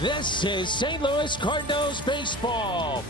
This is St. Louis Cardinals baseball.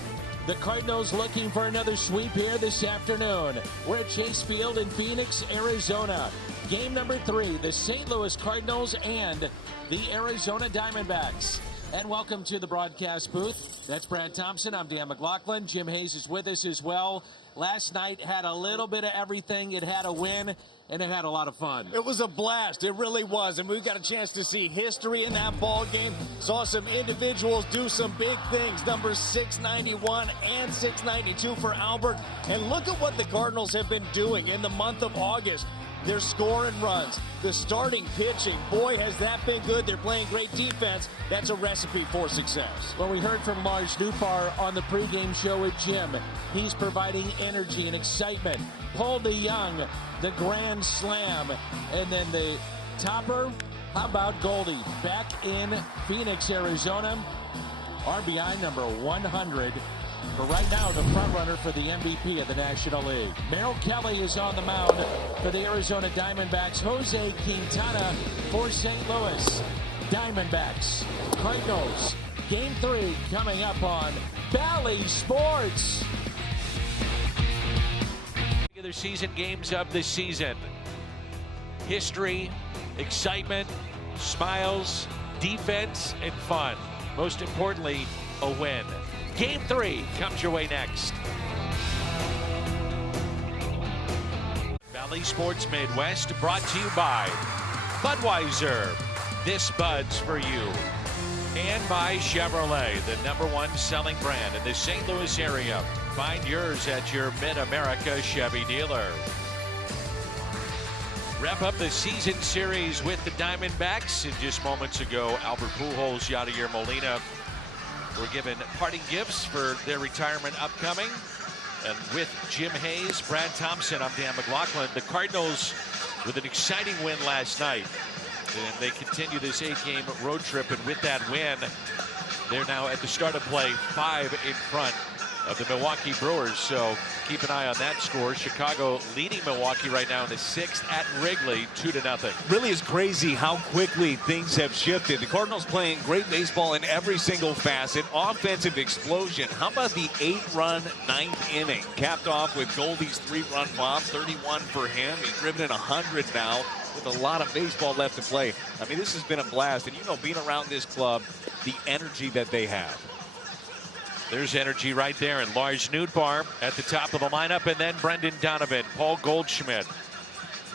The Cardinals looking for another sweep here this afternoon. We're at Chase Field in Phoenix, Arizona. Game number 3, the St. Louis Cardinals and the Arizona Diamondbacks. And welcome to the broadcast booth. That's Brad Thompson. I'm Dan McLaughlin. Jim Hayes is with us as well. Last night had a little bit of everything. It had a win, and it had a lot of fun. It was a blast. It really was. And we got a chance to see history in that ball game. Saw some individuals do some big things. Numbers 691 and 692 for Albert. And look at what the Cardinals have been doing in the month of August. They're scoring runs. The starting pitching, boy, has that been good. They're playing great defense. That's a recipe for success. Well, we heard from Lars Nootbaar on the pregame show with Jim. He's providing energy and excitement. Paul DeYoung, the grand slam. And then the topper, how about Goldie? Back in Phoenix, Arizona. RBI number 100. But right now, the front runner for the MVP of the National League. Merrill Kelly is on the mound for the Arizona Diamondbacks. Jose Quintana for St. Louis. Diamondbacks, Cardinals. Game 3 coming up on Bally Sports. Regular season games of the season. History, excitement, smiles, defense, and fun. Most importantly, a win. Game 3 comes your way next. Valley Sports Midwest brought to you by Budweiser. This Bud's for you. And by Chevrolet, the #1 selling brand in the St. Louis area. Find yours at your Mid-America Chevy dealer. Wrap up the season series with the Diamondbacks. And just moments ago, Albert Pujols, Yadier Molina were given parting gifts for their retirement upcoming. And with Jim Hayes, Brad Thompson, I'm Dan McLaughlin. The Cardinals with an exciting win last night. And they continue this 8-game road trip. And with that win, they're now at the start of play 5 in front of the Milwaukee Brewers. So keep an eye on that score. Chicago leading Milwaukee right now in the 6th at Wrigley, 2-0. Really is crazy how quickly things have shifted. The Cardinals playing great baseball in every single facet. Offensive explosion. How about the 8-run 9th inning? Capped off with Goldie's 3-run bomb, 31 for him. He's driven in 100 now with a lot of baseball left to play. I mean, this has been a blast. And you know, being around this club, the energy that they have. There's energy right there, and Lars Nootbaar at the top of the lineup, and then Brendan Donovan, Paul Goldschmidt,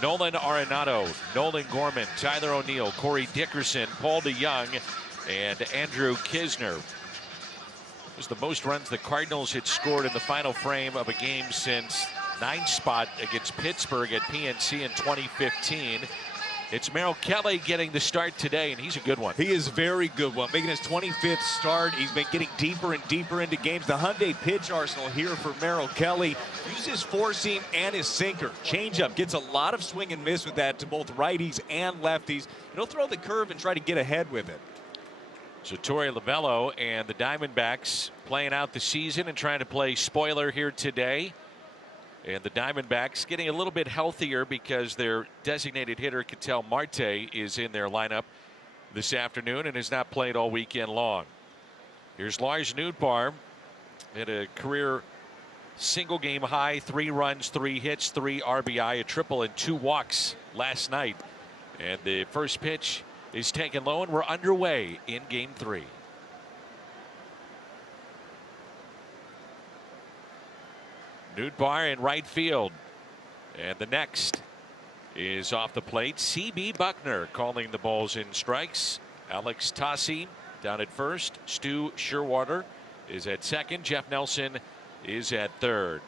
Nolan Arenado, Nolan Gorman, Tyler O'Neill, Corey Dickerson, Paul DeYoung, and Andrew Kisner. It was the most runs the Cardinals had scored in the final frame of a game since 9th spot against Pittsburgh at PNC in 2015. It's Merrill Kelly getting the start today, and he's a good one. He is a very good one, making his 25th start. He's been getting deeper and deeper into games. The Hyundai pitch arsenal here for Merrill Kelly. Uses four-seam and his sinker. Changeup, gets a lot of swing and miss with that to both righties and lefties. And he'll throw the curve and try to get ahead with it. So Torey Lovullo and the Diamondbacks playing out the season and trying to play spoiler here today. And the Diamondbacks getting a little bit healthier because their designated hitter, Ketel Marte, is in their lineup this afternoon and has not played all weekend long. Here's Lars Nootbaar. Had a career single game high, 3 runs, 3 hits, 3 RBI, a triple, and 2 walks last night. And the first pitch is taken low, and we're underway in game 3. Nootbaar in right field. And the next is off the plate. C.B. Buckner calling the balls and strikes. Alex Tassi down at first. Stu Sherwater is at second. Jeff Nelson is at third.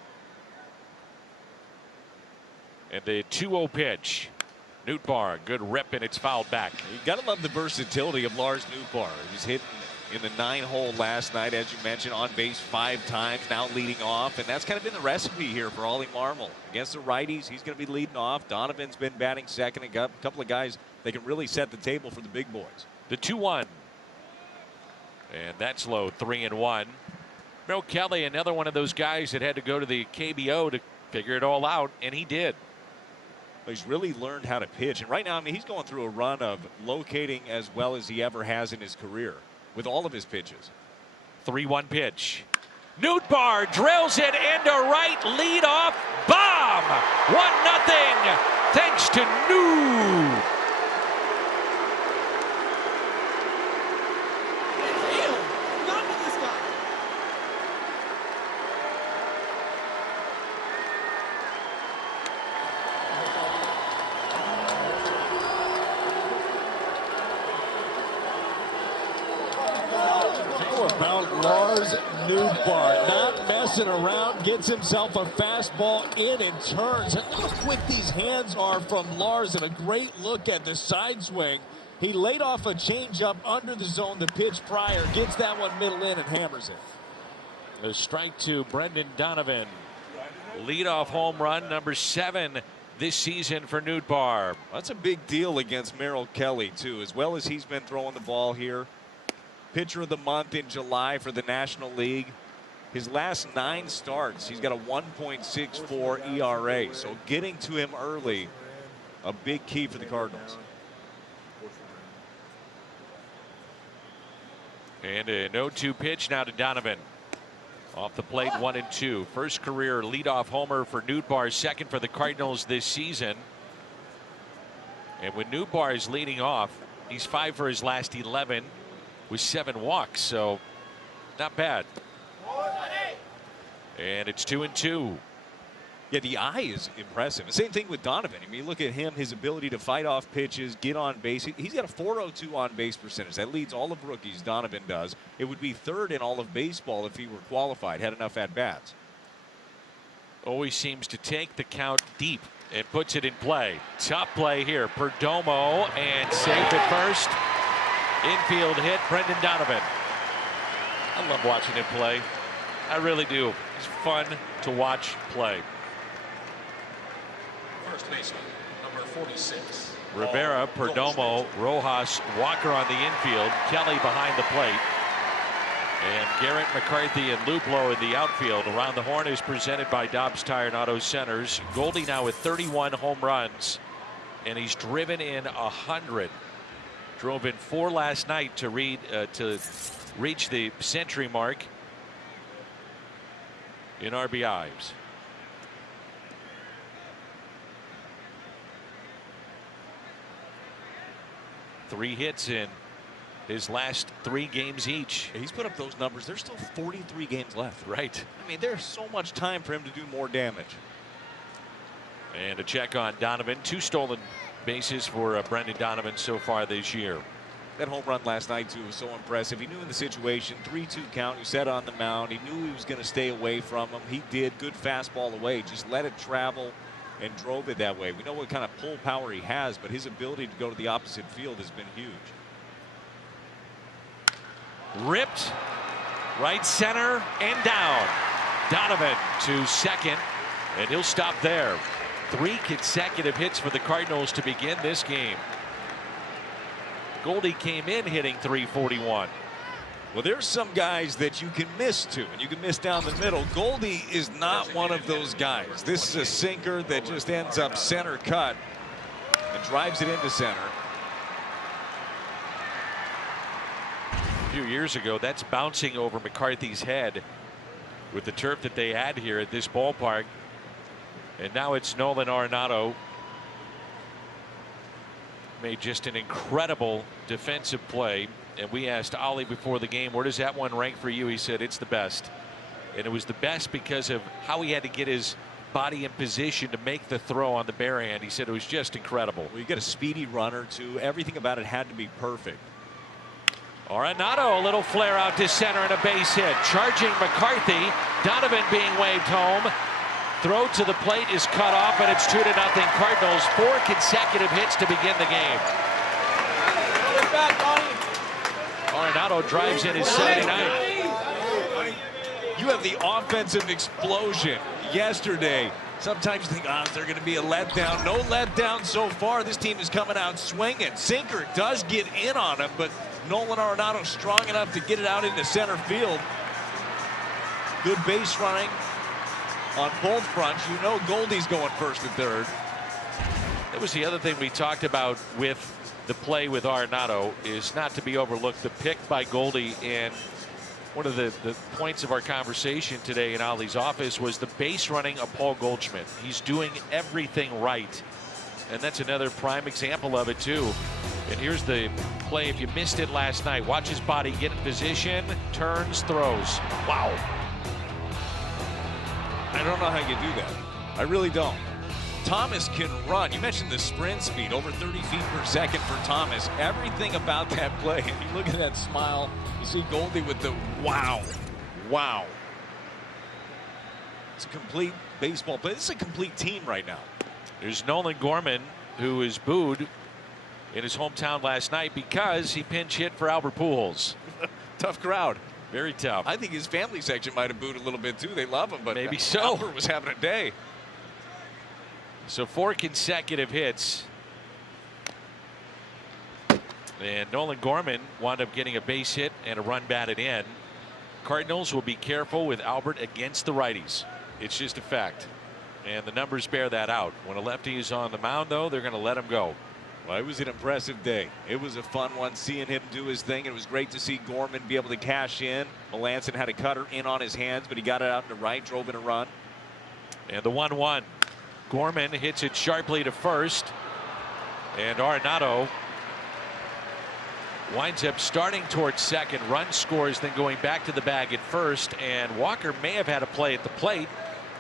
And the 2-0 pitch. Nootbaar, good rip, and it's fouled back. You got to love the versatility of Lars Nootbaar. He's hitting in the 9-hole last night, as you mentioned, on base 5 times, now leading off. And that's kind of been the recipe here for Ollie Marmol. Against the righties, he's going to be leading off. Donovan's been batting second, and got a couple of guys that can really set the table for the big boys. The 2-1. And that's low, 3-1. Merrill Kelly, another one of those guys that had to go to the KBO to figure it all out, and he did. He's really learned how to pitch. And right now, I mean, he's going through a run of locating as well as he ever has in his career. with all of his pitches. 3-1 pitch. Nootbaar drills it into right, lead off, bomb! 1-0, thanks to Noot. About Lars Nootbaar, not messing around, gets himself a fastball in and turns. And look how quick these hands are from Lars, and a great look at the side swing. He laid off a changeup under the zone the pitch prior, gets that one middle in and hammers it. A strike to Brendan Donovan. Leadoff home run, number 7 this season for Nootbaar. That's a big deal against Merrill Kelly, too, as well as he's been throwing the ball here. Pitcher of the month in July for the National League. His last 9 starts, he's got a 1.64 ERA. So getting to him early, a big key for the Cardinals. And a 0-2 pitch now to Donovan. Off the plate, 1-2. First career leadoff homer for Nootbaar, second for the Cardinals this season. And when Nootbaar is leading off, he's 5 for his last 11. With 7 walks, so not bad. And it's 2-2. Yeah, the eye is impressive. Same thing with Donovan. I mean, you look at him, his ability to fight off pitches, get on base. He's got a .402 on base percentage. That leads all of rookies, Donovan does. It would be 3rd in all of baseball if he were qualified, had enough at-bats. Always seems to take the count deep and puts it in play. Tough play here. Perdomo and safe at first. Infield hit, Brendan Donovan. I love watching him play. I really do. It's fun to watch play. First baseman, number 46. Rivera, Perdomo, Rojas, Walker on the infield, Kelly behind the plate. And Garrett, McCarthy, and Luplow in the outfield. Around the Horn is presented by Dobbs Tire and Auto Centers. Goldie now with 31 home runs, and he's driven in 100. Drove in 4 last night to reach the century mark in RBIs. Three hits in his last 3 games each. He's put up those numbers. There's still 43 games left. Right. I mean, there's so much time for him to do more damage. And a check on Donovan. 2 stolen bases for Brendan Donovan so far this year. That home run last night, too, was so impressive. He knew in the situation, 3-2 count, he sat on the mound. He knew he was going to stay away from him. He did. Good fastball away. Just let it travel and drove it that way. We know what kind of pull power he has, but his ability to go to the opposite field has been huge. Ripped right center and down. Donovan to second, and he'll stop there. 3 consecutive hits for the Cardinals to begin this game. Goldie came in hitting .341. Well, there's some guys that you can miss to, and you can miss down the middle. Goldie is not one of those guys. This is a sinker that just ends up center cut and drives it into center. A few years ago, that's bouncing over McCarthy's head with the turf that they had here at this ballpark. And now it's Nolan Arenado. Made just an incredible defensive play. And we asked Ollie before the game, where does that one rank for you? He said it's the best. And it was the best because of how he had to get his body in position to make the throw on the bare hand. He said it was just incredible. Well, you got a speedy runner, too. Everything about it had to be perfect. Arenado, a little flare out to center and a base hit. Charging McCarthy. Donovan being waved home. Throw to the plate is cut off, and it's 2-0 Cardinals. 4 consecutive hits to begin the game. Arenado drives in his 79th. You have the offensive explosion yesterday. Sometimes you think, is there going to be a letdown? No letdown so far. This team is coming out swinging. Sinker does get in on him, but Nolan Arenado strong enough to get it out into center field. Good base running on both fronts. You know Goldie's going first and third. That was the other thing we talked about with the play with Arenado is not to be overlooked. The pick by Goldie, and one of the points of our conversation today in Ollie's office was the base running of Paul Goldschmidt. He's doing everything right, and that's another prime example of it too. And here's the play. If you missed it last night, watch his body get in position, turns, throws. Wow. I don't know how you do that. I really don't. Thomas can run. You mentioned the sprint speed, over 30 feet per second for Thomas. Everything about that play. And you look at that smile. You see Goldie with the wow. Wow. It's a complete baseball play. This is a complete team right now. There's Nolan Gorman, who is booed in his hometown last night because he pinch hit for Albert Pujols. Tough crowd. Very tough. I think his family section might have booed a little bit too. They love him, but maybe so. Albert was having a day. So 4 consecutive hits. And Nolan Gorman wound up getting a base hit and a run batted in. Cardinals will be careful with Albert against the righties. It's just a fact. And the numbers bear that out. When a lefty is on the mound, though, they're going to let him go. Well, it was an impressive day. It was a fun one seeing him do his thing. It was great to see Gorman be able to cash in. Melanson had a cutter in on his hands, but he got it out to right, drove in a run. And the 1-1. Gorman hits it sharply to first. And Arenado winds up starting towards second. Run scores, then going back to the bag at first. And Walker may have had a play at the plate.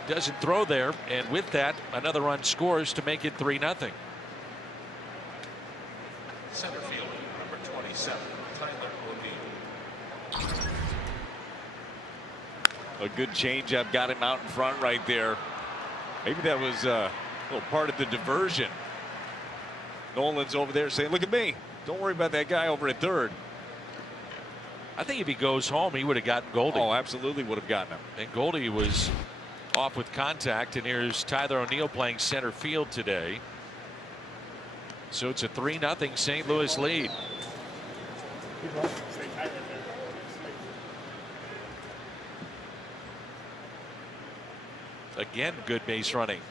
Doesn't throw there. And with that, another run scores to make it 3-0. Center fielder, number 27, Tyler O'Neill. A good changeup got him out in front right there. Maybe that was a little part of the diversion. Nolan's over there saying, look at me. Don't worry about that guy over at third. I think if he goes home, he would have gotten Goldie. Oh, absolutely would have gotten him. And Goldie was off with contact. And here's Tyler O'Neill playing center field today. So it's a 3-0 St. Louis lead. Again, good base running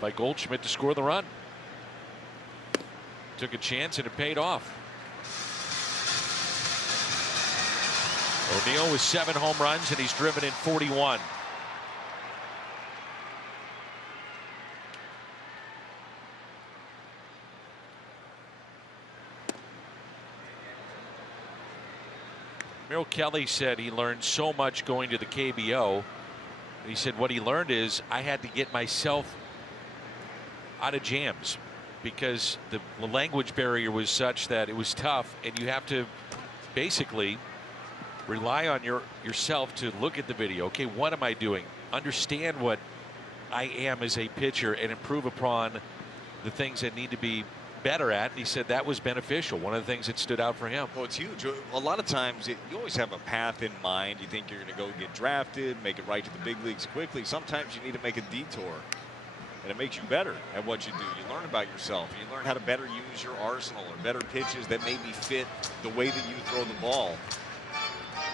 by Goldschmidt to score the run. Took a chance and it paid off. O'Neill with 7 home runs and he's driven in 41. Merrill Kelly said he learned so much going to the KBO. He said what he learned is I had to get myself out of jams because the language barrier was such that it was tough, and you have to basically rely on yourself to look at the video. Okay, what am I doing? Understand what I am as a pitcher and improve upon the things that need to be better at. And he said that was beneficial. One of the things that stood out for him. Well, it's huge. A lot of times you always have a path in mind. You think you're going to go get drafted, make it right to the big leagues quickly. Sometimes you need to make a detour, and it makes you better at what you do. You learn about yourself. You learn how to better use your arsenal or better pitches that maybe fit the way that you throw the ball.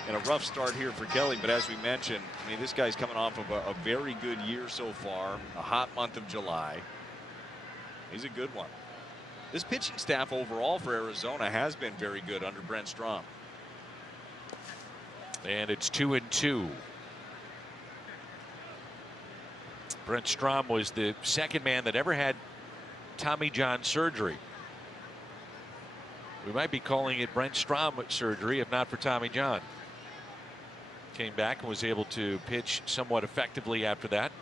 And a rough start here for Kelly, but as we mentioned, I mean, this guy's coming off of a very good year so far, a hot month of July. He's a good one. This pitching staff overall for Arizona has been very good under Brent Strom. And it's 2-2. Brent Strom was the second man that ever had Tommy John surgery. We might be calling it Brent Strom surgery if not for Tommy John. Came back and was able to pitch somewhat effectively after that.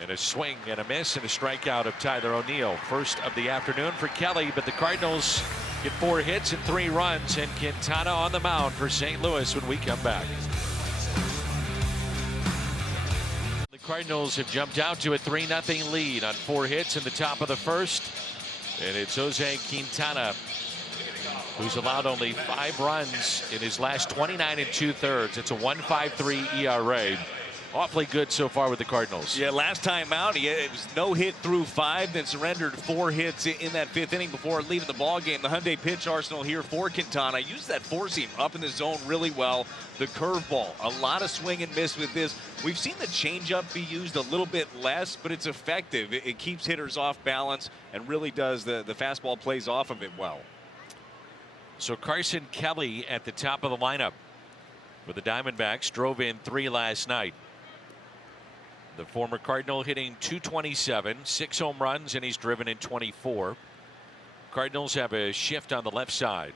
And a swing and a miss and a strikeout of Tyler O'Neill. First of the afternoon for Kelly, but the Cardinals get 4 hits and 3 runs, and Quintana on the mound for St. Louis when we come back. The Cardinals have jumped out to a 3-0 lead on 4 hits in the top of the first. And it's Jose Quintana, who's allowed only 5 runs in his last 29 2/3. It's a 1.53 ERA. awfully good so far with the Cardinals. Yeah, last time out, it was no hit through 5, then surrendered 4 hits in that 5th inning before leaving the ball game. The Hyundai pitch arsenal here for Quintana. Used that four seam up in the zone really well. The curveball, a lot of swing and miss with this. We've seen the changeup be used a little bit less, but it's effective. It keeps hitters off balance and really does the fastball plays off of it well. So Carson Kelly at the top of the lineup for the Diamondbacks. Drove in 3 last night. The former Cardinal hitting .227, 6 home runs, and he's driven in 24. Cardinals have a shift on the left side.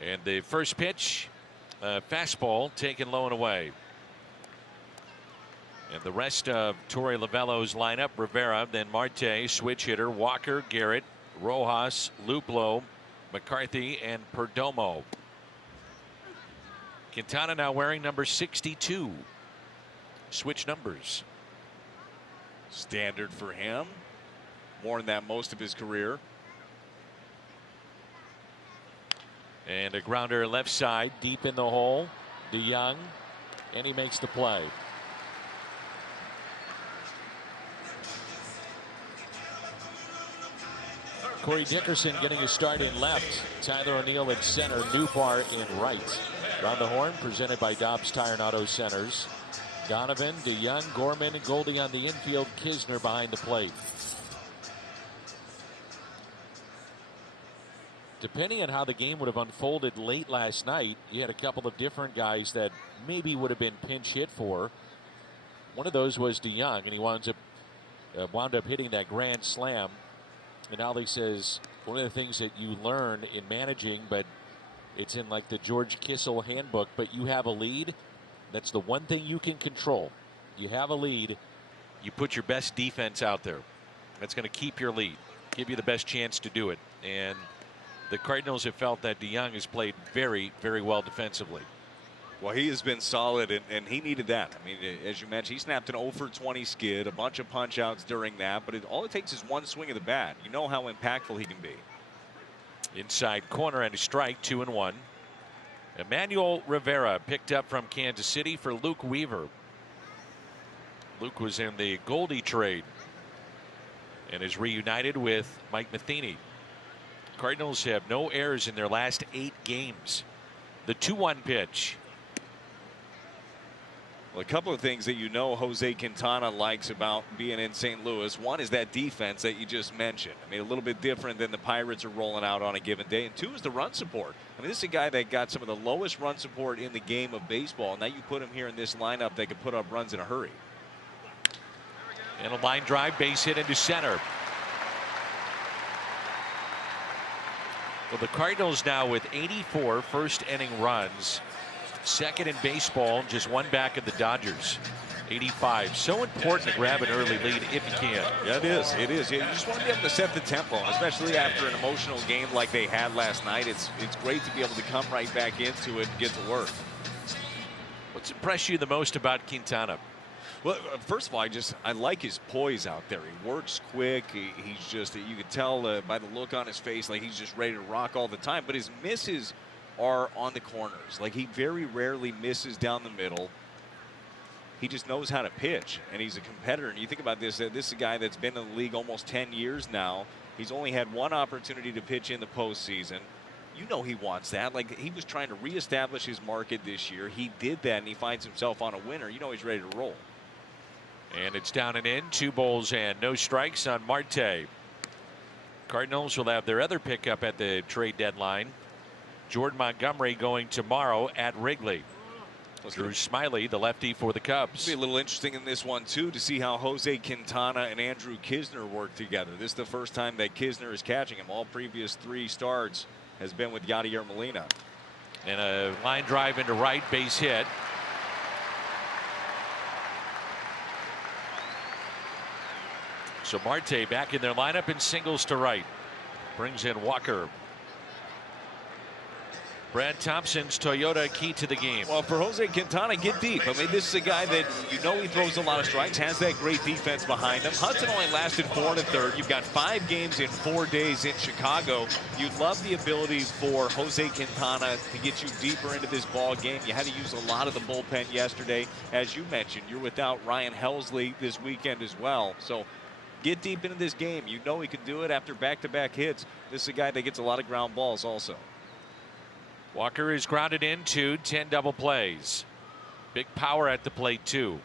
And the first pitch, fastball taken low and away. And the rest of Torey Lovullo's lineup: Rivera, then Marte, switch hitter, Walker, Garrett, Rojas, Luplow, McCarthy, and Perdomo. Quintana now wearing number 62. Switch numbers. Standard for him. More than that most of his career. And a grounder left side, deep in the hole. DeYoung, and he makes the play. Corey Dickerson getting a start in left. Tyler O'Neill at center. Newbar in right. Round the horn presented by Dobbs Tire and Auto Centers. Donovan, DeYoung, Gorman, and Goldie on the infield. Kisner behind the plate. Depending on how the game would have unfolded late last night, you had a couple of different guys that maybe would have been pinch hit for. One of those was DeYoung, and he wound up hitting that grand slam. And Ali says one of the things that you learn in managing, but it's in like the George Kissel handbook, but you have a lead. That's the one thing you can control. You have a lead. You put your best defense out there. That's going to keep your lead, give you the best chance to do it. And the Cardinals have felt that DeYoung has played very, very well defensively. Well, he has been solid, and he needed that. I mean, as you mentioned, he snapped an 0 for 20 skid, a bunch of punch outs during that, but all it takes is one swing of the bat. You know how impactful he can be. Inside corner and a strike, 2-1. Emmanuel Rivera picked up from Kansas City for Luke Weaver. Luke was in the Goldie trade and is reunited with Mike Matheny. Cardinals have no errors in their last 8 games. The 2-1 pitch. Well, a couple of things that you know Jose Quintana likes about being in St. Louis. One is that defense that you just mentioned. I mean, a little bit different than the Pirates are rolling out on a given day. And 2 is the run support. I mean, this is a guy that got some of the lowest run support in the game of baseball. And now you put him here in this lineup that could put up runs in a hurry. And a line drive, base hit into center. Well, the Cardinals now with 84 first inning runs. Second in baseball, just 1 back of the Dodgers. 85. So important to grab an early lead if you can. Yeah, it is. It is. Yeah, you just want to be able to set the tempo, especially after an emotional game like they had last night. It's great to be able to come right back into it and get to work. What's impressed you the most about Quintana? Well, first of all, I like his poise out there. He works quick. He's just, you can tell by the look on his face, like he's just ready to rock all the time. But his misses are on the corners. Like, he very rarely misses down the middle. He just knows how to pitch, and he's a competitor. And you think about this, this is a guy that's been in the league almost 10 years now. He's only had 1 opportunity to pitch in the postseason. You know he wants that. Like, he was trying to reestablish his market this year. He did that, and he finds himself on a winner. You know he's ready to roll. And it's down and in. 2 balls and no strikes on Marte. Cardinals will have their other pickup at the trade deadline. Jordan Montgomery going tomorrow at Wrigley. Drew Smiley, the lefty for the Cubs. It'll be a little interesting in this one, too, to see how Jose Quintana and Andrew Kisner work together. This is the first time that Kisner is catching him. All previous 3 starts has been with Yadier Molina. And a line drive into right, base hit. So Marte back in their lineup and singles to right. Brings in Walker. Brad Thompson's Toyota key to the game. Well, for Jose Quintana, get deep. I mean, this is a guy that you know he throws a lot of strikes, has that great defense behind him. Hudson only lasted 4 1/3. You've got 5 games in 4 days in Chicago. You'd love the ability for Jose Quintana to get you deeper into this ball game. You had to use a lot of the bullpen yesterday. As you mentioned, you're without Ryan Helsley this weekend as well. So get deep into this game. You know he can do it after back-to-back hits. This is a guy that gets a lot of ground balls also. Walker is grounded into 10 double plays. Big power at the plate too.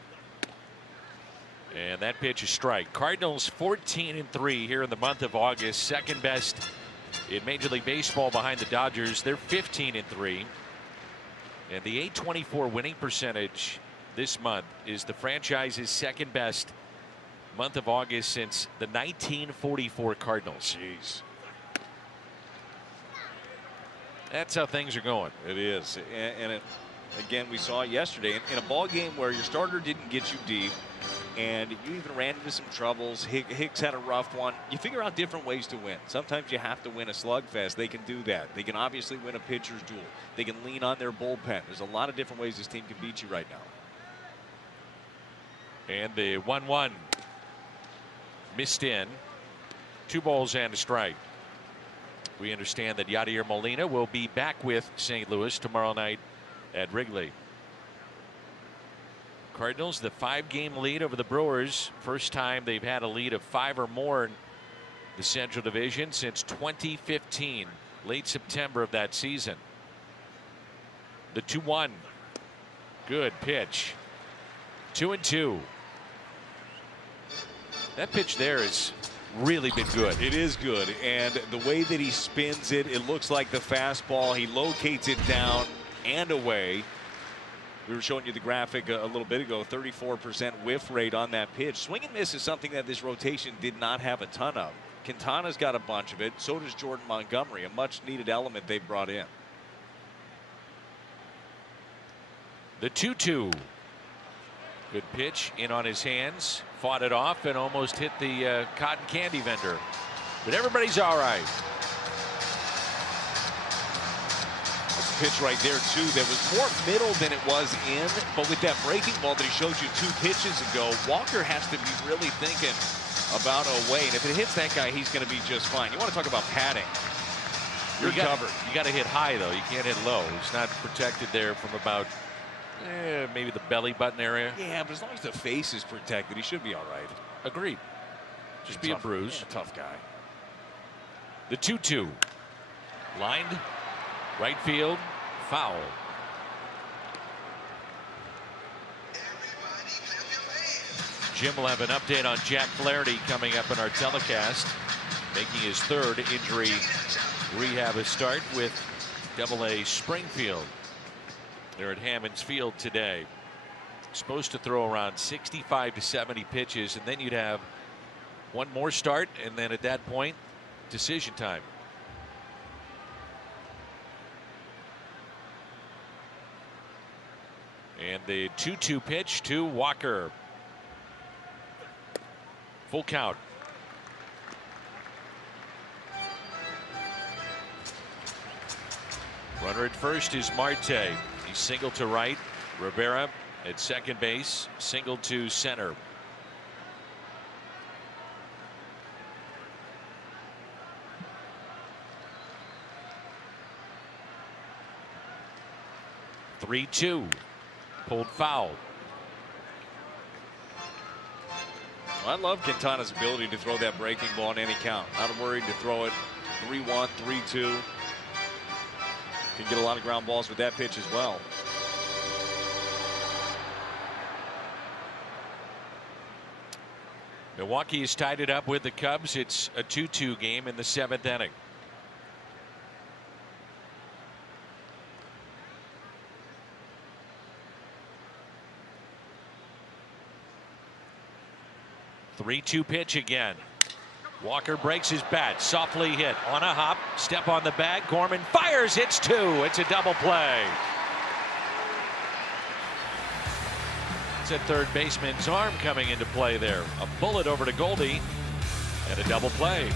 And that pitch is strike. Cardinals 14-3 here in the month of August. Second best in Major League Baseball behind the Dodgers. They're 15-3. And the .824 winning percentage this month is the franchise's second best month of August since the 1944 Cardinals. Jeez. That's how things are going. It is. And again, we saw it yesterday in a ball game where your starter didn't get you deep and you even ran into some troubles. Hicks had a rough one. You figure out different ways to win. Sometimes you have to win a slugfest. They can do that. They can obviously win a pitcher's duel. They can lean on their bullpen. There's a lot of different ways this team can beat you right now. And the 1-1 missed in. 2 balls and a strike. We understand that Yadier Molina will be back with St. Louis tomorrow night at Wrigley. Cardinals, the 5-game lead over the Brewers. First time they've had a lead of 5 or more in the Central Division since 2015, late September of that season. The 2-1. Good pitch. 2-2. That pitch there is really been good. It is good, and the way that he spins it, it looks like the fastball. He locates it down and away. We were showing you the graphic a little bit ago. 34% whiff rate on that pitch. Swing and miss is something that this rotation did not have a ton of. Quintana's got a bunch of it. So does Jordan Montgomery, a much needed element they brought in. The 2-2. Good pitch in on his hands. Fought it off and almost hit the cotton candy vendor. But everybody's all right. That's a pitch right there, too, that was more middle than it was in. But with that breaking ball that he showed you 2 pitches ago, Walker has to be really thinking about a way. And if it hits that guy, he's going to be just fine. You want to talk about padding. You're covered. You got to hit high, though. You can't hit low. He's not protected there from about maybe the belly button area. Yeah, but as long as the face is protected, he should be all right. Agreed. Just be a bruise. Yeah, tough guy. The 2-2. Lined. Right field. Foul. Jim will have an update on Jack Flaherty coming up in our telecast. Making his 3rd injury rehab start with Double-A Springfield. They're at Hammons Field today. Supposed to throw around 65 to 70 pitches, and then you'd have one more start, and then at that point, decision time. And the 2-2 pitch to Walker. Full count. Runner at first is Marte. He's single to right. Rivera at second base, single to center. The 3-2. Pulled foul. Well, I love Quintana's ability to throw that breaking ball in any count. Not worried to throw it 3-1, 3-2. Can get a lot of ground balls with that pitch as well. Milwaukee has tied it up with the Cubs. It's a 2-2 game in the 7th inning. The 3-2 pitch again. Walker breaks his bat. Softly hit on a hop. Step on the bag. Gorman fires. It's 2. It's a double play. It's a third baseman's arm coming into play there. A bullet over to Goldie and a double play.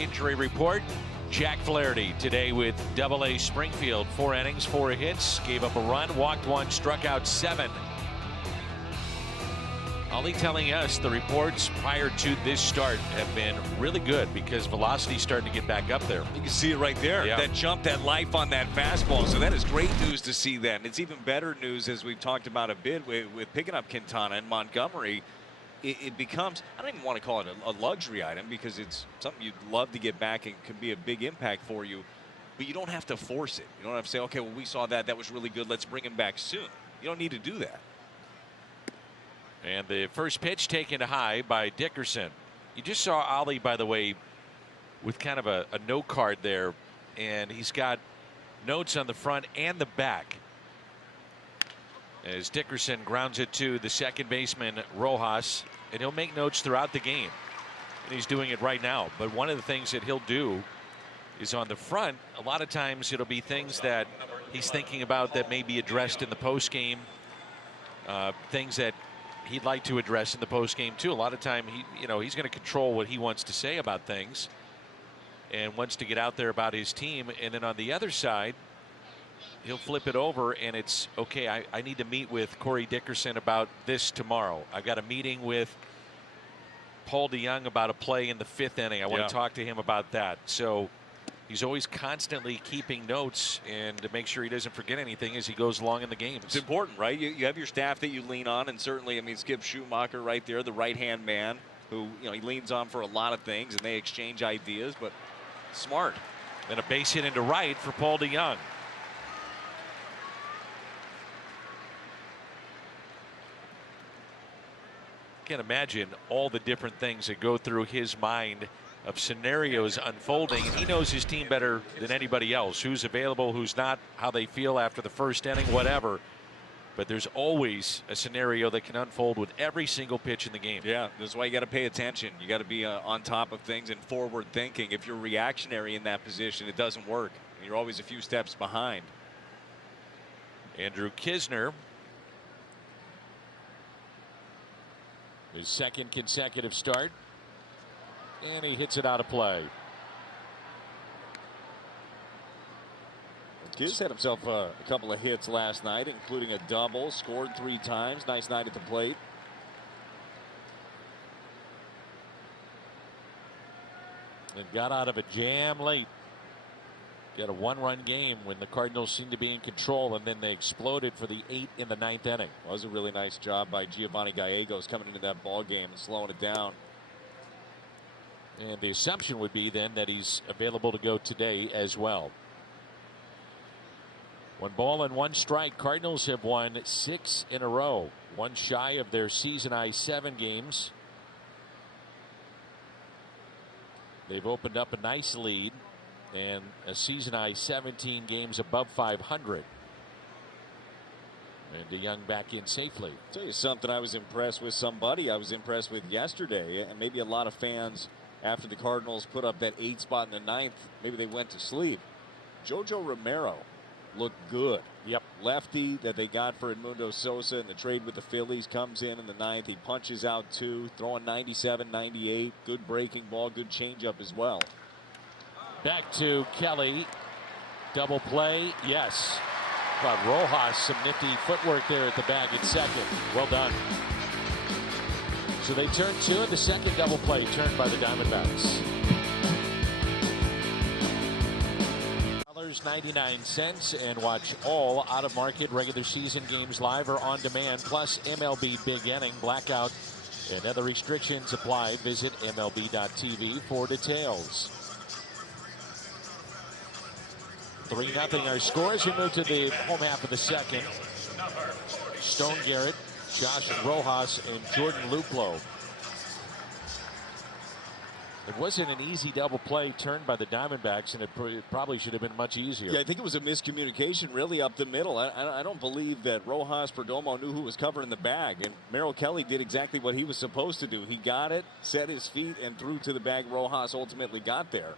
injury report. Jack Flaherty today with Double-A Springfield. 4 innings, 4 hits, gave up a run, walked 1, struck out 7. Ollie telling us the reports prior to this start have been really good because velocity's starting to get back up there. You can see it right there. Yeah. That jump, that life on that fastball. So that is great news to see that. And it's even better news, as we've talked about a bit, with picking up Quintana and Montgomery. It becomes, I don't even want to call it a luxury item because it's something you'd love to get back and could be a big impact for you. But you don't have to force it. You don't have to say, okay, well, we saw that. That was really good. Let's bring him back soon. You don't need to do that. And the first pitch taken high by Dickerson. You just saw Ollie, by the way, with kind of a note card there. And he's got notes on the front and the back. As Dickerson grounds it to the second baseman, Rojas. And he'll make notes throughout the game. And he's doing it right now. But one of the things that he'll do is on the front, a lot of times it'll be things that he's thinking about that may be addressed in the postgame. Things that he'd like to address in the postgame too. A lot of time he's going to control what he wants to say about things and wants to get out there about his team. And then on the other side, he'll flip it over and it's okay. I need to meet with Corey Dickerson about this tomorrow. I've got a meeting with Paul DeYoung about a play in the 5th inning. I want to talk to him about that. So he's always constantly keeping notes and to make sure he doesn't forget anything as he goes along in the games. It's important, right? You have your staff that you lean on, and certainly, I mean, Skip Schumacher right there, the right-hand man, who he leans on for a lot of things, and they exchange ideas, but smart. And a base hit into right for Paul DeYoung. Can't imagine all the different things that go through his mind of scenarios unfolding, and he knows his team better than anybody else. Who's available, who's not, how they feel after the first inning, whatever. But there's always a scenario that can unfold with every single pitch in the game. Yeah, that's why you got to pay attention. You got to be on top of things and forward thinking. If you're reactionary in that position, it doesn't work. You're always a few steps behind. Andrew Kisner, his second consecutive start. And he hits it out of play. Kiz had himself a couple of hits last night, including a double, scored 3 times. Nice night at the plate. And got out of a jam late. Got a 1-run game when the Cardinals seemed to be in control, and then they exploded for the 8 in the 9th inning. Well, it was a really nice job by Giovanni Gallegos coming into that ball game and slowing it down. And the assumption would be then that he's available to go today as well. 1 ball and 1 strike. Cardinals have won 6 in a row. 1 shy of their season high 7 games. They've opened up a nice lead and a season high 17 games above 500. And DeYoung back in safely. I'll tell you something I was impressed with, somebody I was impressed with yesterday, and maybe a lot of fans after the Cardinals put up that 8 spot in the 9th, maybe they went to sleep. Jojo Romero looked good. Yep. Lefty that they got for Edmundo Sosa in the trade with the Phillies comes in the 9th. He punches out 2, throwing 97, 98. Good breaking ball, good changeup as well. Back to Kelly. Double play. Yes. But Rojas, some nifty footwork there at the bag at second. Well done. So they turn 2 in the second double play turned by the Diamondbacks. $99 and watch all out-of-market regular season games live or on demand, plus MLB Big Inning, Blackout, and other restrictions apply. Visit MLB.tv for details. 3-0 our scores. We move to the home half of the second. Stone Garrett, Josh Rojas, and Jordan Luplow. It wasn't an easy double play turned by the Diamondbacks, and it probably should have been much easier. Yeah, I think it was a miscommunication really up the middle. I don't believe that Rojas Perdomo knew who was covering the bag, and Merrill Kelly did exactly what he was supposed to do. He got it, set his feet, and threw to the bag. Rojas ultimately got there.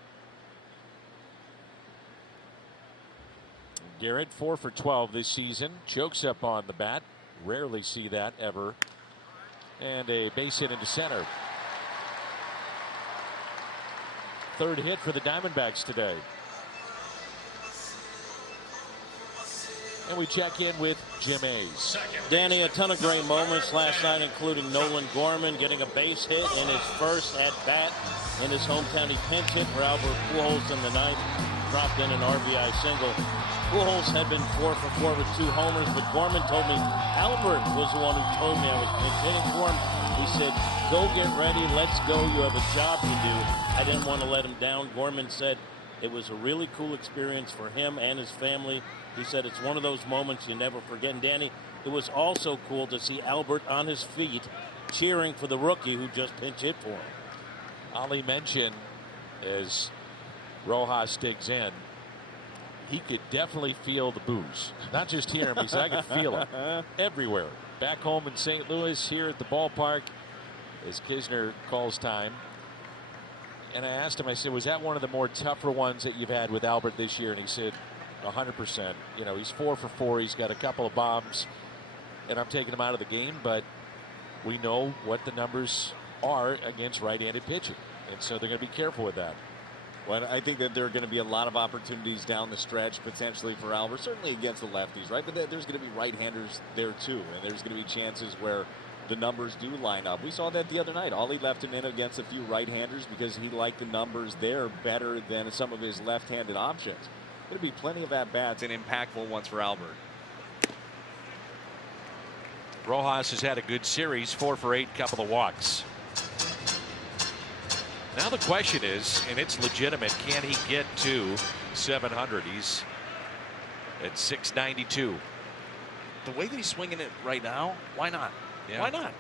Garrett 4 for 12 this season. Chokes up on the bat. Rarely see that ever. And a base hit into center. third hit for the Diamondbacks today. And we check in with Jim Hayes. Danny, a ton of great moments last night, including Nolan Gorman getting a base hit in his first at-bat in his hometown. He pinch hit for Albert Pujols in the ninth, dropped in an RBI single. Pujols had been 4 for 4 with 2 homers, but Gorman told me Albert was the one who told me I was pinch hitting for him. He said, go get ready, let's go, you have a job to do. I didn't want to let him down. Gorman said it was a really cool experience for him and his family. He said it's one of those moments you never forget. And Danny, it was also cool to see Albert on his feet cheering for the rookie who just pinch hit for him. Ali mentioned as Rojas digs in, he could definitely feel the boos. Not just hear him, he said, I could feel him everywhere. Back home in St. Louis, here at the ballpark, as Kisner calls time. And I asked him, I said, was that one of the more tougher ones that you've had with Albert this year? And he said, 100%. You know, he's 4 for 4. He's got a couple of bombs, and I'm taking him out of the game. But we know what the numbers are against right-handed pitching, and so they're going to be careful with that. Well, I think that there are going to be a lot of opportunities down the stretch potentially for Albert, certainly against the lefties, right? But there's going to be right-handers there too, and there's going to be chances where the numbers do line up. We saw that the other night. Ollie left him in against a few right-handers because he liked the numbers there better than some of his left-handed options. There'll be plenty of at-bats and impactful ones for Albert. Rojas has had a good series, 4 for 8, couple of walks. Now the question is, and it's legitimate, can he get to 700? He's at 692. The way that he's swinging it right now, why not? Yeah. Why not?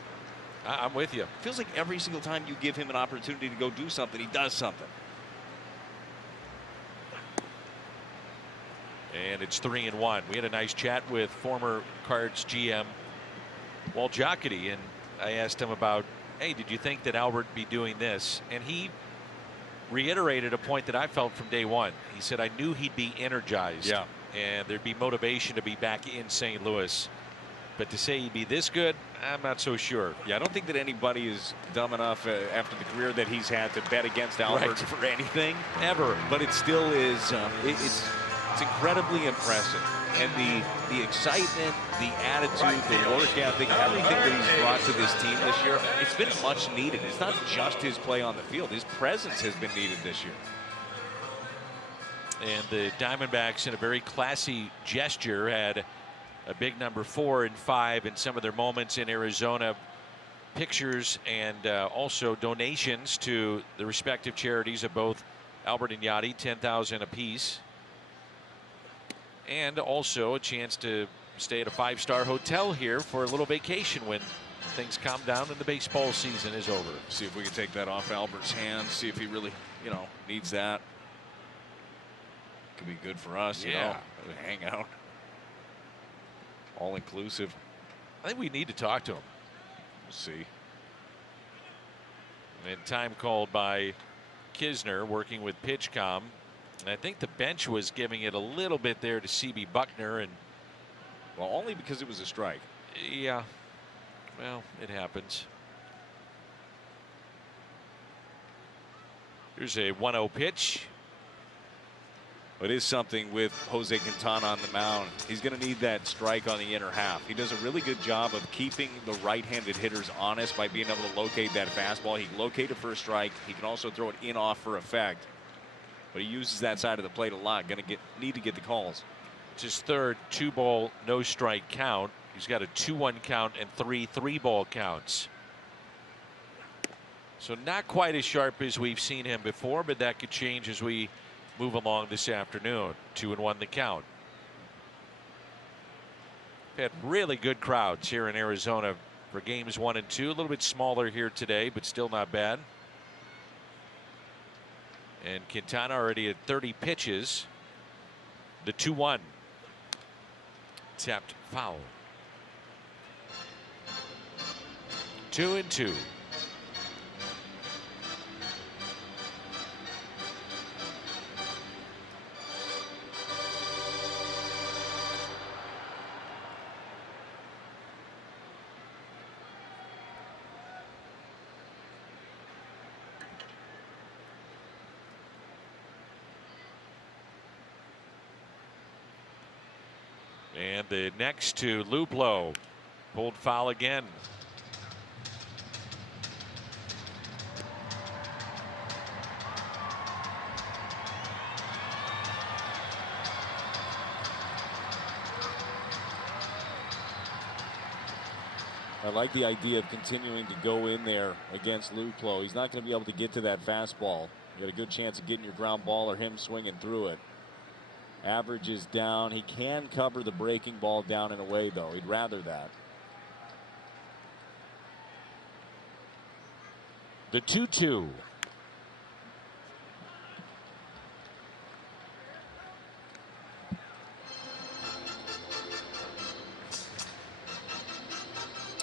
I'm with you. Feels like every single time you give him an opportunity to go do something, he does something. And it's 3-1. We had a nice chat with former Cards GM Walt Jocketty, and I asked him about, hey, did you think that Albert be doing this? And he reiterated a point that I felt from day one. He said, I knew he'd be energized. Yeah. And there'd be motivation to be back in St. Louis. But to say he'd be this good, I'm not so sure. Yeah, I don't think that anybody is dumb enough after the career that he's had to bet against Albert for anything ever. But it still is, it's incredibly impressive. And the excitement, the attitude, the work ethic, everything that he's brought to this team this year, it's been much needed. It's not just his play on the field. His presence has been needed this year. And the Diamondbacks, in a very classy gesture, had a big number 4 and 5 in some of their moments in Arizona. Pictures and also donations to the respective charities of both Albert and Yachty, $10,000 apiece. And also a chance to stay at a 5-star hotel here for a little vacation when things calm down and the baseball season is over. See if we can take that off Albert's hands. See if he really, needs that. Could be good for us, you know, hang out. All inclusive. I think we need to talk to him. We'll see. And time called by Kisner, working with PitchCom. And I think the bench was giving it a little bit there to CB Buckner, and well, only because it was a strike. Yeah, well, it happens. Here's a 1-0 pitch. It is something with Jose Quintana on the mound. He's going to need that strike on the inner half. He does a really good job of keeping the right-handed hitters honest by being able to locate that fastball. He can locate it for a strike. He can also throw it in off for effect. But he uses that side of the plate a lot. Going to need to get the calls. It's his third 2-ball, no-strike count. He's got a 2-1 count and 3 3-ball counts. So not quite as sharp as we've seen him before, but that could change as we move along this afternoon. 2-1 the count. Had really good crowds here in Arizona for games 1 and 2. A little bit smaller here today, but still not bad. And Quintana already at 30 pitches. The 2-1. Tapped foul. 2-2. And the next to Luplow. Pulled foul again. I like the idea of continuing to go in there against Luplow. He's not going to be able to get to that fastball. You got a good chance of getting your ground ball or him swinging through it. Average is down. He can cover the breaking ball down and away, though. He'd rather that. The 2-2.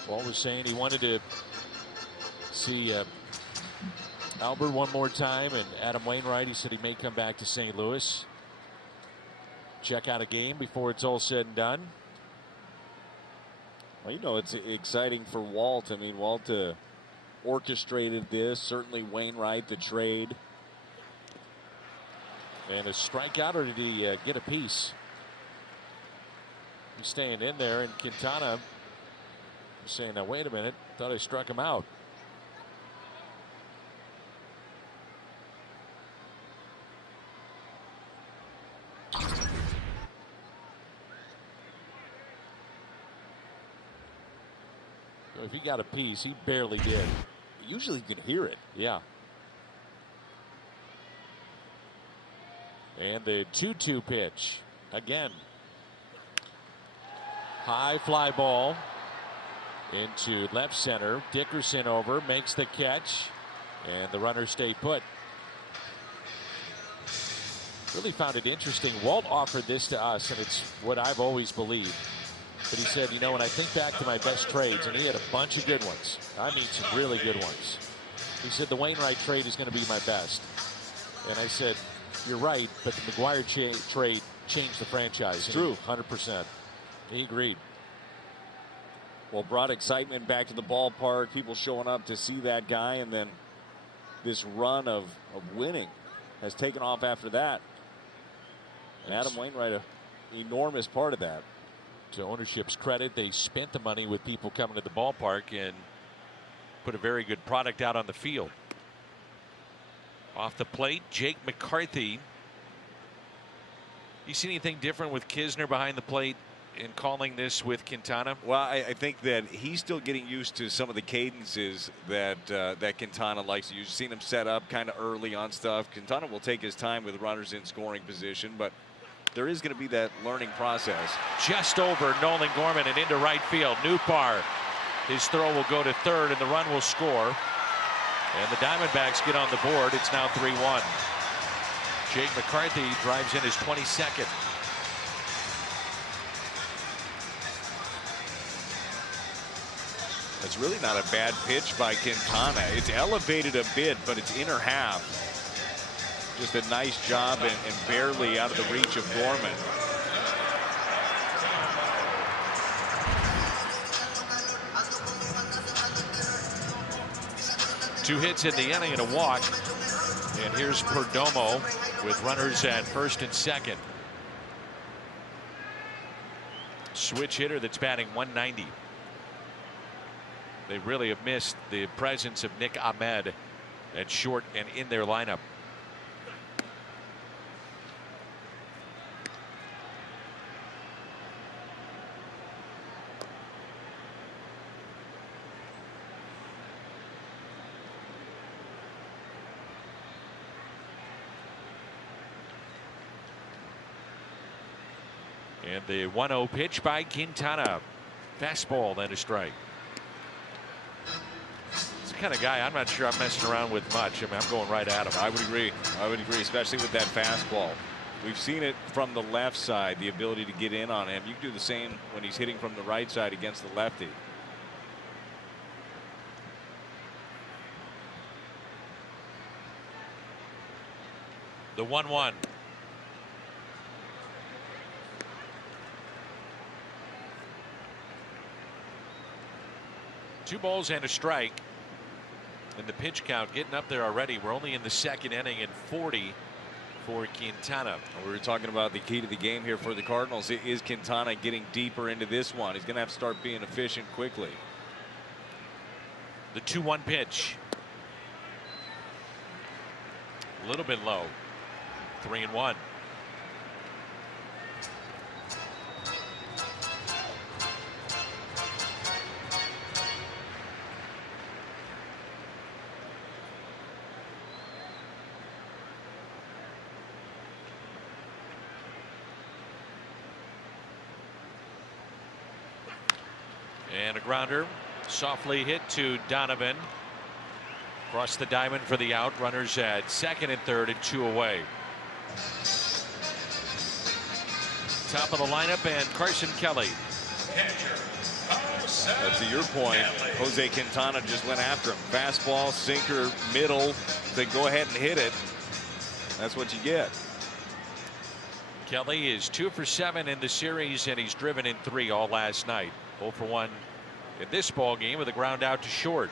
Walt was saying he wanted to see Albert one more time, and Adam Wainwright, he said he may come back to St. Louis. Check out a game before it's all said and done. Well, you know, it's exciting for Walt. I mean, Walt orchestrated this. Certainly Wainwright, the trade. And a strikeout, or did he get a piece? He's staying in there, and Quintana saying, now wait a minute, thought I struck him out. So if he got a piece, he barely did. Usually you can hear it. Yeah. And the 2-2 pitch again. High fly ball into left center. Dickerson over, makes the catch, and the runners stay put. Really found it interesting. Walt offered this to us, and it's what I've always believed. But he said, you know, when I think back to my best trades, and he had a bunch of good ones. I mean, some really good ones. He said the Wainwright trade is going to be my best. And I said, you're right, but the McGuire trade changed the franchise. It's true. 100%. He agreed. Well, brought excitement back to the ballpark. People showing up to see that guy, and then this run of winning has taken off after that. And Adam Wainwright, an enormous part of that. To ownership's credit, they spent the money with people coming to the ballpark and put a very good product out on the field. Off the plate, Jake McCarthy. You see anything different with Kisner behind the plate in calling this with Quintana? Well, I think that he's still getting used to some of the cadences that that Quintana likes to use. You've seen him set up kind of early on stuff. Quintana will take his time with runners in scoring position, but there is going to be that learning process. Just over Nolan Gorman and into right field. Newpar, his throw will go to third, and the run will score. And the Diamondbacks get on the board. It's now 3-1. Jake McCarthy drives in his 22nd. It's really not a bad pitch by Quintana. It's elevated a bit, but it's inner half. Just a nice job and barely out of the reach of Gorman. Two hits in the inning and a walk. And here's Perdomo with runners at first and second. Switch hitter that's batting 190. They really have missed the presence of Nick Ahmed at short and in their lineup. And the 1-0 pitch by Quintana. Fastball, then a strike. It's the kind of guy I'm not sure I'm messing around with much. I mean, I'm going right at him. I would agree. I would agree, especially with that fastball. We've seen it from the left side, the ability to get in on him. You can do the same when he's hitting from the right side against the lefty. The 1-1. Two balls and a strike. And the pitch count getting up there already. We're only in the second inning, and 40 for Quintana. We were talking about the key to the game here for the Cardinals. It is Quintana getting deeper into this one. He's going to have to start being efficient quickly. The 2-1 pitch. A little bit low. 3-1. And a grounder softly hit to Donovan. Across the diamond for the out. Runners at second and third and 2 away. Top of the lineup and Carson Kelly. To your point, Jose Quintana just went after him. Fastball, sinker, middle. Then go ahead and hit it. That's what you get. Kelly is 2 for 7 in the series, and he's driven in 3 all last night. 0 for 1 in this ball game with a ground out to short.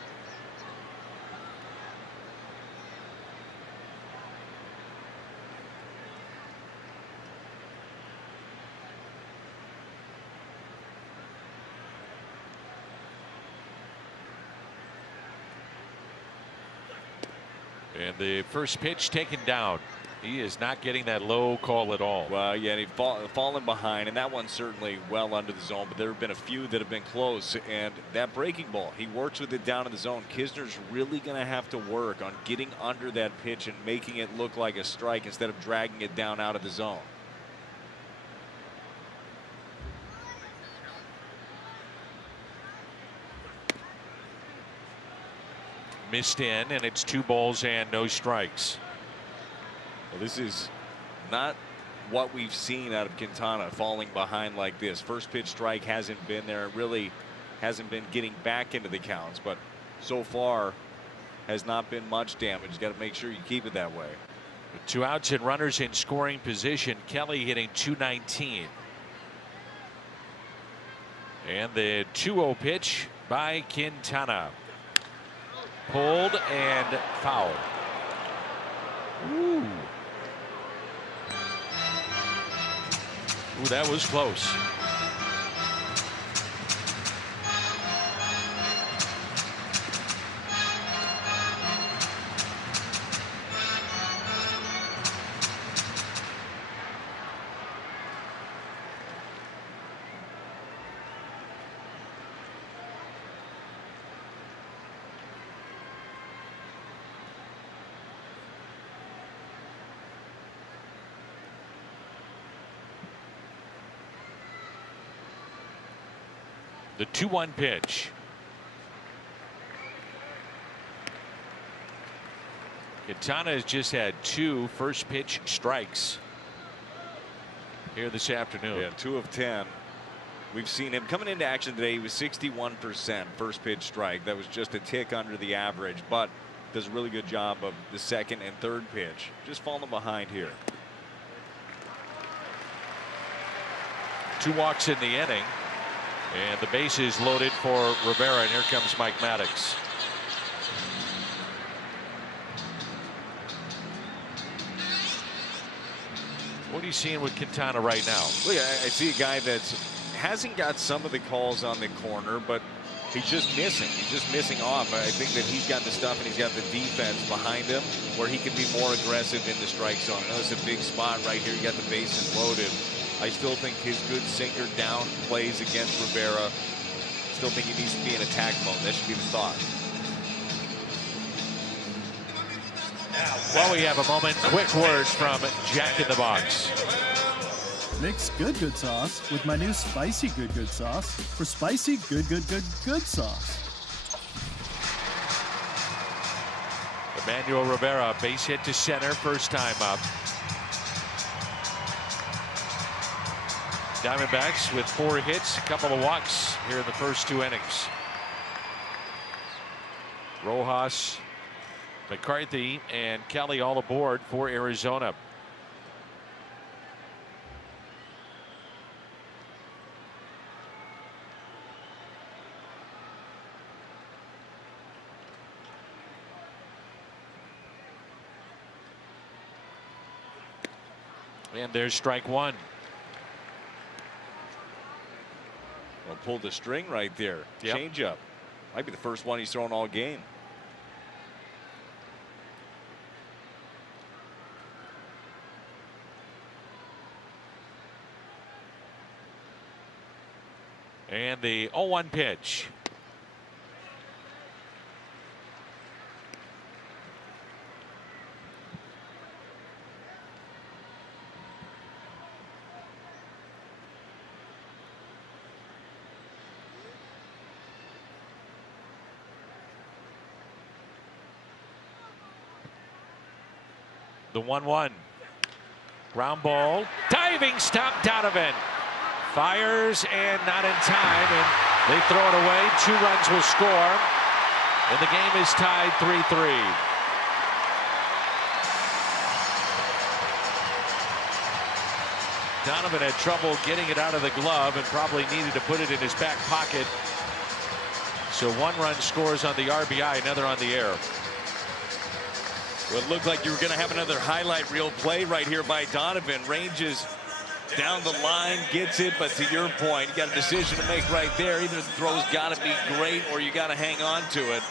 And the first pitch taken down. He is not getting that low call at all. Well, yeah, he's fallen behind, and that one's certainly well under the zone, but there have been a few that have been close. And that breaking ball, he works with it down in the zone. Kisner's really going to have to work on getting under that pitch and making it look like a strike instead of dragging it down out of the zone. Missed in, and it's 2 balls and no strikes. Well, this is not what we've seen out of Quintana, falling behind like this. First pitch strike hasn't been there. It really hasn't been getting back into the counts, but so far has not been much damage. You got to make sure you keep it that way. With 2 outs and runners in scoring position, Kelly hitting .219. And the 2-0 pitch by Quintana. Pulled and foul. Ooh. Ooh, that was close. The 2-1 pitch. Quintana has just had 2 first pitch strikes here this afternoon. Yeah, 2 of 10. We've seen him coming into action today. He was 61% first pitch strike. That was just a tick under the average, but does a really good job of the second and third pitch. Just falling behind here. 2 walks in the inning. And the base is loaded for Rivera, and here comes Mike Maddox. What are you seeing with Quintana right now? Look, I see a guy that hasn't got some of the calls on the corner, but he's just missing. He's just missing off. I think that he's got the stuff and he's got the defense behind him where he can be more aggressive in the strike zone. I know it's a big spot right here. You got the bases loaded. I still think his good sinker down plays against Rivera. Still think he needs to be in attack mode. That should be the thought. While we have a moment, quick words from Jack in the Box. Mix good sauce with my new spicy good sauce for spicy good sauce. Emmanuel Rivera, base hit to center, first time up. Diamondbacks with 4 hits, a couple of walks here in the first 2 innings. Rojas, McCarthy, and Kelly all aboard for Arizona. And there's strike one. Well, pulled the string right there. Yep. Change up. Might be the first one he's thrown all game. And the 0-1 pitch. The 1-1. Ground ball. Diving stop, Donovan. Fires and not in time, and they throw it away. 2 runs will score, and the game is tied 3-3. Donovan had trouble getting it out of the glove and probably needed to put it in his back pocket. So 1 run scores on the RBI, another on the air. Well, it looked like you were going to have another highlight reel play right here by Donovan. Ranges down the line, gets it, but to your point, you got a decision to make right there. Either the throw's got to be great or you got to hang on to it.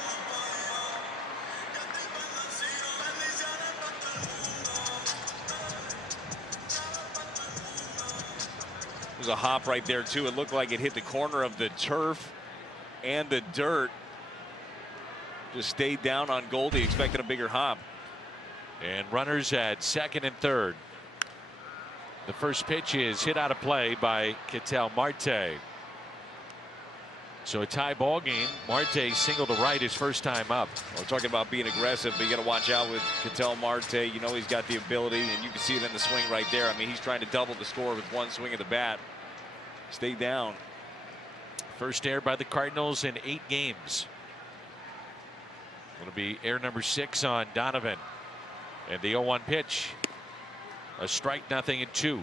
There's a hop right there, too. It looked like it hit the corner of the turf and the dirt. Just stayed down on Goldie, expecting a bigger hop. And runners at second and third. The first pitch is hit out of play by Ketel Marte. So a tie ball game. Marte single to right his first time up. Well, we're talking about being aggressive, but you got to watch out with Ketel Marte. You know he's got the ability, and you can see it in the swing right there. I mean, he's trying to double the score with 1 swing of the bat. Stay down. First air by the Cardinals in 8 games. It'll be air number 6 on Donovan. And the 0-1 pitch. A strike, 0-2.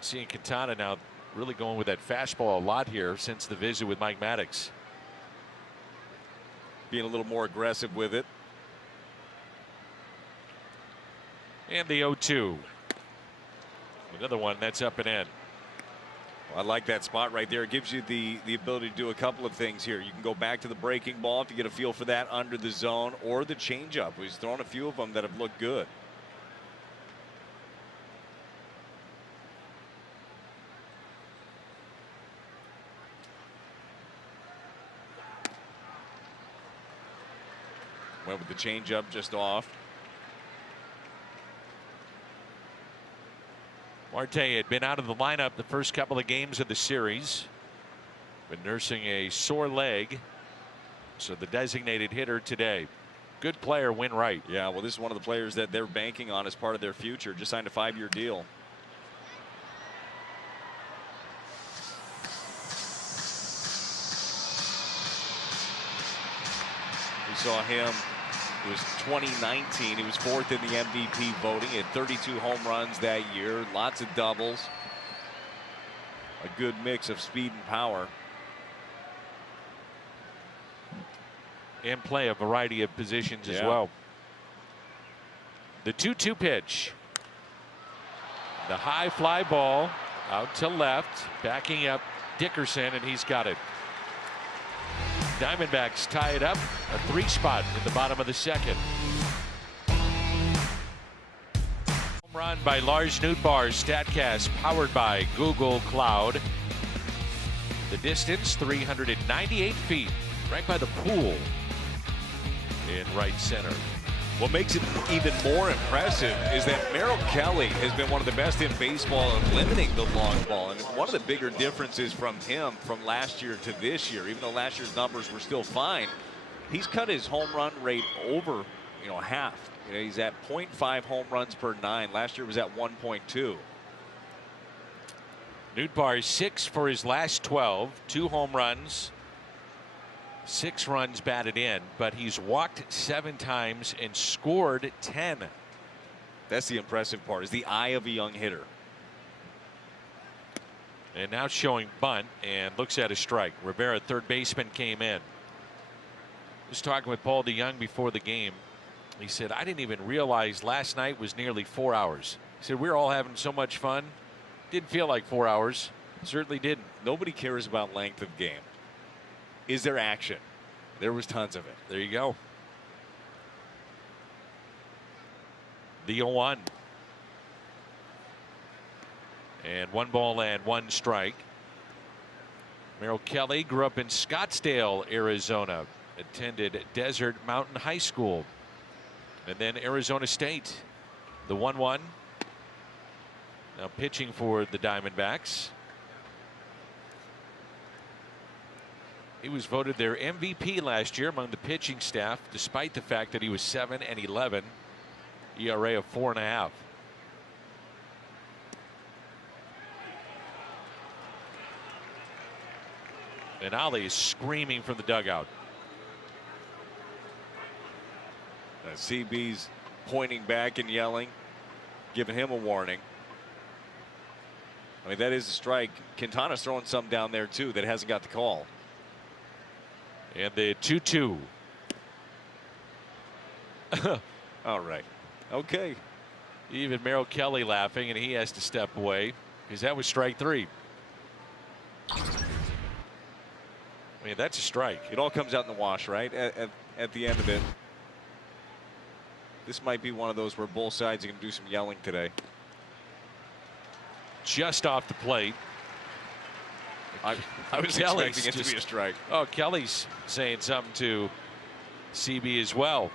Seeing Quintana now really going with that fastball a lot here since the visit with Mike Maddox. Being a little more aggressive with it. And the 0-2. Another one that's up and in. Well, I like that spot right there. It gives you the ability to do a couple of things here. You can go back to the breaking ball if you get a feel for that under the zone, or the changeup. He's thrown a few of them that have looked good. Went with the changeup just off. Marte had been out of the lineup the first couple of games of the series. Been nursing a sore leg. So the designated hitter today. Good player, Wainwright. Yeah, well, this is one of the players that they're banking on as part of their future. Just signed a 5-year deal. We saw him. It was 2019. He was 4th in the MVP voting. He had 32 home runs that year. Lots of doubles. A good mix of speed and power. And play a variety of positions as well. The 2-2 pitch. The high fly ball out to left. Backing up Dickerson, and he's got it. Diamondbacks tie it up, a 3 spot in the bottom of the second. Home run by Lars Nootbaar. Statcast powered by Google Cloud. The distance 398 feet, right by the pool in right center. What makes it even more impressive is that Merrill Kelly has been one of the best in baseball at limiting the long ball. And one of the bigger differences from him from last year to this year, even though last year's numbers were still fine, he's cut his home run rate over, half. He's at 0.5 home runs per 9. Last year was at 1.2. Nootbaar 6 for his last 12, 2 home runs. 6 runs batted in, but he's walked 7 times and scored 10. That's the impressive part, is the eye of a young hitter. And now showing bunt and looks at a strike. Rivera, third baseman, came in. was talking with Paul DeYoung before the game. He said, I didn't even realize last night was nearly 4 hours. He said, we were all having so much fun. Didn't feel like 4 hours. Certainly didn't. Nobody cares about length of game. Is there action? There was tons of it. There you go. The 0-1. And 1 ball and 1 strike. Merrill Kelly grew up in Scottsdale, Arizona. Attended Desert Mountain High School. And then Arizona State. The 1-1. Now pitching for the Diamondbacks. He was voted their MVP last year among the pitching staff, despite the fact that he was 7-11, ERA of 4.5. And Ali is screaming from the dugout. CB's pointing back and yelling, giving him a warning. I mean, that is a strike. Quintana's throwing some down there, too, that hasn't got the call. And the 2-2. All right. Okay. Even Merrill Kelly laughing, and he has to step away because that was strike 3. I mean, that's a strike. It all comes out in the wash, right? At the end of it. This might be one of those where both sides are going to do some yelling today. Just off the plate. I was Kelly's expecting it to be a strike. Oh, Kelly's saying something to CB as well.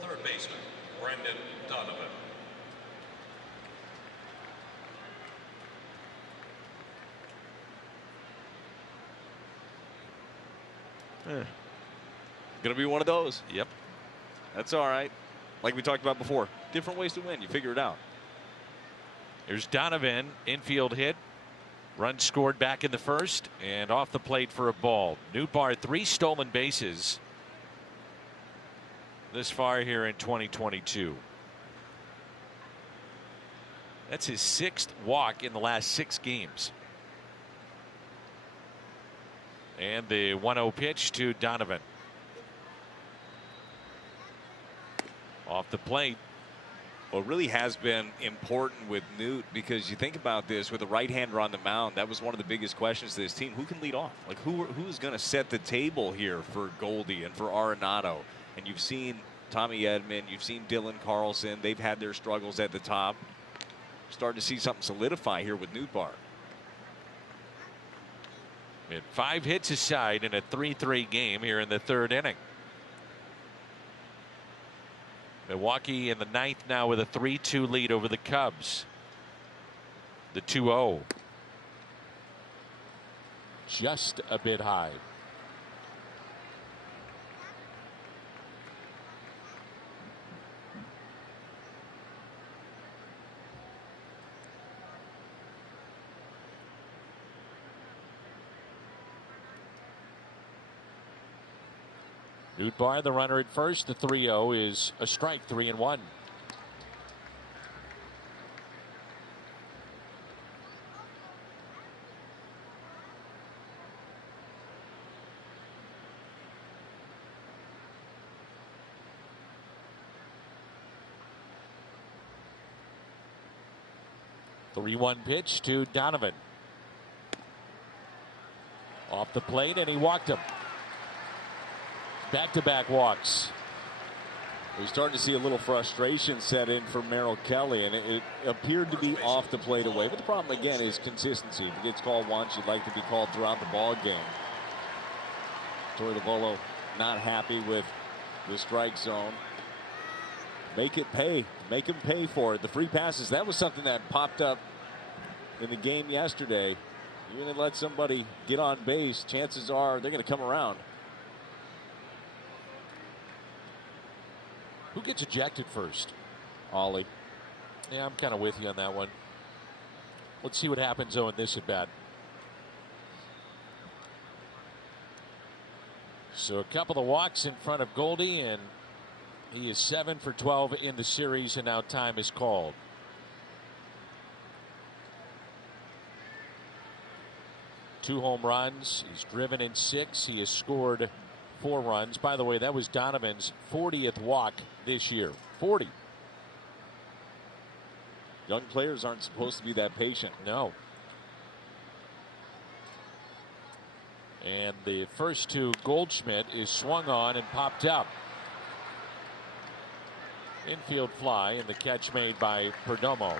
Third baseman, Brendan Donovan. Going to be one of those. Yep. That's all right. Like we talked about before, different ways to win. You figure it out. Here's Donovan, infield hit. Run scored back in the first, and off the plate for a ball. Nootbaar 3 stolen bases this far here in 2022. That's his 6th walk in the last 6 games. And the 1-0 pitch to Donovan. Off the plate. Well, it really has been important with Newt, because you think about this with a right-hander on the mound. That was one of the biggest questions to this team. Who can lead off? Like, who's going to set the table here for Goldie and for Arenado? And you've seen Tommy Edman, you've seen Dylan Carlson. They've had their struggles at the top. Starting to see something solidify here with Nootbaar. And 5 hits aside in a 3-3 game here in the 3rd inning. Milwaukee in the 9th now with a 3-2 lead over the Cubs. The 2-0. Just a bit high. Nootbaar, the runner at first. The 3-0 is a strike, 3-1. The 3-1 pitch to Donovan. Off the plate, and he walked him. Back-to-back walks. We're starting to see a little frustration set in for Merrill Kelly, and it appeared to be off the plate away. But the problem, again, is consistency. If it gets called once, you'd like to be called throughout the ball game. Torey Lovullo not happy with the strike zone. Make it pay. Make him pay for it. The free passes, that was something that popped up in the game yesterday. You're going to let somebody get on base, chances are they're going to come around. Who gets ejected first? Ollie. Yeah, I'm kind of with you on that one. Let's see what happens, though, in this at bat. So a couple of walks in front of Goldie, and he is 7 for 12 in the series, and now time is called. 2 home runs. He's driven in 6. He has scored 4 runs. By the way, that was Donovan's 40th walk this year. 40. Young players aren't supposed to be that patient. No. And the first to Goldschmidt is swung on and popped up. Infield fly, and the catch made by Perdomo.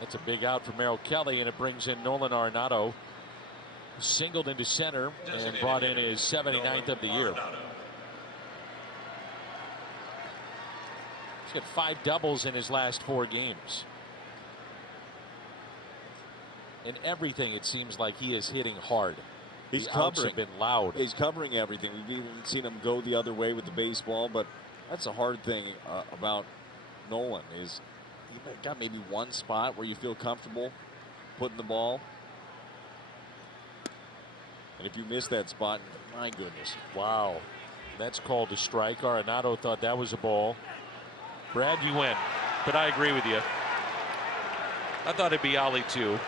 That's a big out for Merrill Kelly, and it brings in Nolan Arenado, who singled into center and brought in his 79th of the year. He's got 5 doubles in his last 4 games. In everything, it seems like he is hitting hard. He's the outs covering. have been loud. He's covering everything. We've even seen him go the other way with the baseball, but that's a hard thing about Nolan is you've got maybe one spot where you feel comfortable putting the ball. And if you miss that spot, my goodness. Wow. That's called a strike. Arenado thought that was a ball. Brad, you win, but I agree with you. I thought it'd be Ollie too.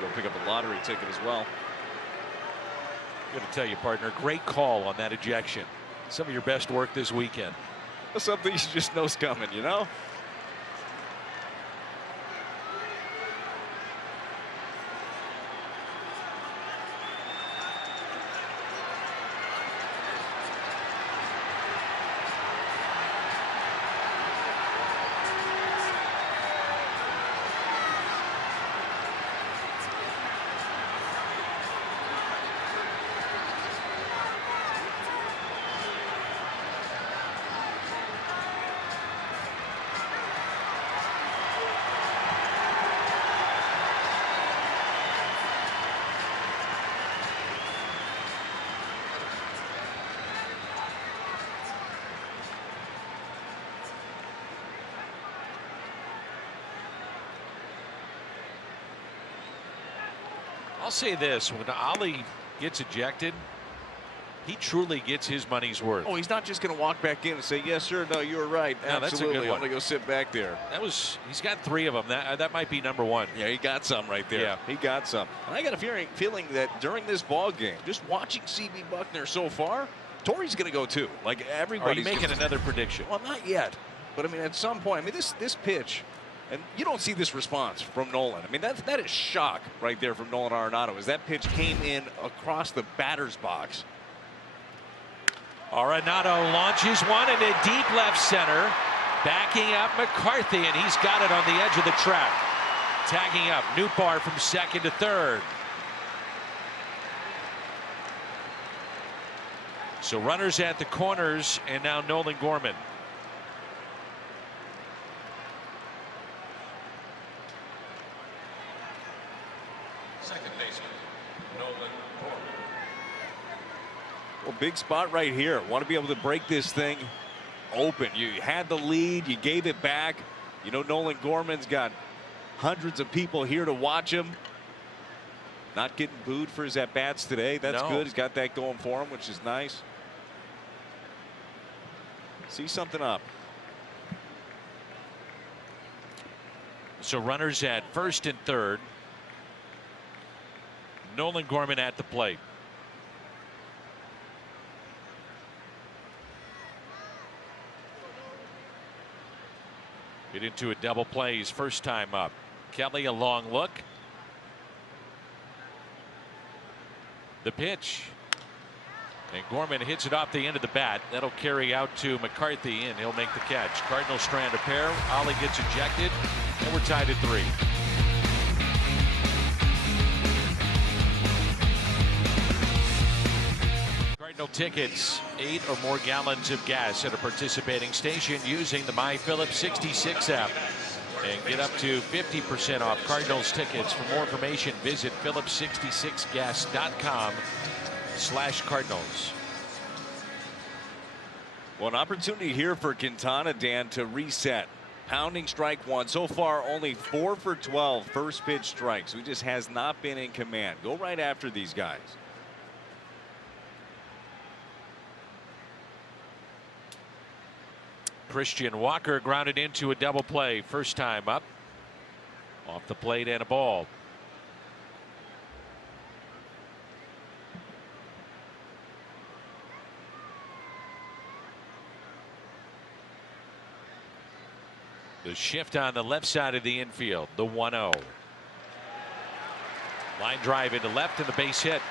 Go pick up a lottery ticket as well. Got to tell you, partner, great call on that ejection. Some of your best work this weekend. Something you just know's coming, you know? I'll say this, when Ollie gets ejected, he truly gets his money's worth. Oh, he's not just going to walk back in and say, yes, sir, no, you were right. No, that's a good Absolutely. one. I'm going to go sit back there. He's got 3 of them. That might be number 1. Yeah, he got some right there. Yeah. He got some. And I got a feeling that during this ball game, just watching C.B. Buckner so far, Torrey's going to go too. Like everybody's Are you making another prediction? Well, not yet. But I mean, at some point, I mean, this pitch, and you don't see this response from Nolan. I mean, that is shock right there from Nolan Arenado as that pitch came in across the batter's box. Arenado launches one into deep left center, backing up McCarthy, and he's got it on the edge of the track. Tagging up Newbar from second to third. So runners at the corners, and now Nolan Gorman. Second baseman, Nolan Gorman. Well, big spot right here. Want to be able to break this thing open. You had the lead, you gave it back. You know, Nolan Gorman's got hundreds of people here to watch him. Not getting booed for his at-bats today. That's good. He's got that going for him, which is nice. See something up. So runners at first and third. Nolan Gorman at the plate. Get into a double play his first time up. Kelly a long look. The pitch. And Gorman hits it off the end of the bat. That'll carry out to McCarthy, and he'll make the catch. Cardinals strand a pair. Ollie gets ejected, and we're tied at 3. Cardinal tickets, 8 or more gallons of gas at a participating station using the MyPhillips 66 app. And get up to 50% off Cardinals tickets. For more information, visit phillips66gas.com/Cardinals. Well, an opportunity here for Quintana, Dan, to reset. Pounding strike one. So far, only 4 for 12 first pitch strikes. He just has not been in command. Go right after these guys. Christian Walker grounded into a double play first time up. Off the plate and a ball. The shift on the left side of the infield, the 1-0. Line drive into left and the base hit.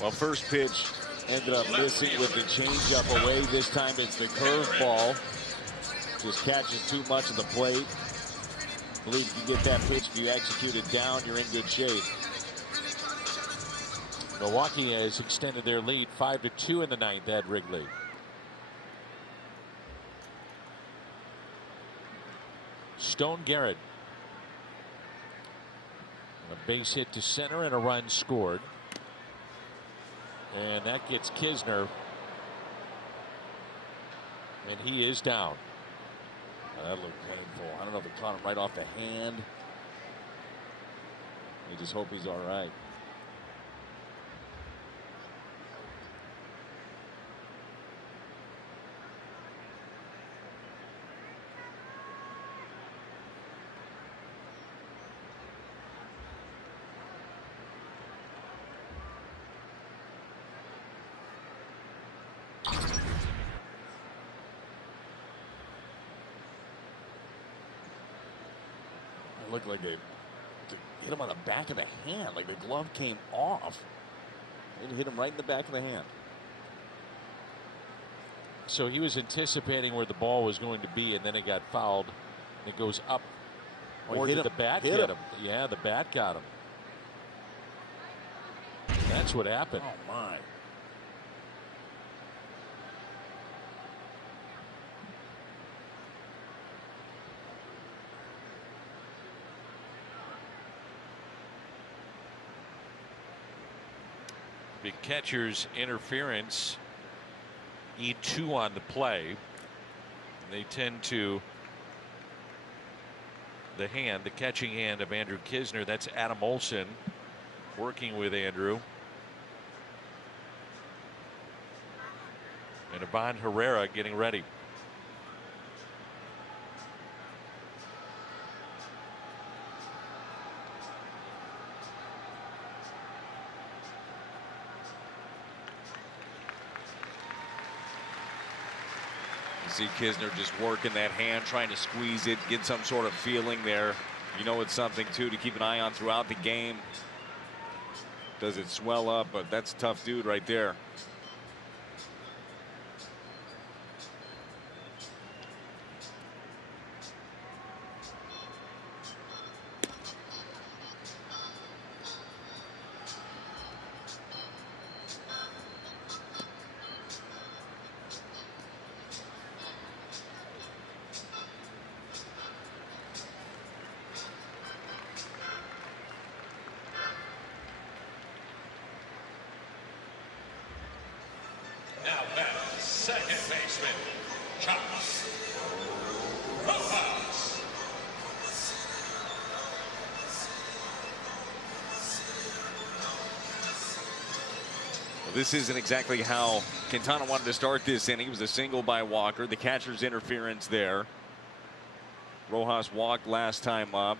Well, first pitch ended up missing with the changeup away. This time it's the curveball. Just catches too much of the plate. I believe if you get that pitch, if you execute it down, you're in good shape. Milwaukee has extended their lead 5-2 in the ninth at Wrigley. Stone Garrett. A base hit to center and a run scored. And that gets Kisner. And he is down. That looked painful. I don't know if it caught him right off the hand. You just hope he's all right. It looked like they hit him on the back of the hand, like the glove came off. It hit him right in the back of the hand. So he was anticipating where the ball was going to be, and then it got fouled. It goes up. Or did the bat get him? Yeah, the bat got him. That's what happened. Oh, my. Big catcher's interference. E2 on the play. They tend to the catching hand of Andrew Kisner. That's Adam Olson working with Andrew. And Ivan Herrera getting ready. See Kisner just working that hand, trying to squeeze it, get some sort of feeling there. You know, it's something too to keep an eye on throughout the game. Does it swell up? But that's a tough dude right there. Now that's second baseman, Chops Rojas. Well, this isn't exactly how Quintana wanted to start this inning. It was a single by Walker. The catcher's interference there. Rojas walked last time up.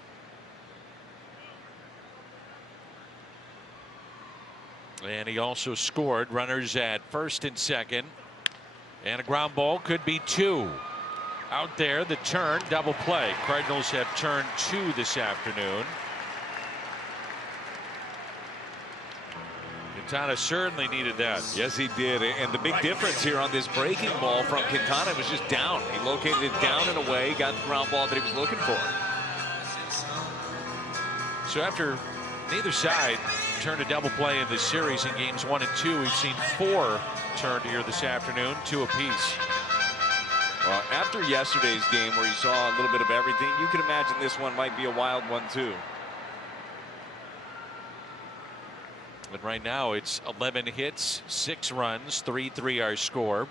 And he also scored. Runners at first and second. And a ground ball, could be two. Out there, the turn, double play. Cardinals have turned two this afternoon. Quintana certainly needed that. Yes, he did. And the big difference here on this breaking ball from Quintana was just down. He located it down and away, got the ground ball that he was looking for. So after neither side turned a double play in this series in games 1 and 2, we've seen 4 turned here this afternoon, 2 apiece. Well, after yesterday's game where you saw a little bit of everything, you can imagine this one might be a wild one too. But right now it's 11 hits, 6 runs, 3-3 our score.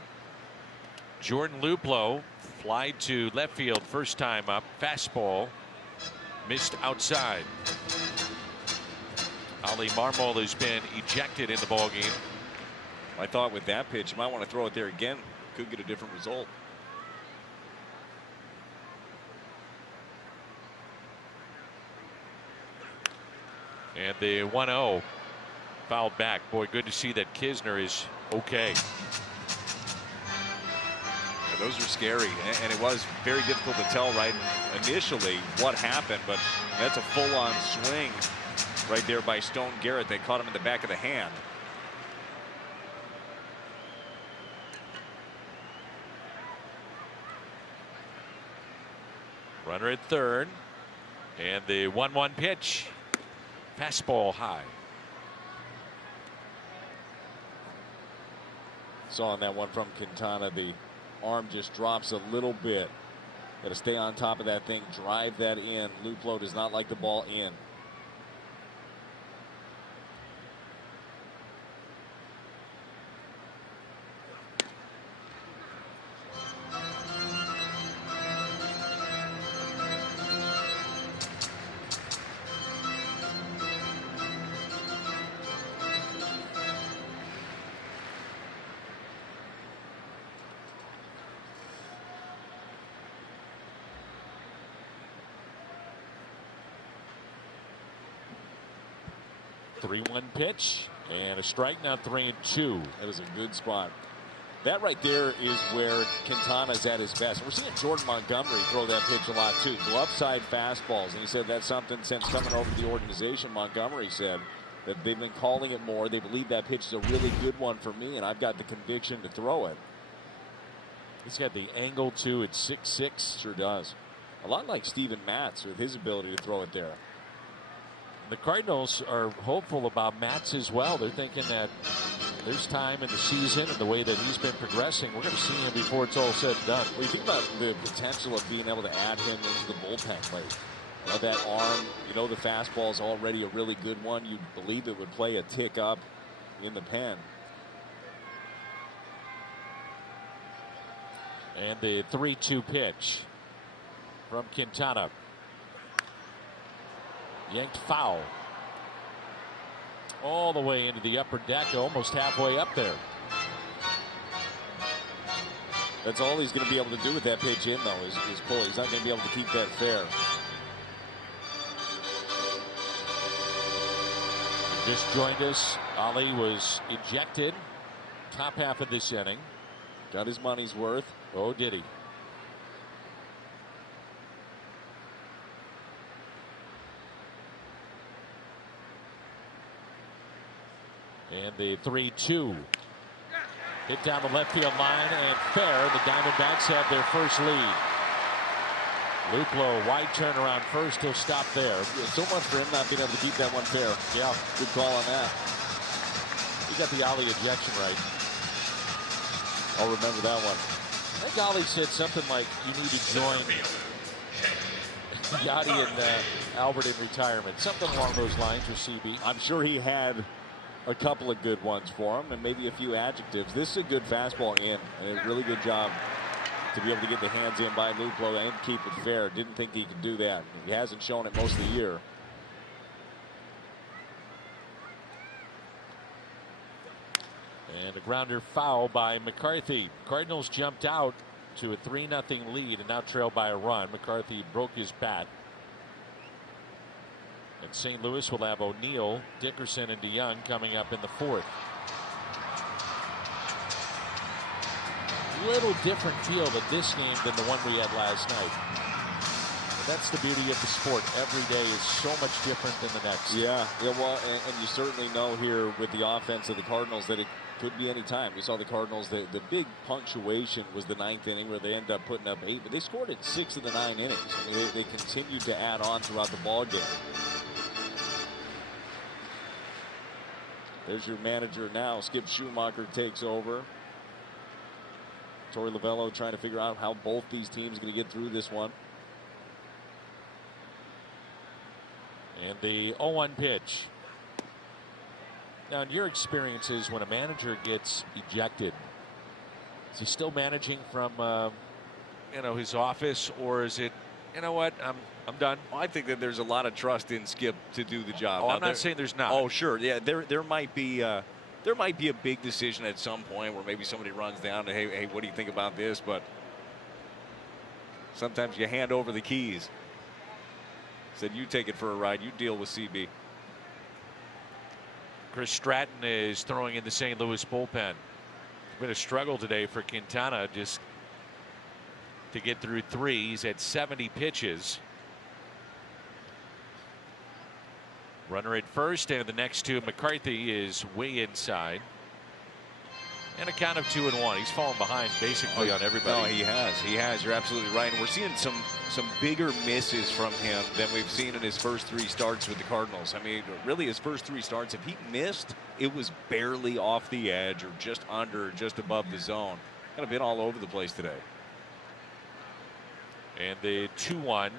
Jordan Luplow fly to left field first time up, fastball missed outside. Ali Marmol has been ejected in the ball game. I thought with that pitch, you might want to throw it there again. Could get a different result. And the 1-0 fouled back. Boy, good to see that Kisner is okay. Yeah, those are scary, and it was very difficult to tell right initially what happened, but that's a full-on swing right there by Stone Garrett. They caught him in the back of the hand. Runner at third, and the 1-1 pitch. Fastball high. Saw on that one from Quintana, the arm just drops a little bit. Got to stay on top of that thing, drive that in. Luplow does not like the ball in. Three-one pitch and a strike. Now 3-2. That was a good spot. That right there is where Quintana's at his best. We're seeing Jordan Montgomery throw that pitch a lot too. Glove side fastballs. And he said that's something since coming over to the organization, Montgomery said that they've been calling it more. They believe that pitch is a really good one for me, and I've got the conviction to throw it. He's got the angle too at 6'6". Sure does. A lot like Steven Matz with his ability to throw it there. The Cardinals are hopeful about Matz as well. They're thinking that there's time in the season and the way that he's been progressing. We're going to see him before it's all said and done. Well, you think about the potential of being able to add him into the bullpen late. You know, that arm, you know, the fastball is already a really good one. You believe it would play a tick up in the pen. And the 3-2 pitch from Quintana. Yanked foul. All the way into the upper deck, almost halfway up there. That's all he's going to be able to do with that pitch in, though, is pull. He's not going to be able to keep that fair. Just joined us. Ali was ejected top half of this inning. Got his money's worth. Oh, did he? And the 3-2 hit down the left field line and fair. The Diamondbacks have their first lead. Luplow, wide turnaround first. He'll stop there. Yeah, so much for him not being able to keep that one fair. Yeah, good call on that. He got the Ali ejection right. I'll remember that one. I think Ali said something like, "You need to join Yachty and Albert in retirement." Something along those lines with CB. I'm sure he had a couple of good ones for him and maybe a few adjectives. This is a good fastball in, and a really good job to be able to get the hands in by Luplow and keep it fair. Didn't think he could do that. He hasn't shown it most of the year. And a grounder foul by McCarthy. Cardinals jumped out to a 3-0 lead and now trail by a run. McCarthy broke his bat. And St. Louis will have O'Neill, Dickerson, and DeYoung coming up in the fourth. Little different feel to this game than the one we had last night. But that's the beauty of the sport. Every day is so much different than the next. Yeah, well, and you certainly know here with the offense of the Cardinals that it could be any time. We saw the Cardinals, the big punctuation was the 9th inning where they ended up putting up 8, but they scored in 6 of the 9 innings. I mean, they continued to add on throughout the ball game. There's your manager now. Skip Schumacher takes over. Torey Lovullo trying to figure out how both these teams are going to get through this one. And the 0-1 pitch. Now, in your experiences, when a manager gets ejected, is he still managing from his office, or is it you know what, I'm done. Well, I think that there's a lot of trust in Skip to do the job. Oh, now, I'm not saying there's not. Oh, sure. Yeah, there might be a big decision at some point where maybe somebody runs down to, hey, what do you think about this? But sometimes you hand over the keys. Said, you take it for a ride. You deal with CB. Chris Stratton is throwing in the St. Louis bullpen. It's been a struggle today for Quintana just to get through 3. He's at 70 pitches. Runner at first, and the next 2, McCarthy is way inside. And a count of 2-1. He's fallen behind basically on everybody. No, he has. You're absolutely right. And we're seeing some bigger misses from him than we've seen in his first 3 starts with the Cardinals. I mean, really, his first 3 starts, if he missed, it was barely off the edge or just under, or just above the zone. Kind of been all over the place today. And the 2-1.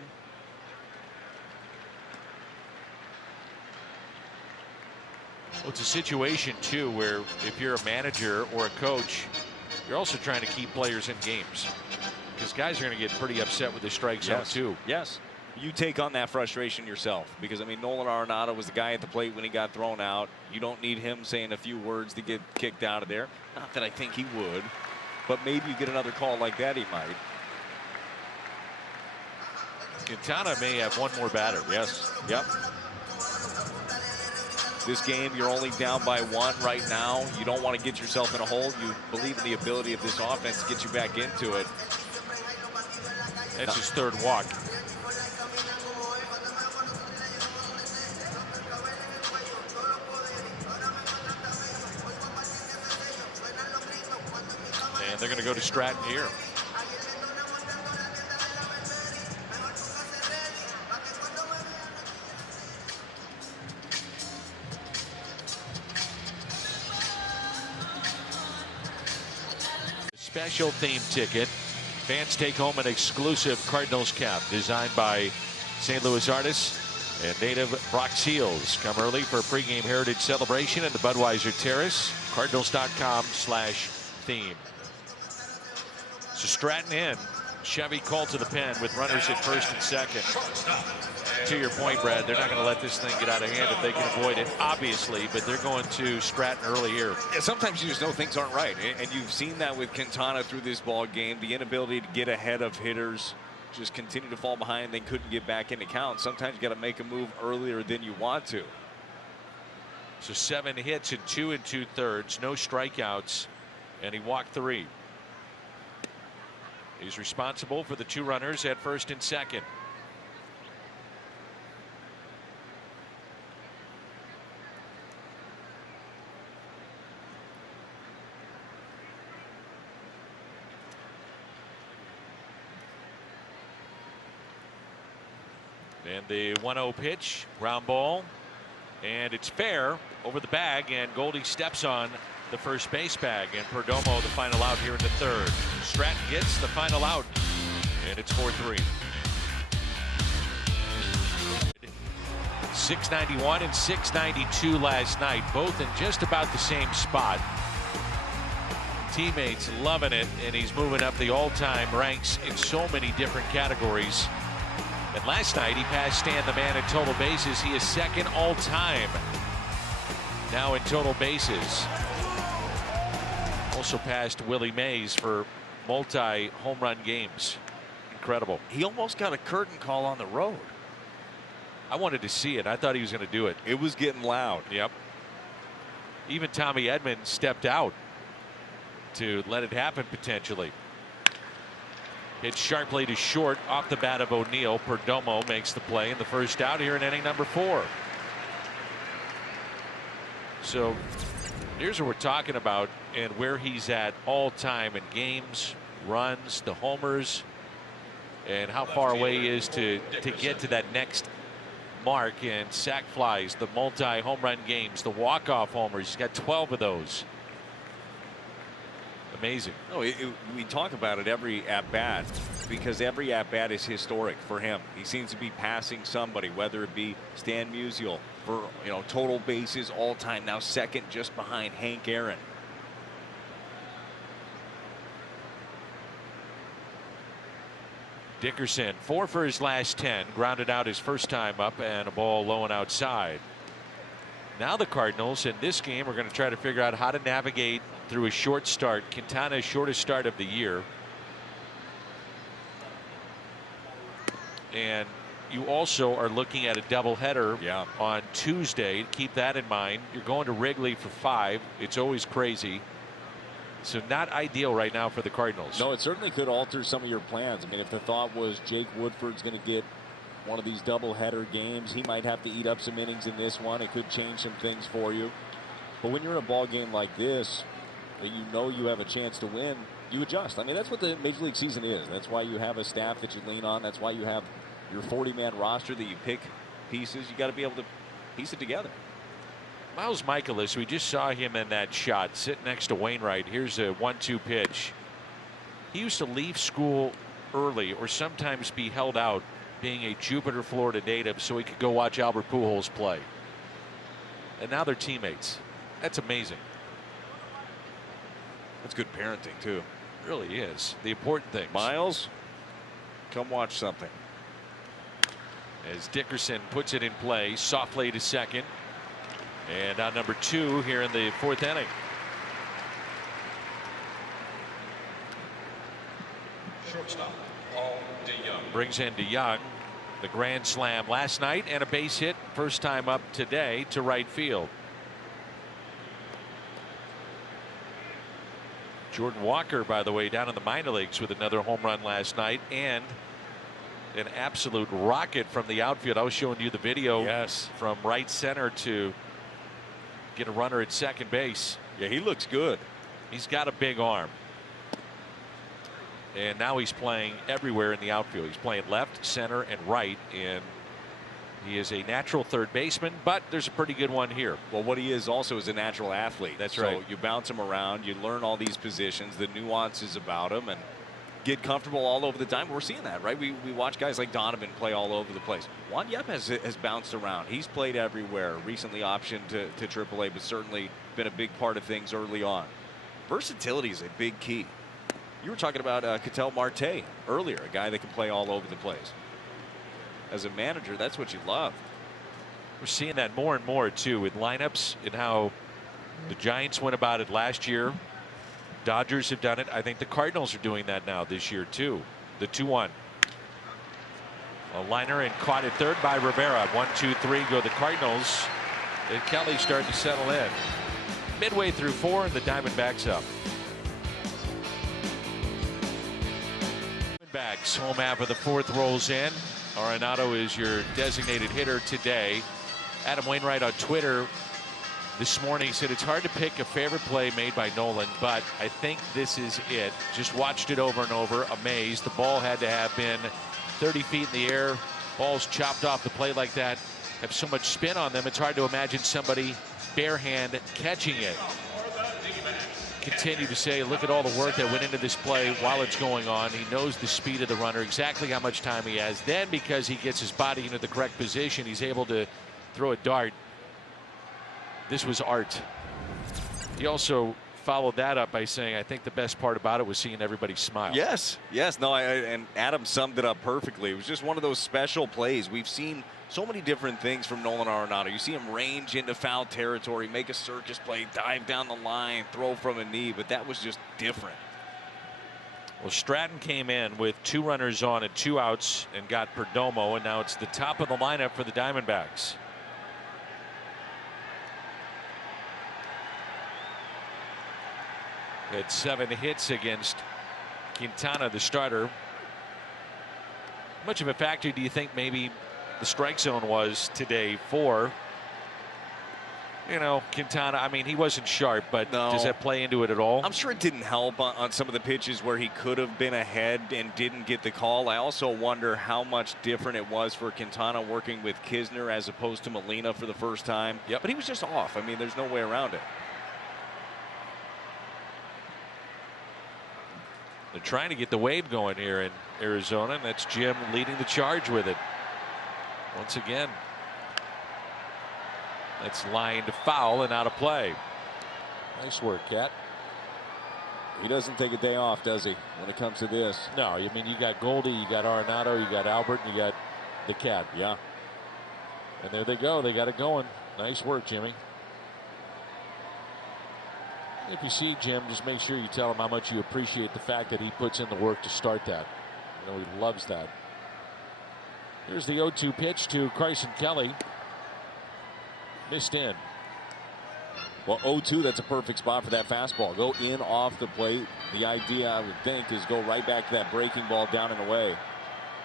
Well, it's a situation, too, where if you're a manager or a coach, you're also trying to keep players in games. Because guys are going to get pretty upset with the strike zone, too. Yes. You take on that frustration yourself. Because, I mean, Nolan Arenado was the guy at the plate when he got thrown out. You don't need him saying a few words to get kicked out of there. Not that I think he would. But maybe you get another call like that, he might. Quintana may have one more batter. Yes. Yep. This game, you're only down by 1 right now. You don't want to get yourself in a hole. You believe in the ability of this offense to get you back into it. That's his 3rd walk. And they're going to go to Stratton here. Special theme ticket. Fans take home an exclusive Cardinals cap designed by St. Louis artists and native Brock Seals. Come early for a pregame heritage celebration at the Budweiser Terrace. Cardinals.com/theme. So Stratton in. Chevy called to the pen with runners at first and second. To your point, Brad, they're not going to let this thing get out of hand if they can avoid it, obviously, but they're going to Stratton early here. Yeah, sometimes you just know things aren't right, and you've seen that with Quintana through this ball game. The inability to get ahead of hitters, just continue to fall behind. They couldn't get back into count. Sometimes you got to make a move earlier than you want to. So 7 hits in 2 2/3, no strikeouts, and he walked 3. He's responsible for the 2 runners at first and second. And the 1-0 pitch, ground ball, and it's fair over the bag, and Goldie steps on the first base bag, and Perdomo the final out here in the 3rd. Stratton gets the final out, and it's 4-3. 691 and 692 last night, both in just about the same spot. Teammates loving it, and he's moving up the all-time ranks in so many different categories. And last night he passed Stan the Man in total bases. He is 2nd all-time now in total bases. Also passed Willie Mays for multi-home run games. Incredible. He almost got a curtain call on the road. I wanted to see it. I thought he was going to do it. It was getting loud. Yep. Even Tommy Edman stepped out to let it happen potentially. Hit sharply to short off the bat of O'Neill. Perdomo makes the play in the first out here in inning number 4. So here's what we're talking about and where he's at all time in games, runs, the homers, and how far away he is to get to that next mark in sac flies, the multi home run games, the walk-off homers. He's got 12 of those. Amazing. No, we talk about it every at bat because every at bat is historic for him. He seems to be passing somebody, whether it be Stan Musial for total bases all time, now 2nd just behind Hank Aaron. Dickerson 4 for his last 10, grounded out his first time up, and a ball low and outside. Now the Cardinals in this game are going to try to figure out how to navigate through a short start. Quintana's shortest start of the year. And you also are looking at a doubleheader on Tuesday. Keep that in mind. You're going to Wrigley for 5. It's always crazy. So not ideal right now for the Cardinals. No, it certainly could alter some of your plans. I mean, if the thought was Jake Woodford's going to get one of these doubleheader games, he might have to eat up some innings in this one. It could change some things for you. But when you're in a ball game like this, that you know you have a chance to win, you adjust. I mean, that's what the Major League season is. That's why you have a staff that you lean on. That's why you have your 40-man roster that you pick pieces. You got to be able to piece it together. Miles Michaelis, we just saw him in that shot sitting next to Wainwright. Here's a 1-2 pitch. He used to leave school early or sometimes be held out being a Jupiter, Florida native so he could go watch Albert Pujols play. And now they're teammates. That's amazing. That's good parenting too. It really is. The important thing. Miles, come watch something. As Dickerson puts it in play softly to second. And on number 2 here in the 4th inning. Shortstop, Paul DeYoung. Brings in DeYoung, the grand slam last night, and a base hit first time up today to right field. Jordan Walker, by the way, down in the minor leagues with another home run last night and an absolute rocket from the outfield. I was showing you the video from right center to get a runner at second base. Yeah, he looks good. He's got a big arm. And now he's playing everywhere in the outfield. He's playing left, center, and right. And he is a natural third baseman, but there's a pretty good one here. Well, what he is also is a natural athlete. That's right. So you bounce him around, you learn all these positions, the nuances about him, and get comfortable all over the time. We're seeing that, right? We watch guys like Donovan play all over the place. Juan Yep has bounced around. He's played everywhere. Recently optioned to AAA, but certainly been a big part of things early on. Versatility is a big key. You were talking about Ketel Marte earlier, a guy that can play all over the place. As a manager, that's what you love. We're seeing that more and more, too, with lineups and how the Giants went about it last year. Dodgers have done it. I think the Cardinals are doing that now this year, too. The 2-1. A liner and caught at third by Rivera. 1-2-3 go the Cardinals. And Kelly's starting to settle in. Midway through 4, and the Diamondbacks up. Diamondbacks home half of the 4th rolls in. Arenado is your designated hitter today. Adam Wainwright on Twitter this morning said it's hard to pick a favorite play made by Nolan, but I think this is it. Just watched it over and over, amazed. The ball had to have been 30 feet in the air. Balls chopped off the plate like that have so much spin on them, it's hard to imagine somebody bare hand catching it. Continue to say, look at all the work that went into this play while it's going on. He knows the speed of the runner, exactly how much time he has. Then, because he gets his body into the correct position, he's able to throw a dart. This was art. He also followed that up by saying, I think the best part about it was seeing everybody smile. Yes. No, and Adam summed it up perfectly. It was just one of those special plays. We've seen so many different things from Nolan Arenado. You see him range into foul territory, make a circus play, dive down the line, throw from a knee, but that was just different. Well, Stratton came in with 2 runners on and 2 outs and got Perdomo, and now it's the top of the lineup for the Diamondbacks. Had 7 hits against Quintana, the starter. How much of a factor do you think maybe the strike zone was today for, you know, Quintana? I mean, he wasn't sharp, but no. Does that play into it at all? I'm sure it didn't help on some of the pitches where he could have been ahead and didn't get the call. I also wonder how much different it was for Quintana working with Kisner as opposed to Molina for the first time. Yep. But he was just off. I mean, there's no way around it. They're trying to get the wave going here in Arizona, and that's Jim leading the charge with it. Once again, that's lined foul and out of play. Nice work, Cat. He doesn't take a day off, does he, when it comes to this? No, I mean, you got Goldie, you got Arenado, you got Albert, and you got the Cat. Yeah. And there they go. They got it going. Nice work, Jimmy. If you see Jim, just make sure you tell him how much you appreciate the fact that he puts in the work to start that. You know, he loves that. Here's the 0-2 pitch to Carson Kelly. Missed in. Well, 0-2, that's a perfect spot for that fastball. Go in off the plate. The idea, I would think, is go right back to that breaking ball down and away.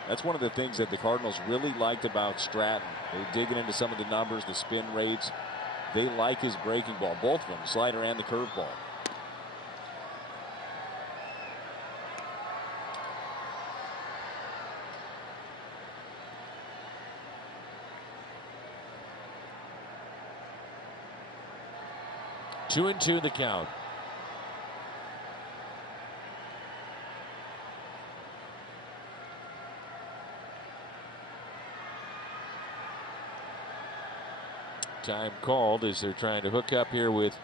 That's one of the things that the Cardinals really liked about Stratton. They were digging into some of the numbers, the spin rates. They like his breaking ball, both of them, slider and the curveball. Two and two the count. Time called as they're trying to hook up here with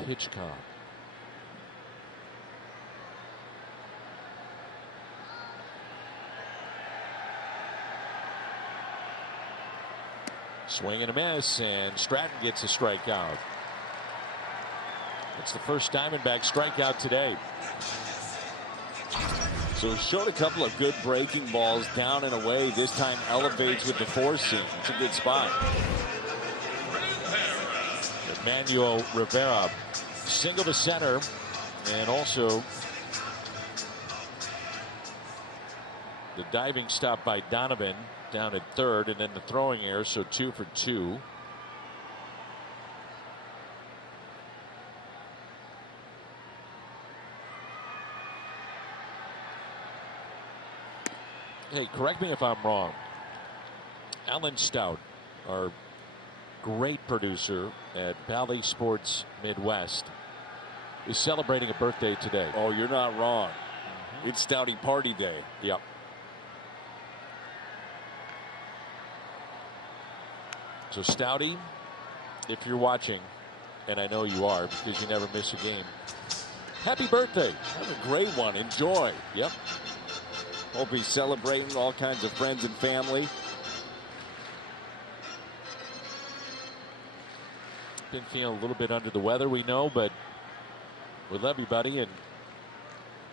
PitchCom. Swing and a miss, and Stratton gets a strikeout. It's the first Diamondback strikeout today. So he showed a couple of good breaking balls down and away. This time elevates with the four seam. It's a good spot. Manuel Rivera single to center, and also the diving stop by Donovan down at third, and then the throwing error, so 2 for 2. Hey, correct me if I'm wrong. Alan Stout, our great producer at Bally Sports Midwest, is celebrating a birthday today. Oh, you're not wrong. It's Stouty Party Day. Yep. So Stouty, if you're watching, and I know you are because you never miss a game, happy birthday. Have a great one. Enjoy. Yep. Hope he's celebrating all kinds of friends and family. Been feeling a little bit under the weather, we know, but we love you, buddy, and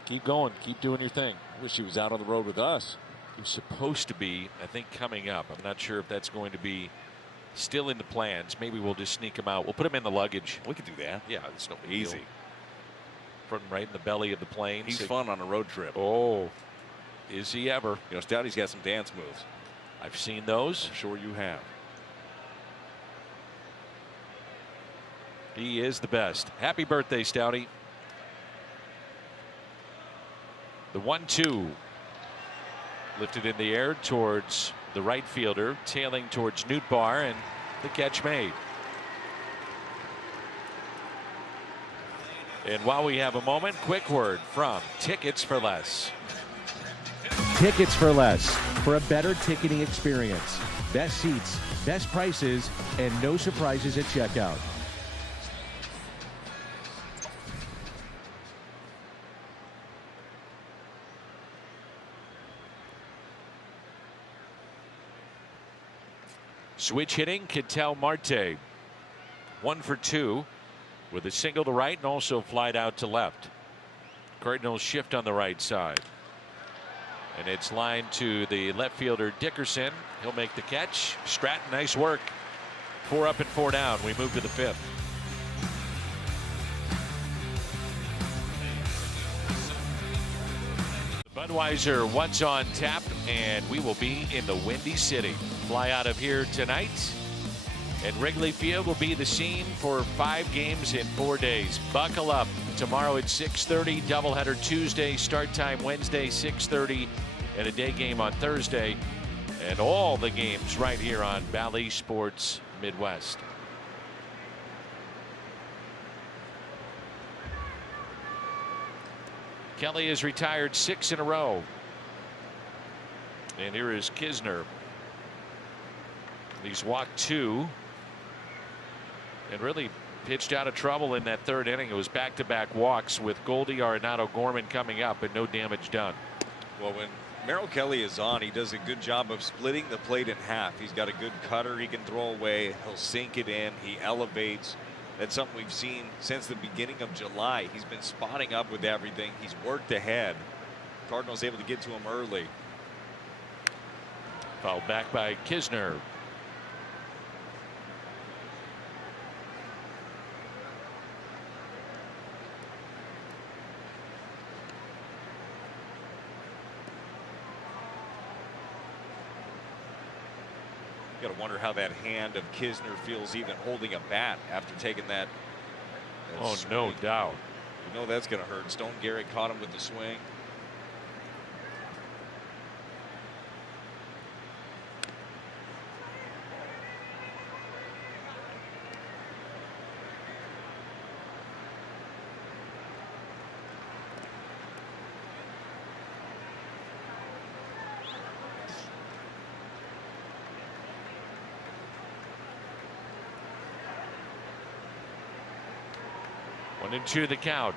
keep going. Keep doing your thing. Wish he was out on the road with us. He was supposed to be, I think, coming up. I'm not sure if that's going to be still in the plans. Maybe we'll just sneak him out. We'll put him in the luggage. We could do that. Yeah, it's no big Easy. deal. Put him right in the belly of the plane. He's fun on a road trip. Oh, is he ever? You know, Stouty's got some dance moves. I've seen those. I'm sure you have. He is the best. Happy birthday, Stouty. The 1-2 lifted in the air towards the right fielder, tailing towards Nootbaar, and the catch made. And while we have a moment, quick word from Tickets for Less. Tickets for Less, for a better ticketing experience. Best seats, best prices, and no surprises at checkout. Switch hitting, Ketel Marte. 1 for 2 with a single to right and also flied out to left. Cardinals shift on the right side. And it's lined to the left fielder Dickerson. He'll make the catch. Stratton, nice work. 4 up and 4 down. We move to the 5th. Budweiser once on tap, and we will be in the Windy City. Fly out of here tonight, and Wrigley Field will be the scene for 5 games in 4 days. Buckle up. Tomorrow at 6:30, doubleheader Tuesday, start time Wednesday 6:30, and a day game on Thursday, and all the games right here on Bally Sports Midwest. Kelly has retired 6 in a row. And here is Kisner. He's walked 2. And really pitched out of trouble in that third inning. It was back-to-back walks with Goldie, Arenado, Gorman coming up, but no damage done. Well, when Merrill Kelly is on, he does a good job of splitting the plate in half. He's got a good cutter he can throw away. He'll sink it in. He elevates. That's something we've seen since the beginning of July. He's been spotting up with everything. He's worked ahead. Cardinals able to get to him early. Fouled back by Kisner. You got to wonder how that hand of Kisner feels even holding a bat after taking that. Oh, swing. no doubt. You know that's going to hurt. Stone Garrett caught him with the swing. One and two the count.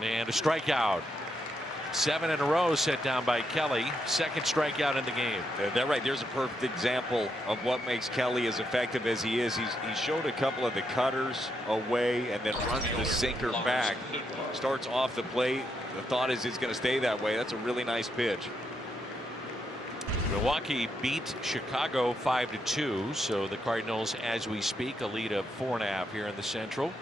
And a strikeout. 7 in a row set down by Kelly. Second strikeout in the game. That right there's a perfect example of what makes Kelly as effective as he is. He showed a couple of the cutters away and then runs the sinker back. Starts off the plate. The thought is it's going to stay that way. That's a really nice pitch. Milwaukee beat Chicago 5-2, so the Cardinals, as we speak, a lead of 4.5 here in the Central.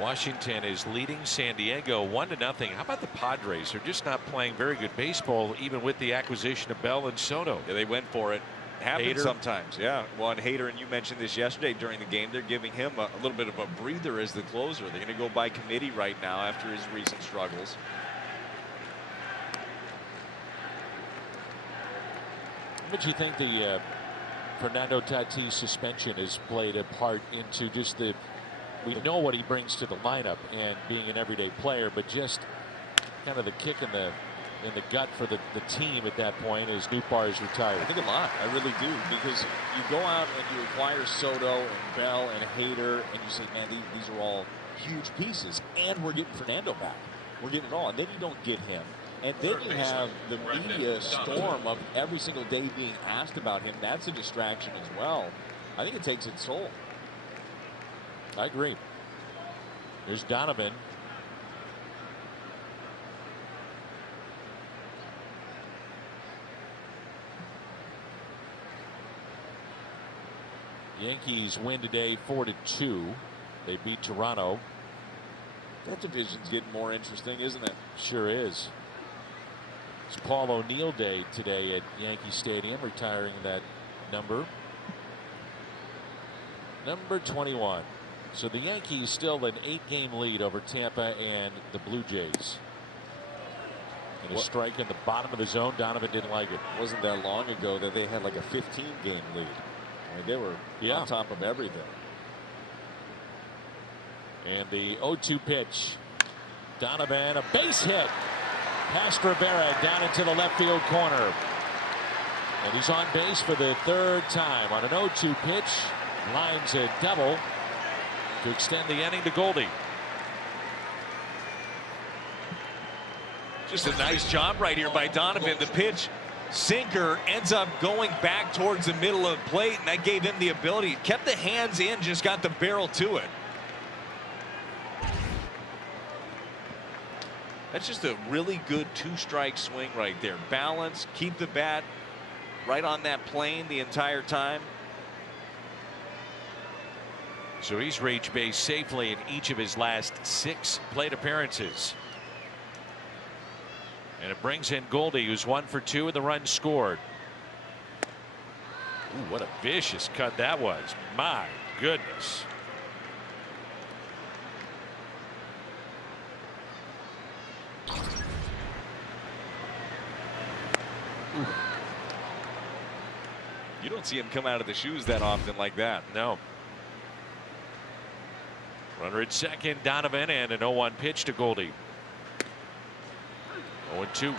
Washington is leading San Diego 1-0. How about the Padres? They're just not playing very good baseball, even with the acquisition of Bell and Soto. Yeah, they went for it. Happens Hader. sometimes. Yeah, one Hader, and you mentioned this yesterday during the game. They're giving him a little bit of a breather as the closer. They're going to go by committee right now after his recent struggles. But you think the Fernando Tatis suspension has played a part into just the, we know what he brings to the lineup and being an everyday player, but just kind of the kick in the gut for the team at that point as Nootbaar is retired? I think a lot. I really do, because you go out and you acquire Soto and Bell and Hader, and you say, man, these are all huge pieces, and we're getting Fernando back. We're getting it all, and then you don't get him. And then you have the media storm of every single day being asked about him. That's a distraction as well. I think it takes its toll. I agree. There's Donovan. Yankees win today 4-2. They beat Toronto. That division's getting more interesting, isn't it? Sure is. It's Paul O'Neill Day today at Yankee Stadium, retiring that number. Number 21. So the Yankees still an 8-game lead over Tampa and the Blue Jays. And a strike in the bottom of the zone. Donovan didn't like it. Wasn't that long ago that they had like a 15-game lead. I mean, they were on top of everything. And the 0-2 pitch. Donovan, a base hit. Past Rivera down into the left field corner. And he's on base for the third time on an 0-2 pitch. Lines a double to extend the inning to Goldie. Just a nice job right here by Donovan. The pitch, sinker, ends up going back towards the middle of the plate, and that gave him the ability. Kept the hands in, just got the barrel to it. That's just a really good two-strike swing right there. Balance, keep the bat right on that plane the entire time. So he's reached base safely in each of his last 6 plate appearances. And it brings in Goldie, who's 1 for 2 and the run scored. Ooh, what a vicious cut that was. My goodness. Ooh. You don't see him come out of the shoes that often like that. No. Runner at second, Donovan, and an 0-1 pitch to Goldie. 0-2.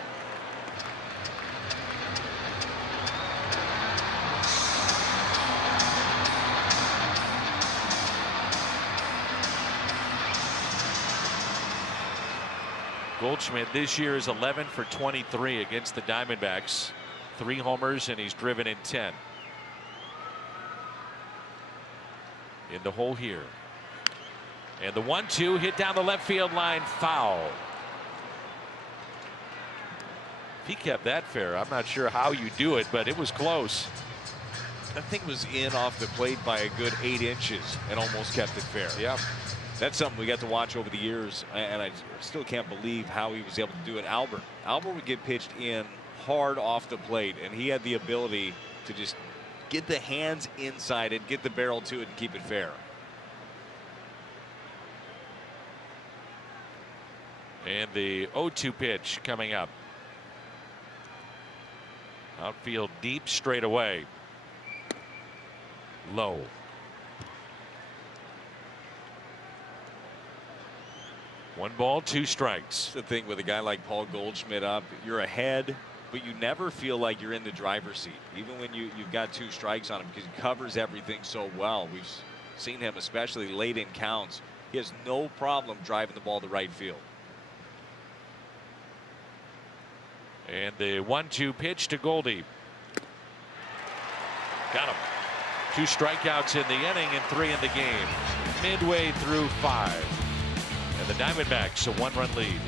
Goldschmidt this year is 11 for 23 against the Diamondbacks. 3 homers, and he's driven in 10. In the hole here. And the 1-2 hit down the left field line, foul. If he kept that fair, I'm not sure how you do it, but it was close. That thing was in off the plate by a good 8 inches and almost kept it fair. Yeah. That's something we got to watch over the years, and I still can't believe how he was able to do it. Albert would get pitched in hard off the plate, and he had the ability to just get the hands inside it, get the barrel to it, and keep it fair. And the 0-2 pitch coming up. Outfield deep, straight away. Low. One ball, 2 strikes. That's the thing with a guy like Paul Goldschmidt up. You're ahead, but you never feel like you're in the driver's seat, even when you've got 2 strikes on him, because he covers everything so well. We've seen him, especially late in counts. He has no problem driving the ball to right field. And the 1-2 pitch to Goldie. Got him. 2 strikeouts in the inning and 3 in the game. Midway through 5. And the Diamondbacks a 1-run lead.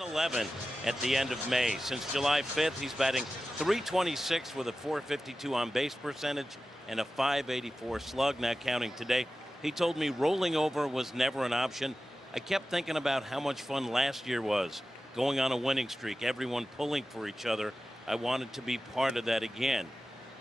11 at the end of May. Since July 5th, he's batting .326 with a .452 on base percentage and a .584 slug, not counting today. He told me rolling over was never an option. I kept thinking about how much fun last year was, going on a winning streak, everyone pulling for each other. I wanted to be part of that again.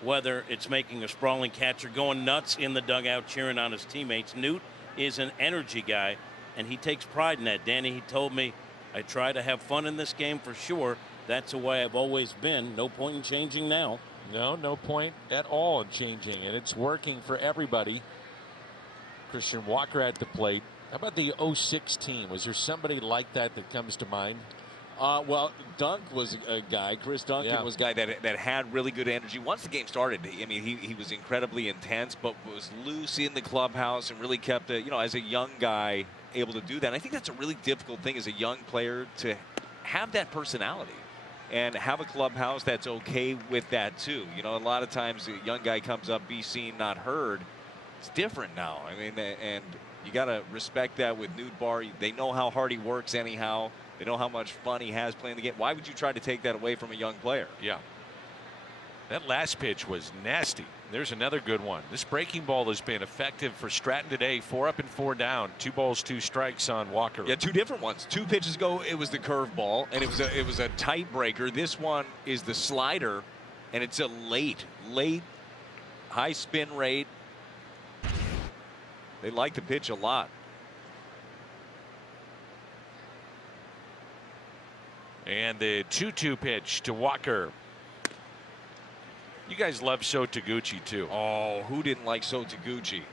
Whether it's making a sprawling catcher going nuts in the dugout cheering on his teammates, Newt is an energy guy, and he takes pride in that. Danny, he told me, I try to have fun in this game for sure. That's the way I've always been. No point in changing now. No point at all in changing, and it's working for everybody. Christian Walker at the plate. How about the 06 team? Was there somebody like that comes to mind? Well, Dunk was a guy. Chris Duncan was a guy that had really good energy. Once the game started, I mean, he was incredibly intense, but was loose in the clubhouse and really kept, as a young guy, able to do that. And I think that's a really difficult thing as a young player, to have that personality and have a clubhouse that's okay with that too. A lot of times a young guy comes up, be seen, not heard. It's different now. I mean, and you got to respect that with Newt Barr. They know how hard he works anyhow. They know how much fun he has playing the game. Why would you try to take that away from a young player? Yeah. That last pitch was nasty. There's another good one. This breaking ball has been effective for Stratton today. 4 up and 4 down. 2 balls, 2 strikes on Walker. Yeah, 2 different ones. 2 pitches ago, it was the curveball, and it was a tight breaker. This one is the slider, and it's a late high spin rate. They like the pitch a lot. And the 2-2 pitch to Walker. You guys love Sho Taguchi too. Oh, who didn't like Sho Taguchi?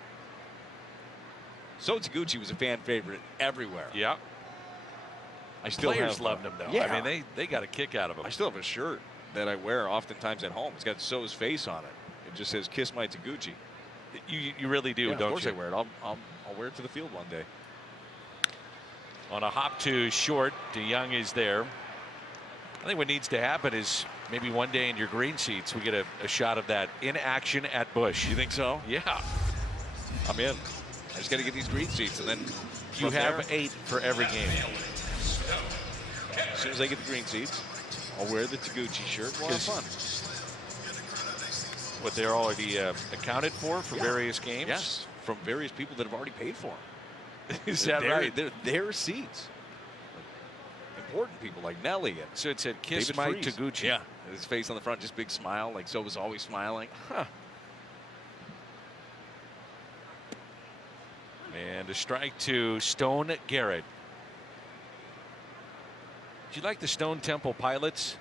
Sho Taguchi was a fan favorite everywhere. Yeah. I still Players have, loved him though. Yeah. I mean, they got a kick out of him. I still have a shirt that I wear oftentimes at home. It's got Sho's face on it. It just says "Kiss my Taguchi." You really do, Yeah, don't you? of course I wear it. I'll wear it to the field one day. On a hop to short, DeYoung is there. I think what needs to happen is maybe one day in your green seats we get a shot of that in action at Busch. You think so? Yeah. I'm in. I just got to get these green seats, and then You have 8 for every game. As soon as I get the green seats, I'll wear the Taguchi shirt. We'll have fun. What they're already accounted for various games? Yes, from various people that have already paid for them. Is that right? They're their seats. Important people like Nelly. And so it said "Kiss David my Freese. Taguchi." Yeah, his face on the front, just big smile, like So was always smiling. Huh. And a strike to Stone Garrett. Do you like the Stone Temple Pilots?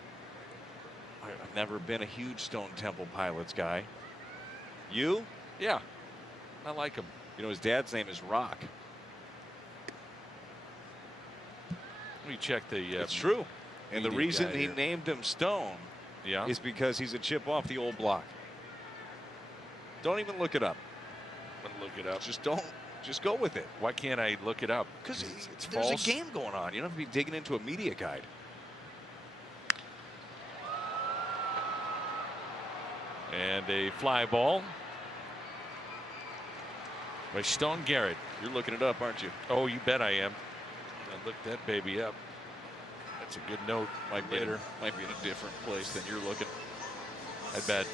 I've never been a huge Stone Temple Pilots guy. You? Yeah, I like him. His dad's name is Rock. Let me check the. It's true. And the reason he here. named him Stone is because he's a chip off the old block. Don't even look it up. I'm gonna look it up. Just don't. Just go with it. Why can't I look it up? Because there's false. a game going on. You don't have to be digging into a media guide. And a fly ball by Stone Garrett. You're looking it up, aren't you? Oh, you bet I am. I looked that baby up. That's a good note. Might be in a different place than you're looking. I bet.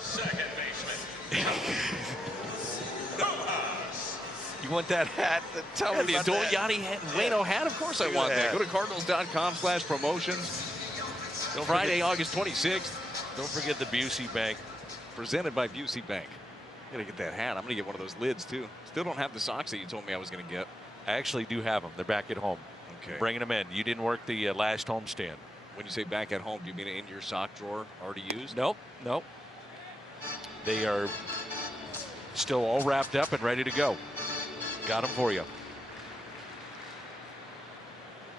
Second baseman. You want that hat? Tell me about that. Yachty Wayno hat? Of course I want that. Go to Cardinals.com/promotions. Friday, August 26th. Don't forget the Busey Bank. Presented by Busey Bank. Gotta get that hat. I'm gonna get one of those lids too. Still don't have the socks that you told me I was gonna get. I actually do have them. They're back at home. Okay. Bringing them in. You didn't work the last homestand. When you say back at home, do you mean in your sock drawer already used? Nope. Nope. They are still all wrapped up and ready to go. Got them for you.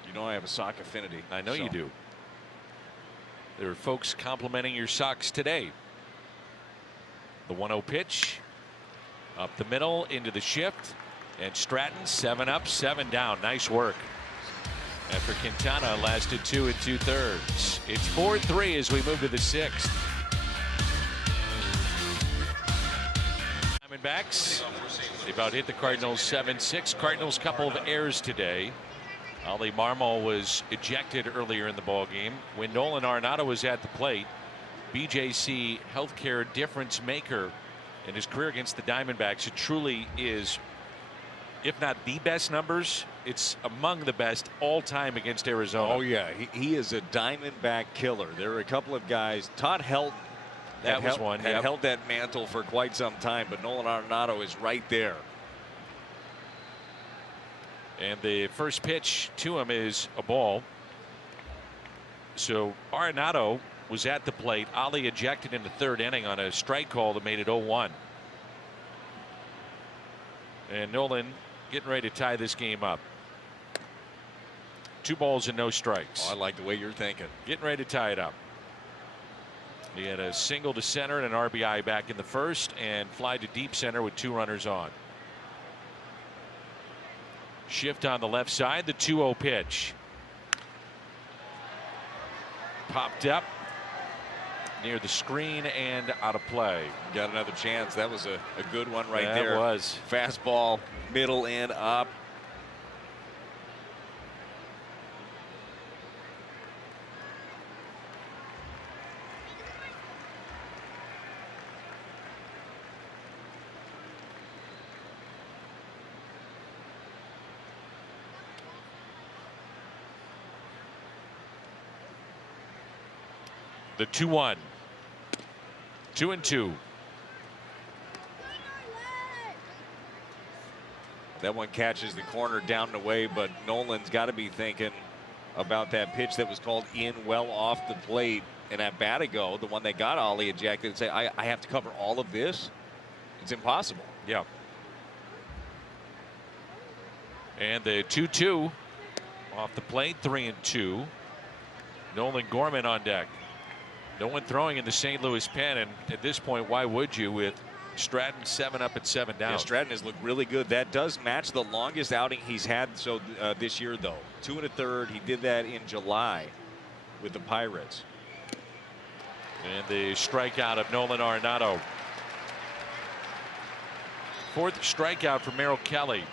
You know I have a sock affinity. I know you do. There are folks complimenting your socks today. The 1-0 pitch. Up the middle into the shift. And Stratton 7 up, 7 down. Nice work. After Quintana lasted 2 2/3. It's 4-3 as we move to the 6th. Diamondbacks. They about hit the Cardinals 7-6. Cardinals couple of errors today. Ali Marmol was ejected earlier in the ball game. When Nolan Arenado was at the plate, BJC healthcare difference maker in his career against the Diamondbacks. It truly is, if not the best numbers, it's among the best all time against Arizona. Oh yeah, he is a Diamondback killer. There are a couple of guys. Todd Helton that was one. Had held that mantle for quite some time, but Nolan Arenado is right there. And the first pitch to him is a ball. So Arenado was at the plate. Ali ejected in the 3rd inning on a strike call that made it 0-1. And Nolan getting ready to tie this game up. 2 balls and no strikes. Oh, I like the way you're thinking. Getting ready to tie it up. He had a single to center and an RBI back in the 1st and fly to deep center with 2 runners on. Shift on the left side, the 2-0 pitch. Popped up near the screen and out of play. Got another chance. That was a good one right there. That was. Fastball, middle and up. The 2-1. 2-2. That one catches the corner down and away, but Nolan's got to be thinking about that pitch that was called in well off the plate. And at bat ago, the one that got Ali ejected, and say, I have to cover all of this. It's impossible. Yeah. And the 2-2 off the plate, 3-2. Nolan Gorman on deck. No one throwing in the St. Louis pen, and at this point, why would you, with Stratton 7 up and 7 down? Yeah, Stratton has looked really good. That does match the longest outing he's had this year, though. 2 1/3. He did that in July with the Pirates. And the strikeout of Nolan Arenado. 4th strikeout for Merrill Kelly.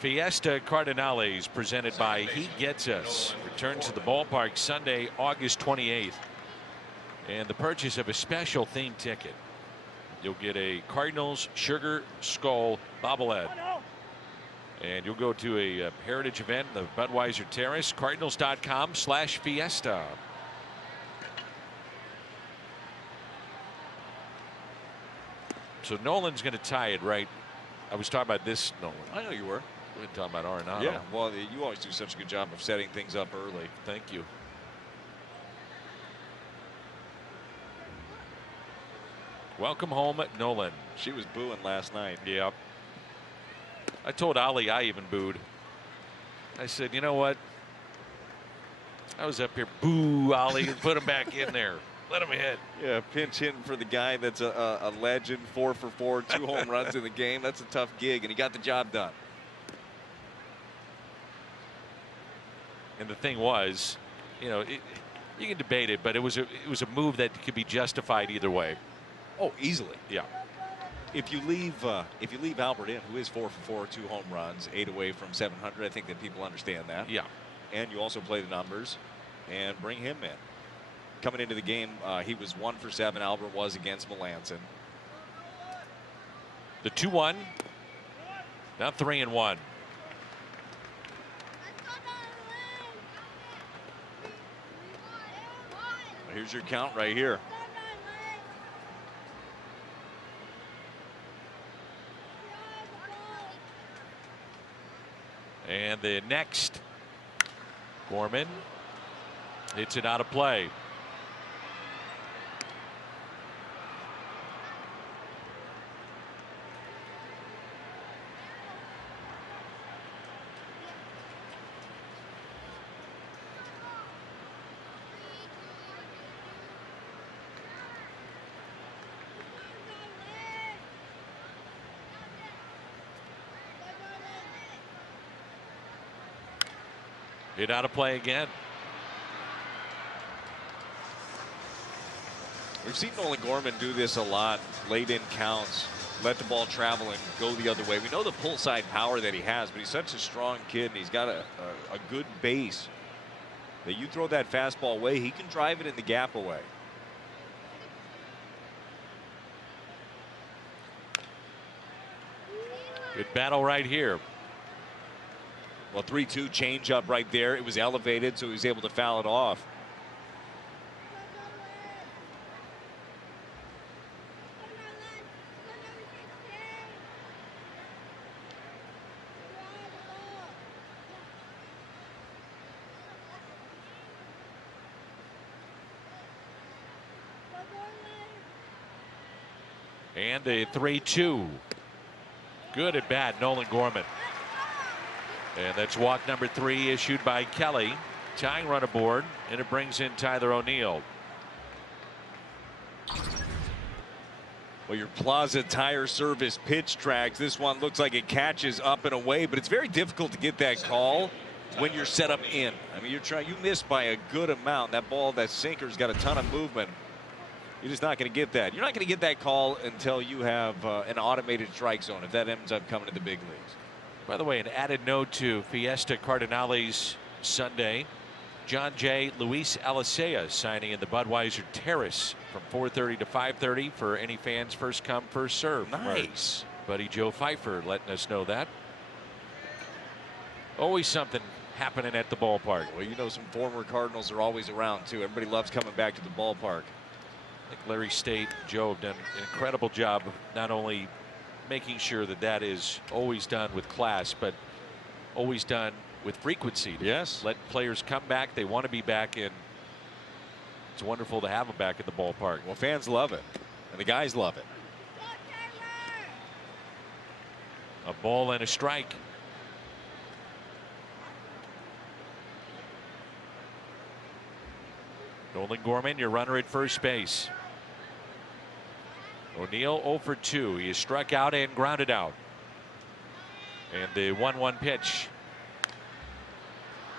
Fiesta Cardinals, presented by He Gets Us, returns to the ballpark Sunday, August 28th. And the purchase of a special theme ticket, you'll get a Cardinals Sugar Skull bobblehead. And you'll go to a heritage event, the Budweiser Terrace, Cardinals.com/Fiesta. So Nolan's going to tie it, right? I was talking about this Nolan. I know you were. We're talking about Arenado. Yeah, well, you always do such a good job of setting things up early. Thank you. Welcome home, Nolan. She was booing last night. Yeah. I told Ali I even booed. I said, you know what? I was up here, boo, Ollie, and put him back in there. Let him hit. Yeah, pinch hitting for the guy that's a legend, 4 for 4, 2 home runs in the game. That's a tough gig, and he got the job done. And the thing was, you know, you can debate it, but it was a move that could be justified either way. Oh, easily. Yeah. If you leave Albert in, who is 4 for 4, 2 home runs, 8 away from 700, I think that people understand that. Yeah. And you also play the numbers and bring him in. Coming into the game, he was 1 for 7. Albert was against Melanson. The 2-1. Now 3-1. Here's your count right here. And the next, Gorman hits it out of play. Hit out of play again. We've seen Nolan Gorman do this a lot. Late in counts, let the ball travel and go the other way. We know the pull side power that he has, but he's such a strong kid, and he's got a good base that you throw that fastball away, he can drive it in the gap away. Good battle right here. Well, 3-2 change up right there. It was elevated, so he was able to foul it off. And a 3-2. Good at bat, Nolan Gorman. And that's walk number 3 issued by Kelly. Tying run aboard, and it brings in Tyler O'Neill. Well, your Plaza Tire Service pitch tracks. This one looks like it catches up and away, but it's very difficult to get that call when you're set up in. I mean, you missed by a good amount. That ball, that sinker's got a ton of movement. You're just not going to get that. You're not going to get that call until you have an automated strike zone, if that ends up coming to the big leagues. By the way, an added note to Fiesta Cardinals Sunday. John Jay, Luis Alicea signing in the Budweiser Terrace from 4:30 to 5:30 for any fans first come first serve. Nice. Buddy Joe Pfeiffer letting us know that. Always something happening at the ballpark. Well, you know, some former Cardinals are always around too. Everybody loves coming back to the ballpark. I think Larry State, Joe have done an incredible job of not only making sure that that is always done with class, but always done with frequency. Yes. Let players come back. They want to be back, and it's wonderful to have them back at the ballpark. Well, fans love it, and the guys love it. A ball and a strike. Nolan Gorman, your runner at first base. O'Neill 0 for 2. He is struck out and grounded out. And the 1-1 pitch.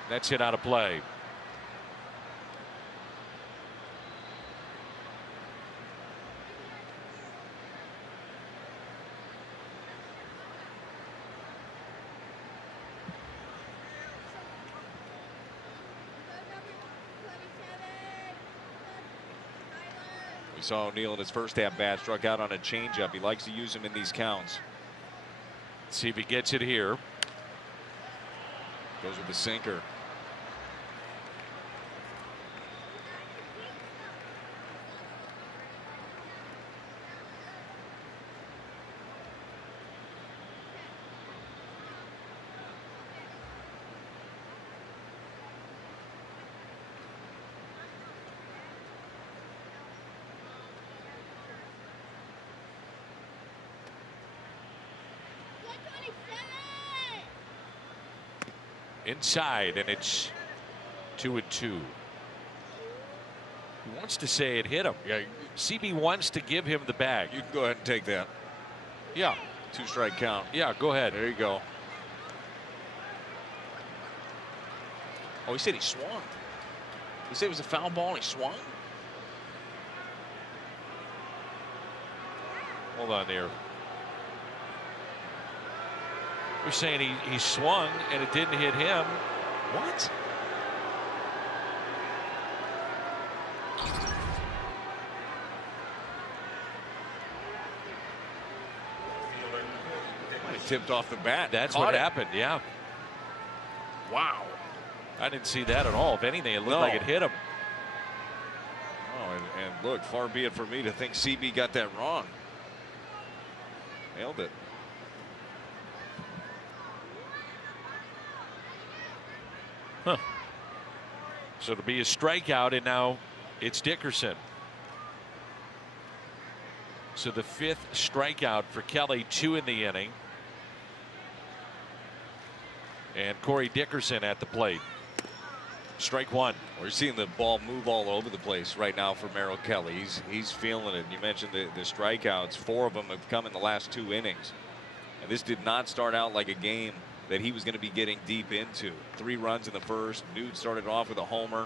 That's hit out of play. We saw O'Neill in his first at bat, struck out on a changeup. He likes to use them in these counts. Let's see if he gets it here. Goes with the sinker. inside, and it's 2-2. He wants to say it hit him. Yeah, CB wants to give him the bag. you can go ahead and take that. Yeah. 2-strike count. Yeah, go ahead. There you go. Oh, he said he swung. He said it was a foul ball and he swung? Hold on there. We're saying he swung and it didn't hit him. What? He tipped off the bat. That's Caught what it. happened, yeah. Wow. I didn't see that at all. If anything, it looked No. like it hit him. Oh, and look, far be it for me to think CB got that wrong. Nailed it. Huh. So it'll be a strikeout, and now it's Dickerson. So the 5th strikeout for Kelly, 2 in the inning. And Corey Dickerson at the plate. Strike 1. We're seeing the ball move all over the place right now for Merrill Kelly. He's feeling it. You mentioned the strikeouts. 4 of them have come in the last 2 innings. And this did not start out like a game that he was going to be getting deep into. 3 runs in the first. Nude started off with a homer.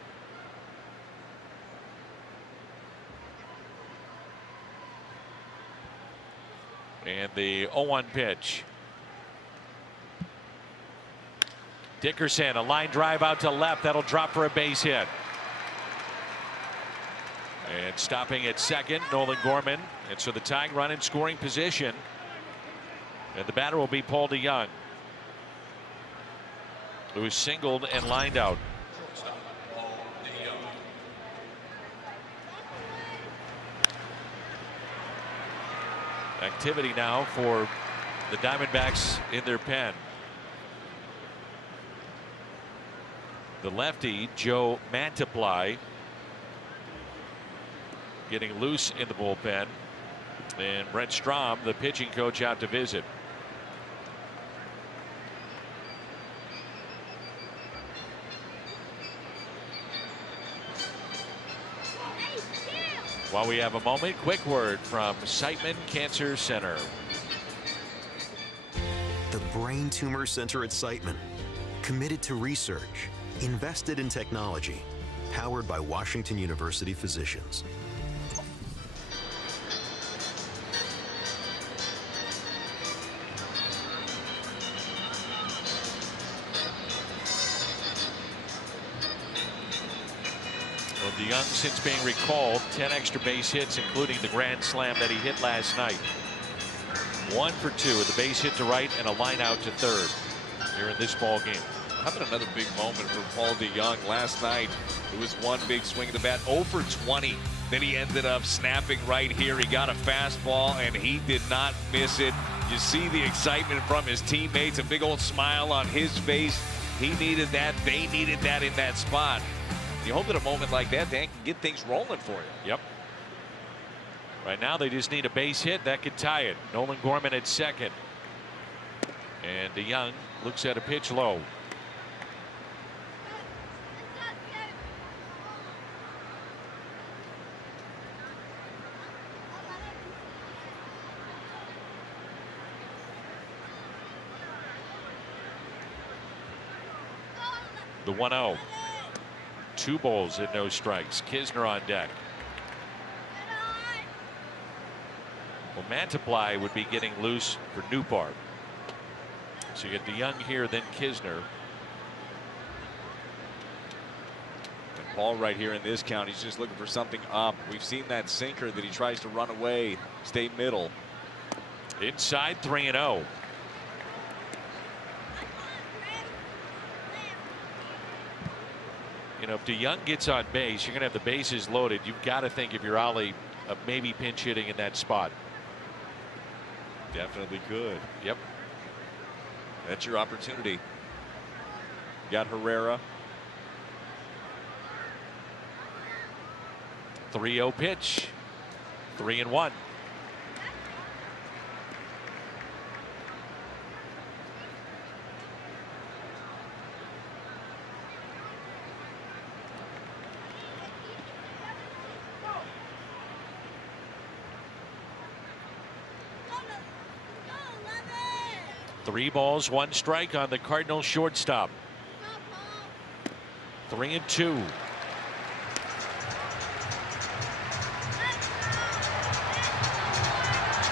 And the 0-1 pitch. Dickerson, a line drive out to left. That'll drop for a base hit. And stopping at second, Nolan Gorman. And so the tying run in scoring position. And the batter will be Paul DeYoung, who is singled and lined out. Activity now for the Diamondbacks in their pen. The lefty, Joe Mantiply, getting loose in the bullpen. And Brent Strom, the pitching coach, out to visit. While we have a moment, quick word from Siteman Cancer Center. The Brain Tumor Center at Siteman. Committed to research, invested in technology, powered by Washington University physicians. DeYoung, since being recalled, 10 extra base hits, including the grand slam that he hit last night. 1 for 2 with a base hit to right and a line out to third here in this ball game. How about another big moment for Paul DeYoung last night? It was one big swing of the bat, 0 for 20. Then he ended up snapping right here. He got a fastball and he did not miss it. You see the excitement from his teammates, a big old smile on his face. He needed that. They needed that in that spot. You hope at a moment like that, Dan, can get things rolling for you. Yep. Right now, they just need a base hit that could tie it. Nolan Gorman at second. And DeYoung looks at a pitch low. The 1-0. 2 balls and no strikes. Kisner on deck. Well, Mantiply would be getting loose for Newpart. So you get DeYoung here, then Kisner. And Paul right here in this count, he's just looking for something up. We've seen that sinker that he tries to run away, stay middle. Inside 3-0. You know, if DeYoung gets on base, you're going to have the bases loaded. You've got to think, if you're Ollie, of maybe pinch hitting in that spot. Definitely could. Yep. That's your opportunity. Got Herrera. 3-0 pitch. 3-1. 3 balls, 1 strike on the Cardinals shortstop. 3-2.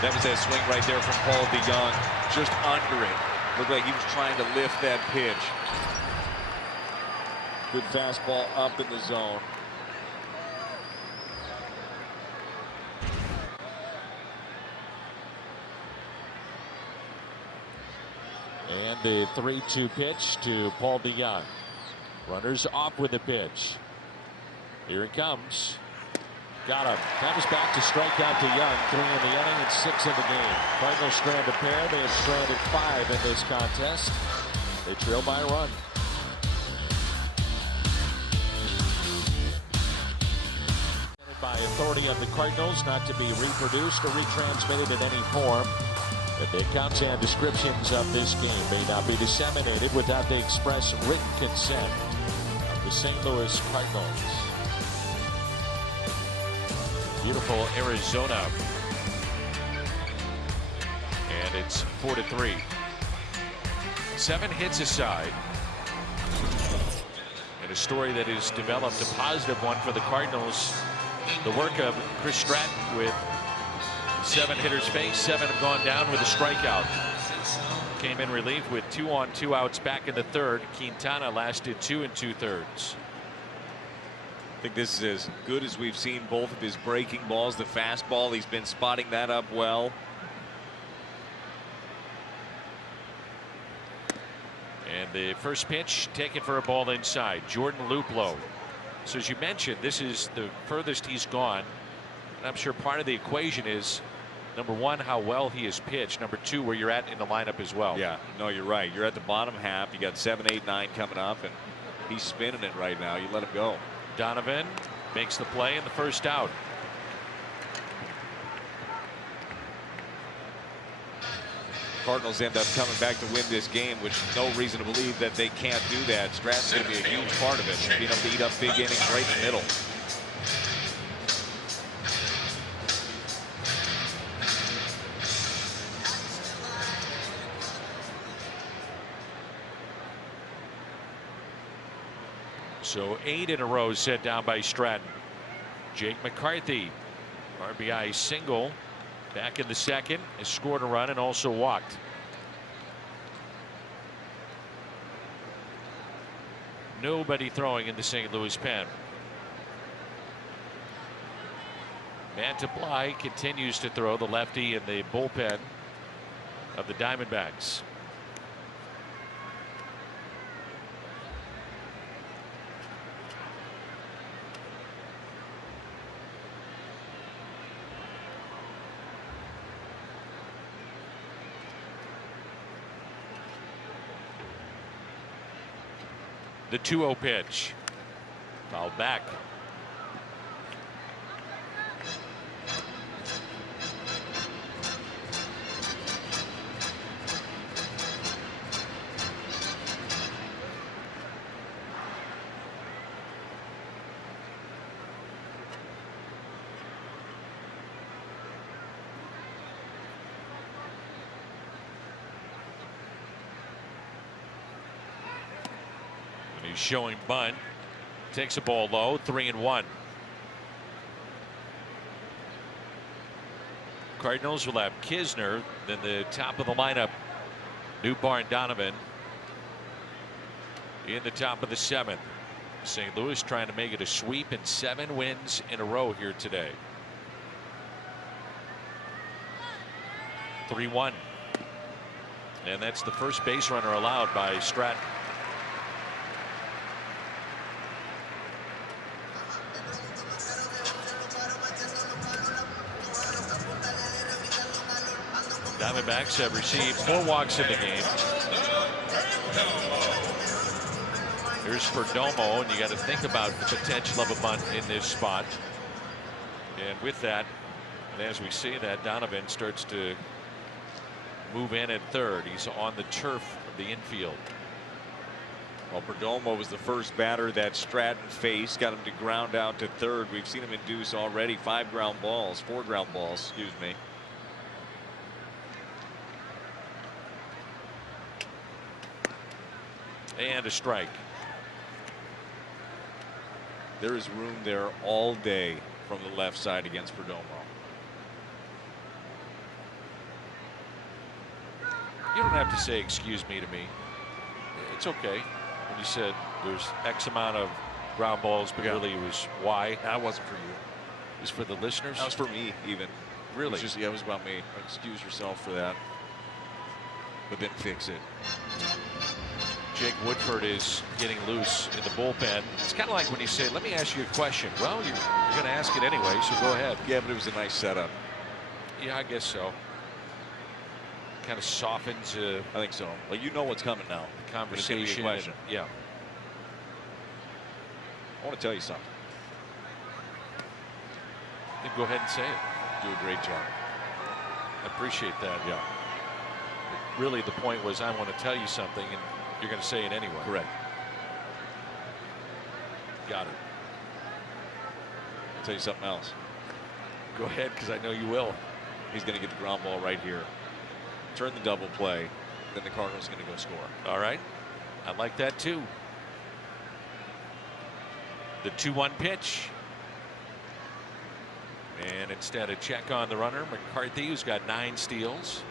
That was that swing right there from Paul DeYoung, just under it. Looked like he was trying to lift that pitch. Good fastball up in the zone. And the 3-2 pitch to Paul DeYoung. Runners off with the pitch. Here it comes. Got him. Comes back to strike out DeYoung. 3 in the inning and 6 in the game. Cardinals strand a pair. They have stranded 5 in this contest. They trail by a run. By authority of the Cardinals, not to be reproduced or retransmitted in any form. The accounts and descriptions of this game may not be disseminated without the express written consent of the St. Louis Cardinals. Beautiful Arizona. And it's 4-3. 7 hits aside. And a story that has developed a positive one for the Cardinals. The work of Chris Stratton with 7 hitters faced, 7 have gone down with a strikeout. Came in relief with 2 on 2 outs back in the 3rd. Quintana lasted 2 2/3. I think this is as good as we've seen both of his breaking balls. The fastball, he's been spotting that up well. And the first pitch taken for a ball inside. Jordan Luplow. So as you mentioned, this is the furthest he's gone. And I'm sure part of the equation is, number 1, how well he has pitched. Number 2, where you're at in the lineup as well. Yeah, no, you're right. You're at the bottom half. You got 7, 8, 9 coming up, and he's spinning it right now. You let him go. Donovan makes the play in the first out. Cardinals end up coming back to win this game, which no reason to believe that they can't do that. Stratton's going to be a huge part of it, being able to eat up big innings right in the middle. So 8 in a row set down by Stratton. Jake McCarthy, RBI single back in the 2nd, has scored a run and also walked. Nobody throwing in the St. Louis pen. Mantiply continues to throw, the lefty in the bullpen of the Diamondbacks. The 2-0 pitch. Foul back. He's showing bunt. Takes a ball low. 3-1. Cardinals will have Kisner. Then the top of the lineup, Newbar and Donovan in the top of the 7th. St. Louis trying to make it a sweep and 7 wins in a row here today. 3-1. And that's the first base runner allowed by Stratton. Diamondbacks have received 4 walks in the game. Here's Perdomo, and you got to think about the potential of a bunt in this spot. And with that, and as we see that, Donovan starts to move in at 3rd. He's on the turf of the infield. Well, Perdomo was the first batter that Stratton faced, got him to ground out to 3rd. We've seen him induce already 4 ground balls, excuse me. a strike. There is room there all day from the left side against Perdomo. You don't have to say excuse me to me. It's okay. When you said there's X amount of ground balls, but really it was why. That wasn't for you. It was for the listeners. That was for me, even. Really? It was just, yeah, it was about me. Excuse yourself for that. But then fix it. Jake Woodford is getting loose in the bullpen. It's kind of like when you say, let me ask you a question. Well, you're going to ask it anyway, so go ahead. Yeah, but it was a nice setup. Yeah, I guess so. Kind of softens I think so. Like, you know what's coming now. The conversation. Question. Yeah. I want to tell you something. Then go ahead and say it. Do a great job. I appreciate that. Yeah. But really, the point was I want to tell you something, and you're going to say it anyway. Correct. Got it. I'll tell you something else. Go ahead, because I know you will. He's going to get the ground ball right here. Turn the double play. Then the Cardinals are going to go score. All right. I like that, too. The 2-1 pitch. And instead a check on the runner, McCarthy, who's got 9 steals.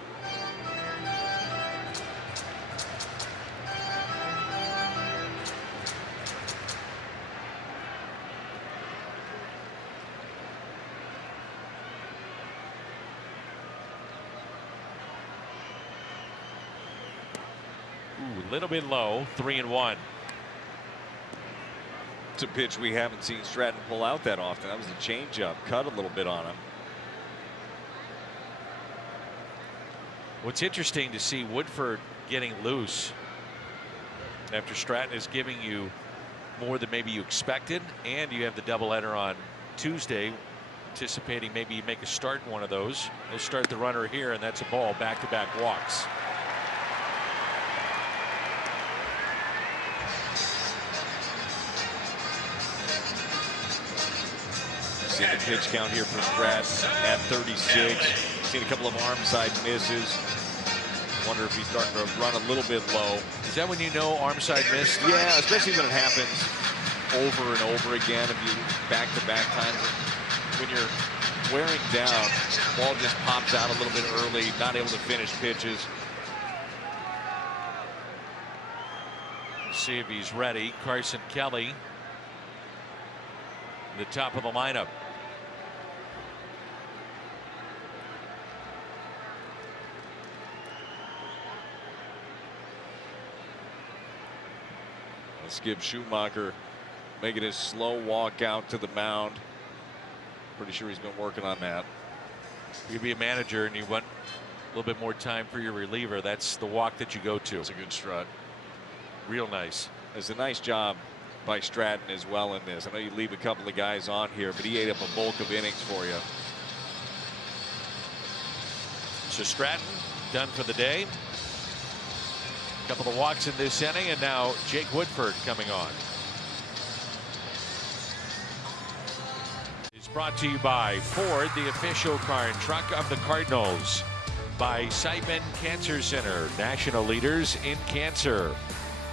Ooh, a little bit low, 3-1. It's a pitch we haven't seen Stratton pull out that often. That was the changeup. Cut a little bit on him. What's interesting to see Woodford getting loose after Stratton is giving you more than maybe you expected, and you have the doubleheader on Tuesday, anticipating maybe you make a start in one of those. He'll start the runner here, and that's a ball. Back-to-back walks. See the pitch count here for Stratton at 36. Seen a couple of arm side misses. Wonder if he's starting to run a little bit low. Is that when you know arm side missed? Yeah, especially when it happens over and over again. If you back-to-back times, when you're wearing down, ball just pops out a little bit early, not able to finish pitches. See if he's ready. Carson Kelly, the top of the lineup. Skip Schumacher making his slow walk out to the mound. Pretty sure he's been working on that. You'd be a manager and you want a little bit more time for your reliever. That's the walk that you go to. It's a good strut. Real nice. It's a nice job by Stratton as well in this. I know you leave a couple of guys on here, but he ate up a bulk of innings for you. So Stratton done for the day. Couple of walks in this inning, and now Jake Woodford coming on. It's brought to you by Ford, the official car and truck of the Cardinals. By Siteman Cancer Center, national leaders in cancer.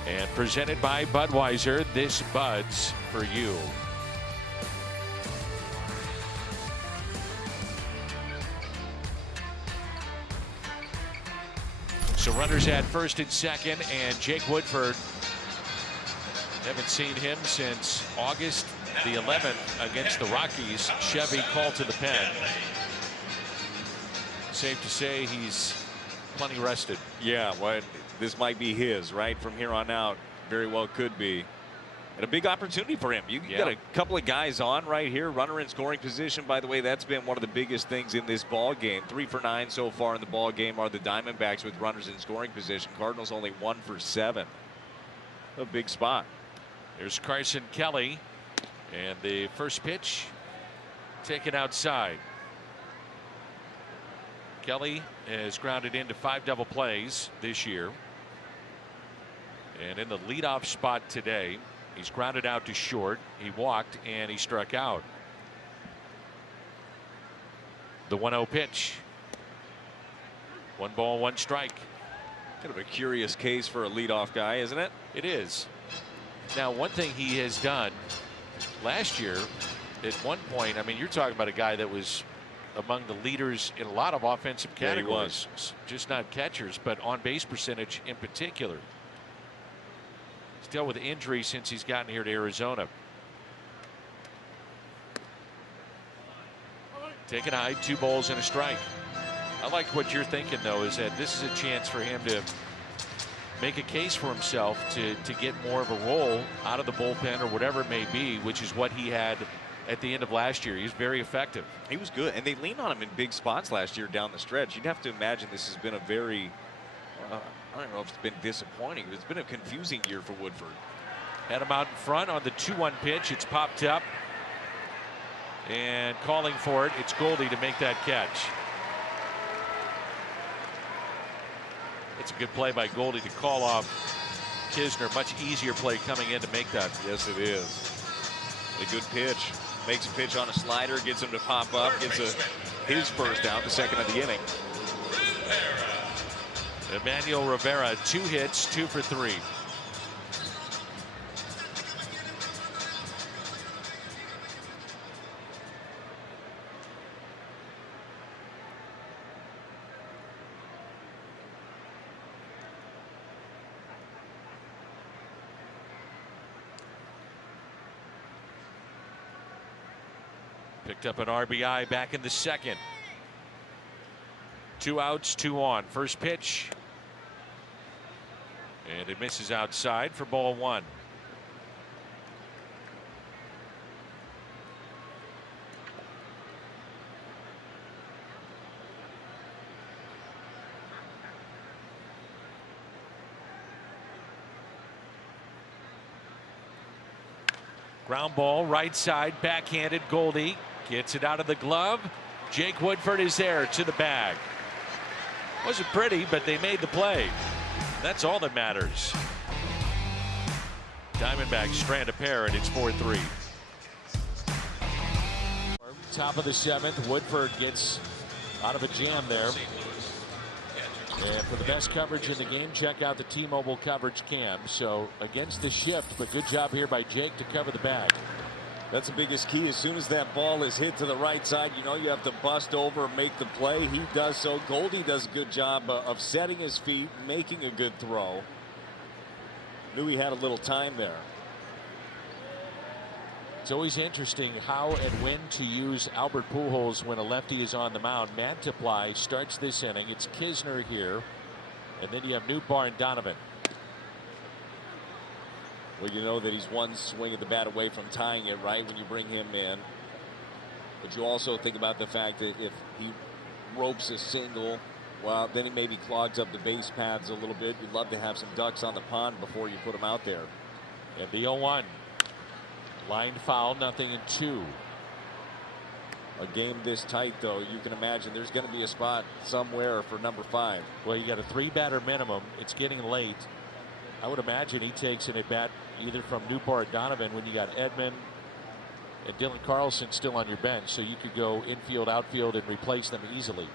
And presented by Budweiser, this Bud's for you. So runners at first and second, and Jake Woodford, haven't seen him since August the 11th against the Rockies. Chevy called to the pen. Safe to say he's plenty rested. Yeah, well, this might be his, right? From here on out, very well could be. And a big opportunity for him. You got a couple of guys on right here. Runner in scoring position. By the way, that's been one of the biggest things in this ball game. 3 for 9 so far in the ball game are the Diamondbacks with runners in scoring position. Cardinals only 1 for 7. A big spot. There's Carson Kelly, and the first pitch taken outside. Kelly has grounded into 5 double plays this year, and in the leadoff spot today. He's grounded out to short. He walked and he struck out. The 1-0 pitch. 1 ball, 1 strike. Kind of a curious case for a leadoff guy, isn't it? It is. Now, one thing he has done last year, at one point, I mean, you're talking about a guy that was among the leaders in a lot of offensive categories, just not catchers, but on base percentage in particular. He's dealt with injury since he's gotten here to Arizona. Taking high, 2 balls and a strike. I like what you're thinking, though, is that this is a chance for him to make a case for himself to get more of a role out of the bullpen or whatever it may be, which is what he had at the end of last year. He was very effective. He was good, and they leaned on him in big spots last year down the stretch. You'd have to imagine this has been a very, I don't know if it's been disappointing, but it's been a confusing year for Woodford. Had him out in front on the 2-1 pitch. It's popped up. And calling for it, it's Goldie to make that catch. It's a good play by Goldie to call off Kisner. Much easier play coming in to make that. Yes, it is. A good pitch. Makes a pitch on a slider, gets him to pop up, gets his first out, the second of the inning. Emmanuel Rivera, 2 hits, 2 for 3. Picked up an RBI back in the second. 2 outs, 2 on. First pitch. And it misses outside for ball 1. Ground ball, right side, backhanded. Goldie gets it out of the glove. Jake Woodford is there to the bag. Wasn't pretty, but they made the play. That's all that matters. Diamondbacks strand a pair, and it's 4-3. Top of the 7th, Woodford gets out of a jam there. And for the best coverage in the game, check out the T-Mobile coverage cam. So against the shift, but good job here by Jake to cover the bag. That's the biggest key. As soon as that ball is hit to the right side, you know you have to bust over, make the play. He does so. Goldie does a good job of setting his feet, making a good throw. Knew he had a little time there. It's always interesting how and when to use Albert Pujols when a lefty is on the mound. Mantiply starts this inning. It's Kisner here. And then you have Nootbaar and Donovan. Well, you know that he's one swing of the bat away from tying it, right, when you bring him in. But you also think about the fact that if he ropes a single, well, then it maybe clogs up the base paths a little bit. You'd love to have some ducks on the pond before you put them out there. And the 0-1. Line foul, 0-2. A game this tight, though, you can imagine there's going to be a spot somewhere for number 5. Well, you got a 3-batter minimum. It's getting late. I would imagine he takes an at-bat either from Nootbaar or Donovan when you got Edman and Dylan Carlson still on your bench, so you could go infield, outfield, and replace them easily.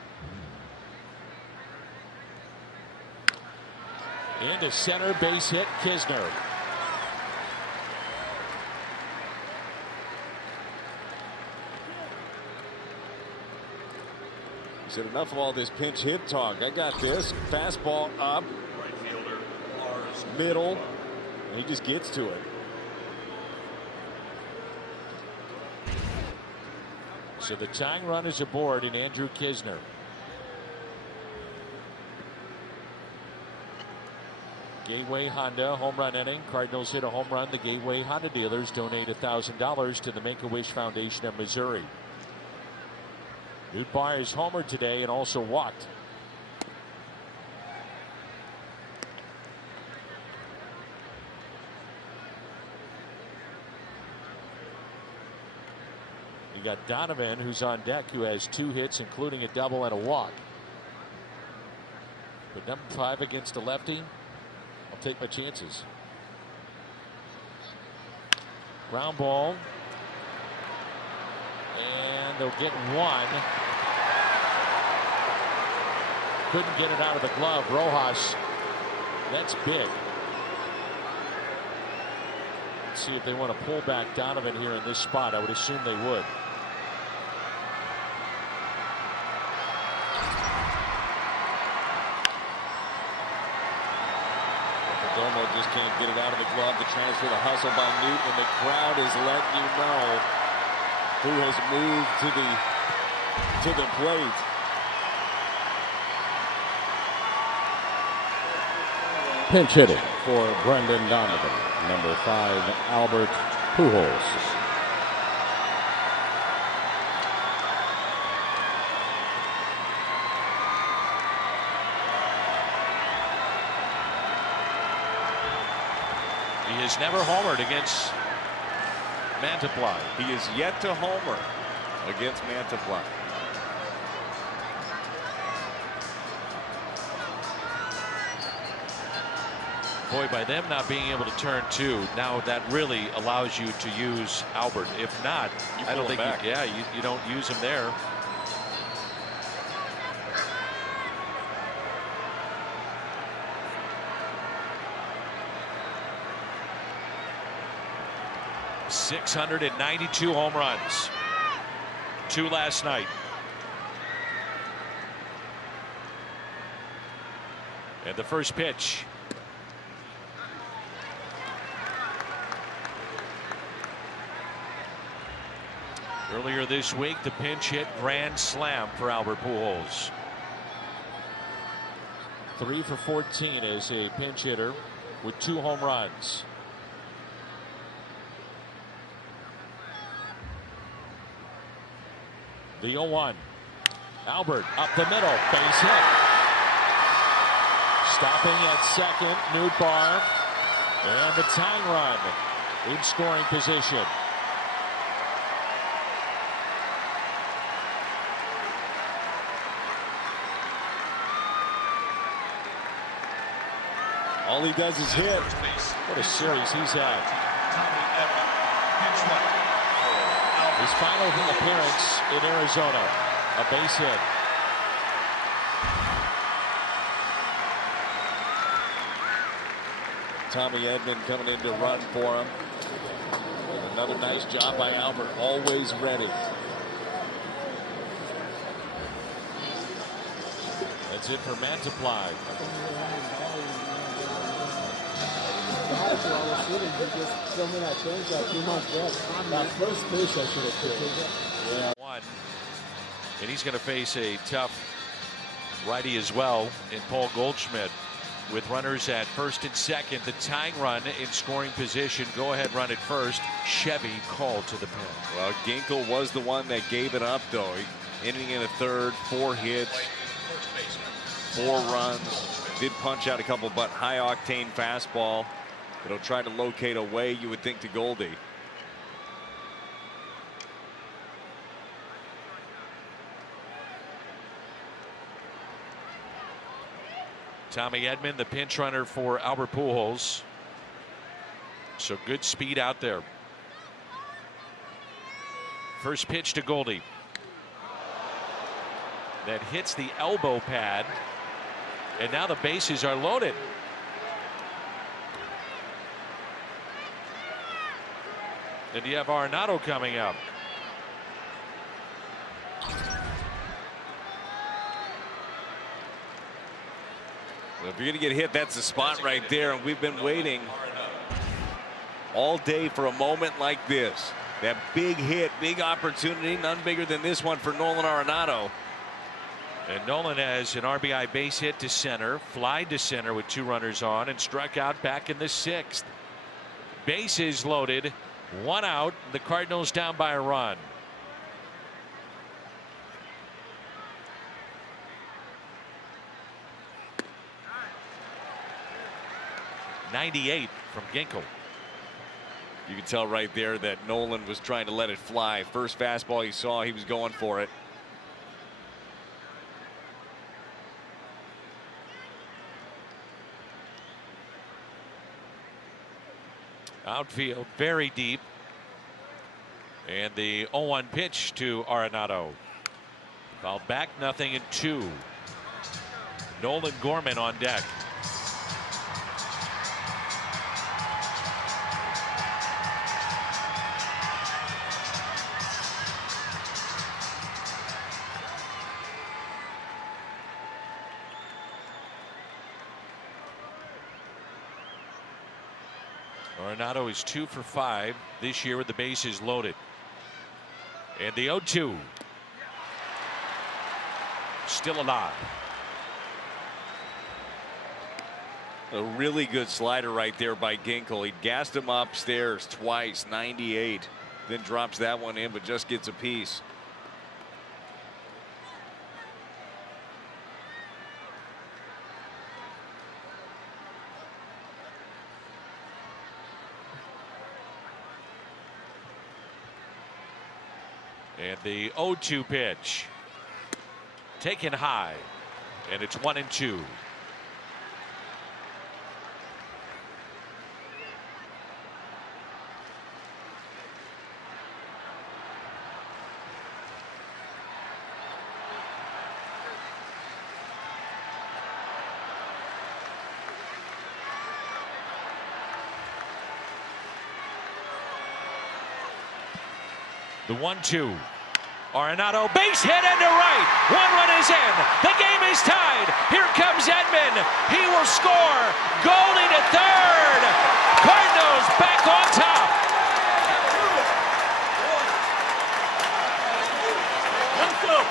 Into center, base hit, Kisner. He said, enough of all this pinch hit talk. I got this. Fastball up. Middle. And he just gets to it. So the tying run is aboard in Andrew Kisner. Gateway Honda home run inning. Cardinals hit a home run. The Gateway Honda dealers donate $1,000 to the Make-A-Wish Foundation of Missouri. Nootbaar is homered today and also walked. You got Donovan, who's on deck, who has 2 hits, including a double and a walk. But number 5 against a lefty, I'll take my chances. Ground ball. And they'll get 1. Couldn't get it out of the glove. Rojas, that's big. Let's see if they want to pull back Donovan here in this spot. I would assume they would. Perdomo just can't get it out of the glove. The transfer, the hustle by Newton, and the crowd is letting you know who has moved to the plate. Pinch hitting for Brendan Donovan, number 5, Albert Pujols. He has never homered against Mantiply. He is yet to homer against Mantiply. Boy, by them not being able to turn 2, now that really allows you to use Albert. If not, I don't think you don't use him there. .692 home runs. 2 last night. And the first pitch. Earlier this week, the pinch hit grand slam for Albert Pujols. 3 for 14 as a pinch hitter with 2 home runs. The 0-1. Albert up the middle, base hit. Stopping at second, Nootbaar, and the tying run in scoring position. All he does is hit. What a series he's had. His final appearance in Arizona, a base hit. Tommy Edman coming in to run for him. And another nice job by Albert, always ready. That's it for Mantiply. And he's going to face a tough righty as well in Paul Goldschmidt. With runners at first and second, the tying run in scoring position. Go ahead, run at first. Chevy called to the pen. Well, Ginkel was the one that gave it up, though. Inning in a third, 4 hits, 4 runs. Did punch out a couple, but high octane fastball. It'll try to locate a way, you would think, to Goldie. Tommy Edman, the pinch runner for Albert Pujols. So good speed out there. First pitch to Goldie. That hits the elbow pad. And now the bases are loaded. And you have Arenado coming up. Well, if you're going to get hit, that's the spot right there. And we've been waiting all day for a moment like this. That big hit, big opportunity, none bigger than this one for Nolan Arenado. And Nolan has an RBI base hit to center, fly to center with 2 runners on, and struck out back in the 6th. Bases loaded, 1 out. The Cardinals down by a run. .98 from Ginkel. You can tell right there that Nolan was trying to let it fly. First fastball he saw, he was going for it. Outfield very deep. And the 0-1 pitch to Arenado. Fouled back, 0-2. Nolan Gorman on deck. Arenado is 2 for 5 this year with the bases loaded. And the 0-2. Still alive. A really good slider right there by Ginkel. He gassed him upstairs twice, 98. Then drops that one in, but just gets a piece. And the 0-2 pitch. Taken high. And it's 1-2. The 1-2. Arenado, base hit into right. 1 run is in. The game is tied. Here comes Edman. He will score. Goldie to third. Cardinals back on top. Let's go.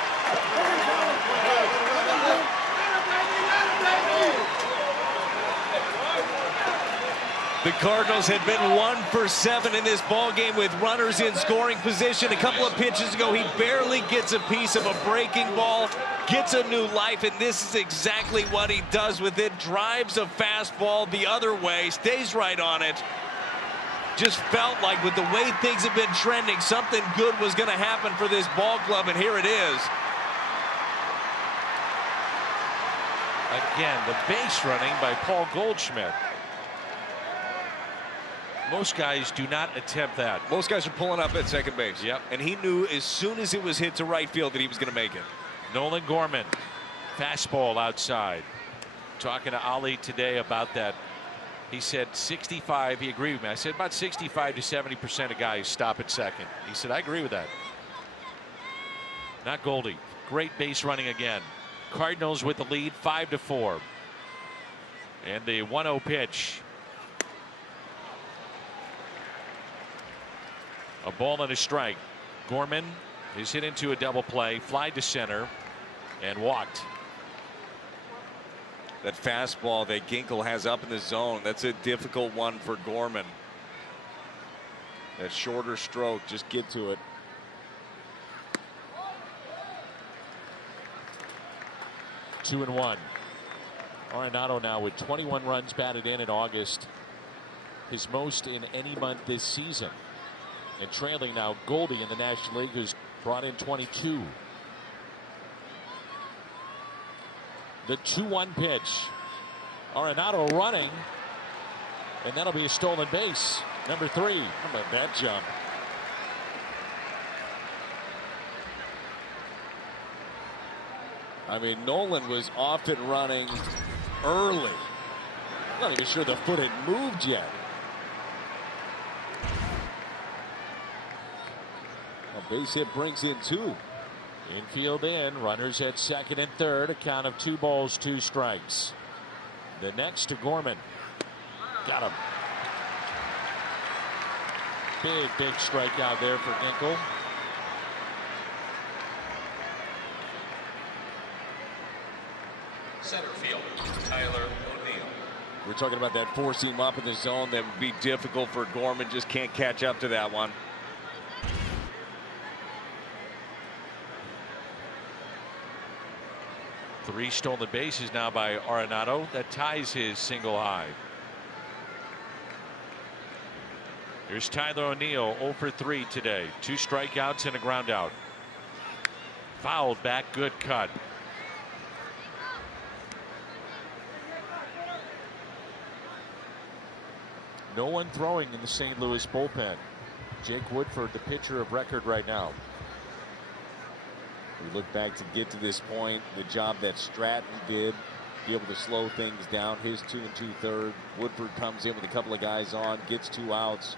The Cardinals had been 1 for 7 in this ball game with runners in scoring position. A couple of pitches ago, he barely gets a piece of a breaking ball, gets a new life, and this is exactly what he does with it. Drives a fastball the other way, stays right on it. Just felt like with the way things have been trending, something good was going to happen for this ball club, and here it is. Again, the base running by Paul Goldschmidt. Most guys do not attempt that. Most guys are pulling up at second base. Yep. And he knew as soon as it was hit to right field that he was going to make it. Nolan Gorman, fastball outside. Talking to Ali today about that. He said 65. He agreed with me. I said about 65 to 70% of guys stop at second. He said, I agree with that. Not Goldie. Great base running again. Cardinals with the lead 5-4. And the 1-0 pitch. A ball and a strike. Gorman is hit into a double play, fly to center, and walked. That fastball that Ginkel has up in the zone, that's a difficult one for Gorman. That shorter stroke, just get to it. 2-1. Arenado now with 21 runs batted in August. His most in any month this season. And trailing now Goldie in the National League, who's brought in 22. The 2-1 pitch. Arenado running. And that'll be a stolen base. Number 3. How about that jump? I mean, Nolan was off and running early. I'm not even sure the foot had moved yet. A base hit brings in 2. Infield in, runners at second and third, a count of 2 balls, 2 strikes. The next to Gorman. Got him. Big strikeout there for Ginkel. Center fielder, Tyler O'Neill. We're talking about that 4-seam up in the zone that would be difficult for Gorman. Just can't catch up to that one. Three stolen bases now by Arenado. That ties his single high. Here's Tyler O'Neill, 0 for 3 today. 2 strikeouts and a ground out. Fouled back, good cut. No one throwing in the St. Louis bullpen. Jake Woodford, the pitcher of record right now. We look back to get to this point, the job that Stratton did, be able to slow things down. His 2 2/3. Woodford comes in with a couple of guys on, gets 2 outs.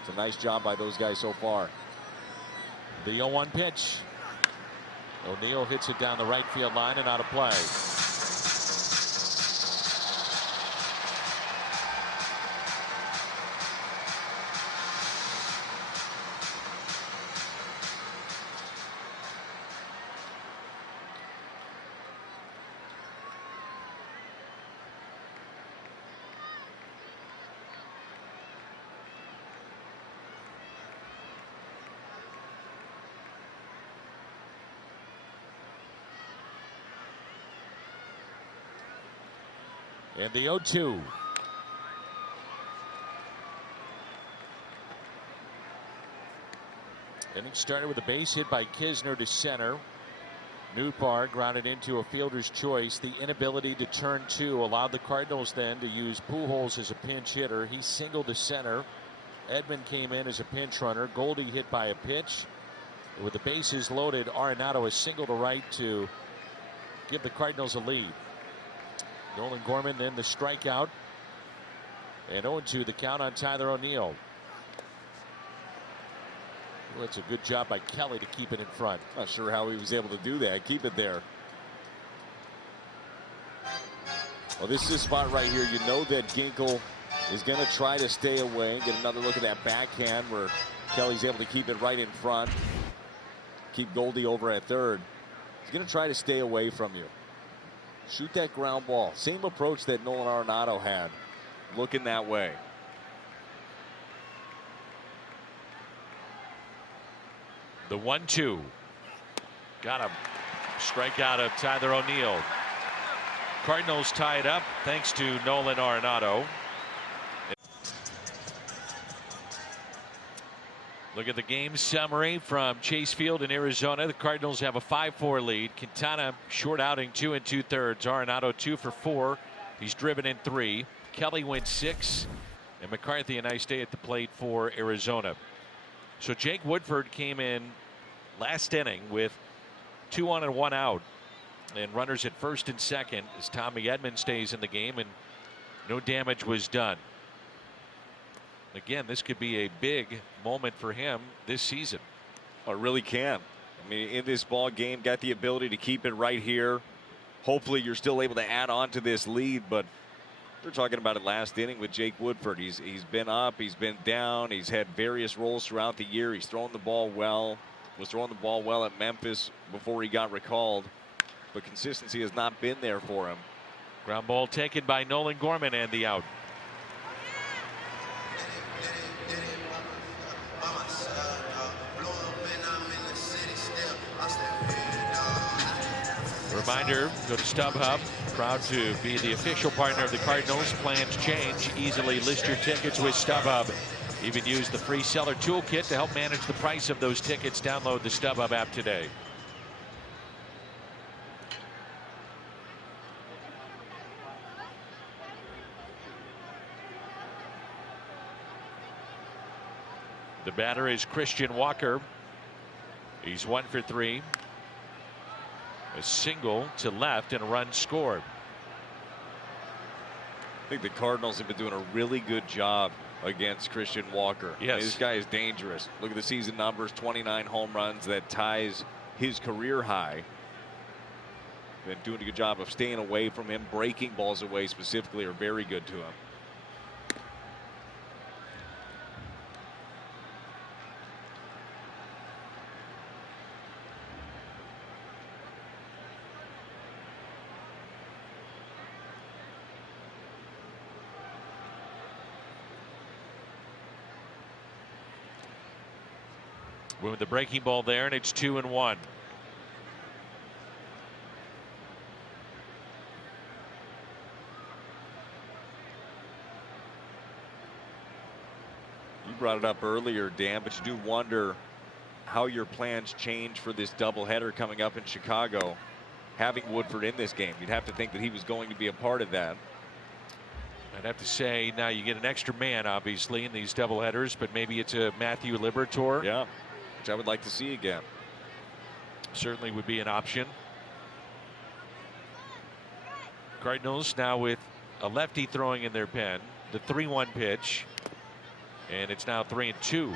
It's a nice job by those guys so far. The 0-1 pitch. O'Neill hits it down the right field line and out of play. And the 0-2. Inning started with a base hit by Kisner to center. Nootbaar grounded into a fielder's choice. The inability to turn two allowed the Cardinals then to use Pujols as a pinch hitter. He singled to center. Edman came in as a pinch runner. Goldie hit by a pitch. With the bases loaded, Arenado a single to right to give the Cardinals a lead. Nolan Gorman then the strikeout. And 0-2 the count on Tyler O'Neill. Well, it's a good job by Kelly to keep it in front. Not sure how he was able to do that. Keep it there. Well, this is a spot right here. You know that Ginkel is going to try to stay away. Get another look at that backhand where Kelly's able to keep it right in front. Keep Goldie over at third. He's going to try to stay away from you. Shoot that ground ball. Same approach that Nolan Arenado had. Looking that way. The 1-2. Got him. Strikeout of Tyler O'Neill. Cardinals tie it up thanks to Nolan Arenado. Look at the game summary from Chase Field in Arizona. The Cardinals have a 5-4 lead. Quintana short outing 2 2/3. Arenado 2 for 4. He's driven in 3. Kelly went 6. And McCarthy a nice day at the plate for Arizona. So Jake Woodford came in last inning with 2 on and 1 out. And runners at first and second as Tommy Edman stays in the game and no damage was done. Again, this could be a big moment for him this season. Oh, it really can. I mean, in this ball game, got the ability to keep it right here. Hopefully you're still able to add on to this lead, but we're talking about it last inning with Jake Woodford. He's been up, he's been down, he's had various roles throughout the year. He's thrown the ball well, was throwing the ball well at Memphis before he got recalled, but consistency has not been there for him. Ground ball taken by Nolan Gorman and the out. Reminder, go to StubHub. Proud to be the official partner of the Cardinals. Plans change. Easily list your tickets with StubHub. Even use the free seller toolkit to help manage the price of those tickets. Download the StubHub app today. The batter is Christian Walker. He's 1 for 3. A single to left and a run scored. I think the Cardinals have been doing a really good job against Christian Walker. Yes. I mean, this guy is dangerous. Look at the season numbers, 29 home runs. That ties his career high. Been doing a good job of staying away from him. Breaking balls away specifically are very good to him. With the breaking ball there, and it's 2-1. You brought it up earlier, Dan, but you do wonder how your plans change for this doubleheader coming up in Chicago. Having Woodford in this game, you'd have to think that he was going to be a part of that. I'd have to say now you get an extra man, obviously, in these doubleheaders, but maybe it's a Matthew Liberatore. Yeah, which I would like to see again. Certainly would be an option. Cardinals now with a lefty throwing in their pen. The 3-1 pitch. And it's now 3-2.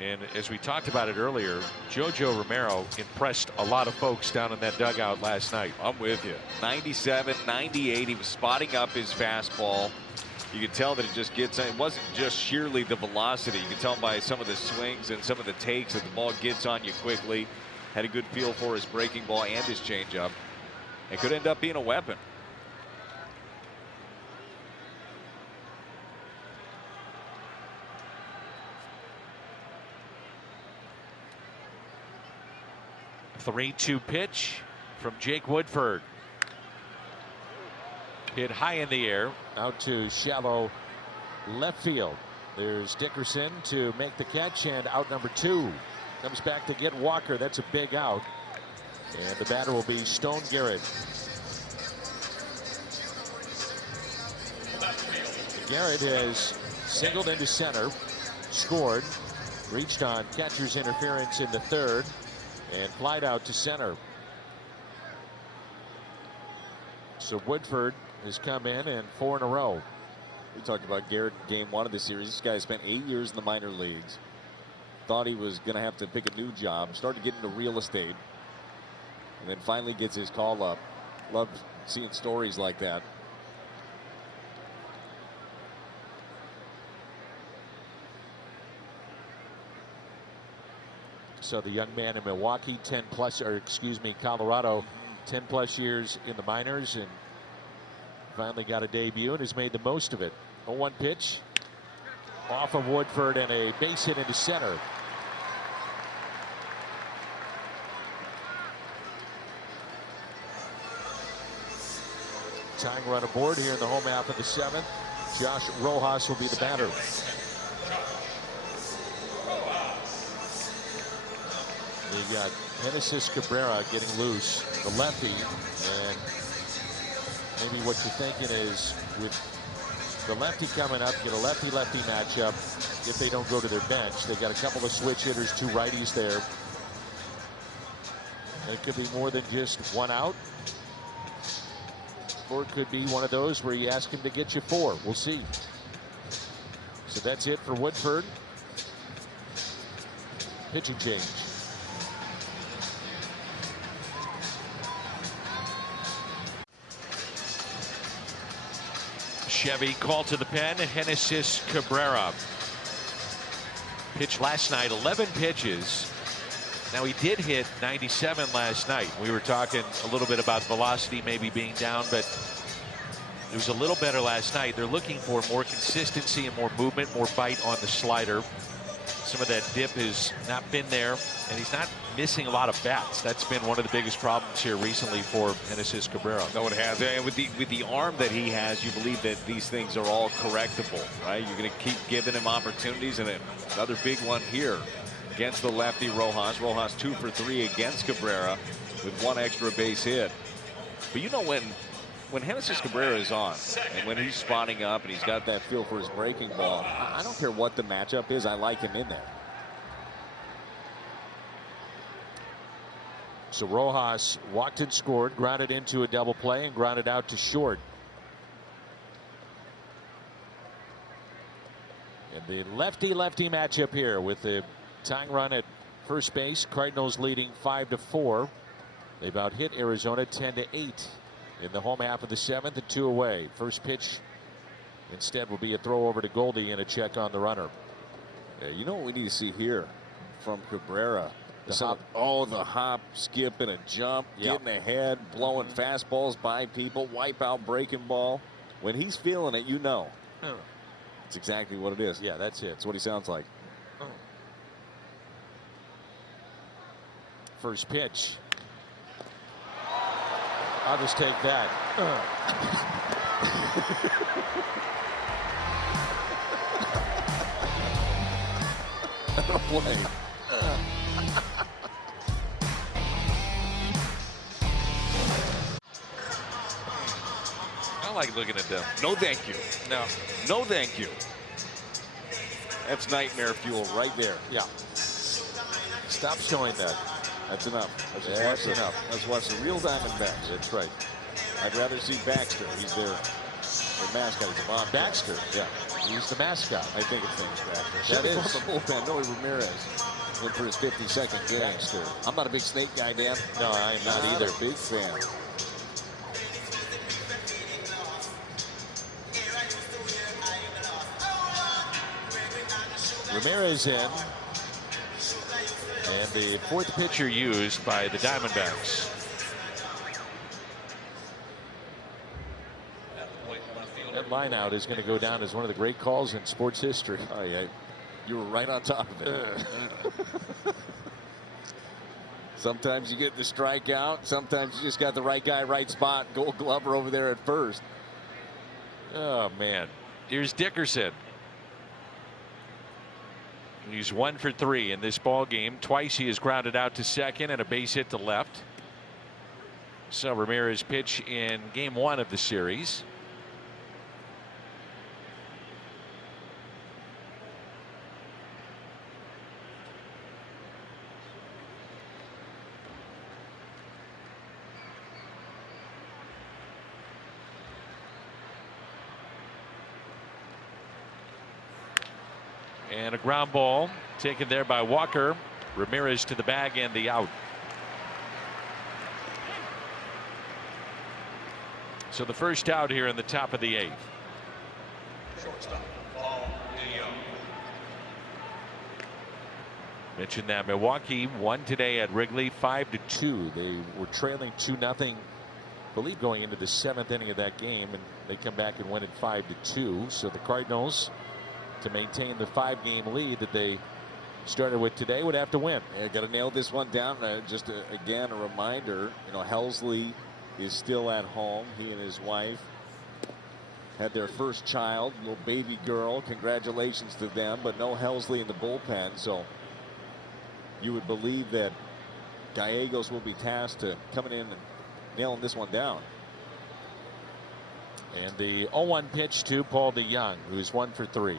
And as we talked about it earlier, JoJo Romero impressed a lot of folks down in that dugout last night. I'm with you. 97, 98. He was spotting up his fastball. You could tell that it just gets, it wasn't just sheerly the velocity. You could tell by some of the swings and some of the takes that the ball gets on you quickly. Had a good feel for his breaking ball and his changeup. It could end up being a weapon. The 3-2 pitch from Jake Woodford. Hit high in the air. Out to shallow left field. There's Dickerson to make the catch, and out number 2. Comes back to get Walker. That's a big out. And the batter will be Stone Garrett. Garrett has singled into center, scored, reached on catcher's interference in the 3rd, and flied out to center. So Woodford has come in, and 4 in a row. We talked about Garrett in game 1 of the series. This guy spent 8 years in the minor leagues. Thought he was going to have to pick a new job. Started getting into real estate. And then finally gets his call up. Love seeing stories like that. So the young man in Milwaukee, Colorado, 10 plus years in the minors, and finally got a debut and has made the most of it. 0-1 pitch off of Woodford and a base hit into center. Tying run aboard here in the home half of the 7th. Josh Rojas will be the batter. You got Genesis Cabrera getting loose, the lefty, and maybe what you're thinking is with the lefty coming up, get a lefty-lefty matchup. If they don't go to their bench, they got a couple of switch hitters, 2 righties there. And it could be more than just 1 out. Or it could be one of those where you ask him to get you 4. We'll see. So that's it for Woodford. Pitching change. Chevy called to the pen. Genesis Cabrera. Pitched last night, 11 pitches. Now, he did hit 97 last night. We were talking a little bit about velocity maybe being down, but it was a little better last night. They're looking for more consistency and more movement, more bite on the slider. Some of that dip has not been there, and he's not missing a lot of bats. That's been one of the biggest problems here recently for Genesis Cabrera. No, it has. And with the arm that he has, you believe that these things are all correctable, right? You're going to keep giving him opportunities, and another big one here against the lefty Rojas. Rojas 2 for 3 against Cabrera with 1 extra base hit. But you know, when Genesis Cabrera is on and when he's spotting up and he's got that feel for his breaking ball, I don't care what the matchup is. I like him in there. So Rojas walked and scored, grounded into a double play, and grounded out to short. And the lefty-lefty matchup here with the tying run at first base. Cardinals leading 5-4. They've out hit Arizona 10-8 in the home half of the 7th and 2 away. First pitch instead will be a throw over to Goldie and a check on the runner. Yeah, you know what we need to see here from Cabrera? The hop. The hop, skip, and a jump, getting ahead, blowing fastballs by people, wipe out breaking ball. When he's feeling it, you know. It's exactly what it is. Yeah, that's it. It's what he sounds like. First pitch. I'll just take that. Play. I like looking at them. no thank you. No. No thank you. That's nightmare fuel right there. Yeah. Stop showing that. That's enough. That's enough. Let's watch the real Diamondbacks. That's right. I'd rather see Baxter. He's their mascot. He's a bomb. Baxter. Yeah. He's the mascot. I think it's named Baxter. That is. From the bullpen. Noe Ramirez went for his 52nd game. Baxter. I'm not a big snake guy, Dan. No, I am not either. A big fan. Ramirez in. And the fourth Pitcher used by the Diamondbacks. That line out is going to go down as one of the great calls in sports history. Oh, yeah. You were right on top of it. Sometimes you get the strikeout. Sometimes you just got the right guy, right spot. Gold Glover over there at first. Oh, man. Here's Dickerson. He's 1 for 3 in this ball game. Twice he is grounded out to second and a base hit to left. So Ramirez pitch in game 1 of the series. And a ground ball taken there by Walker. Ramirez to the bag and the out. So the first out here in the top of the 8th. Shortstop, Paul DeYoung. Mentioned that Milwaukee won today at Wrigley 5-2. They were trailing 2-0, I believe, going into the 7th inning of that game, and they come back and win it 5-2. So the Cardinals, to maintain the 5-game lead that they started with today, would have to win. Yeah, got to nail this one down. Again, a reminder, Helsley is still at home. He and his wife had their first child, little baby girl. Congratulations to them, but no Helsley in the bullpen. So you would believe that Gallegos will be tasked to coming in and nailing this one down. And the 0-1 pitch to Paul DeYoung, who's 1 for 3.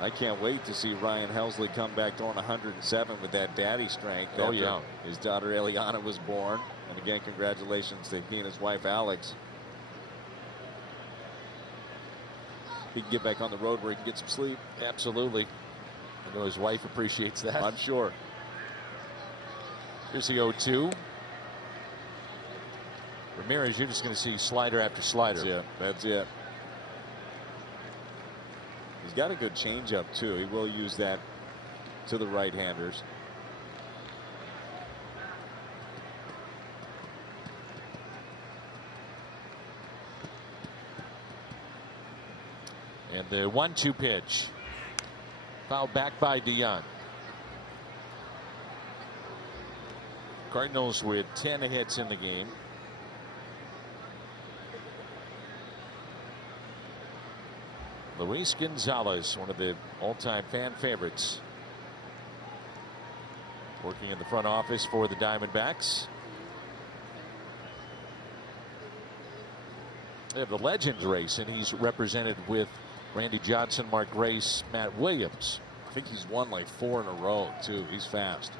I can't wait to see Ryan Helsley come back throwing 107 with that daddy strength. Oh, yeah. His daughter Eliana was born. And again, congratulations to he and his wife Alex. He can get back on the road where he can get some sleep. Absolutely. I know his wife appreciates that. I'm sure. Here's the 0-2. Ramirez, you're just going to see slider after slider. That's it. He's got a good changeup too. He will use that to the right-handers. And the 1-2 pitch. Fouled back by DeYoung. Cardinals with 10 hits in the game. Luis Gonzalez, one of the all-time fan favorites, working in the front office for the Diamondbacks. They have the Legends race, and he's represented with Randy Johnson, Mark Grace, Matt Williams. I think he's won like 4 in a row too. He's fast.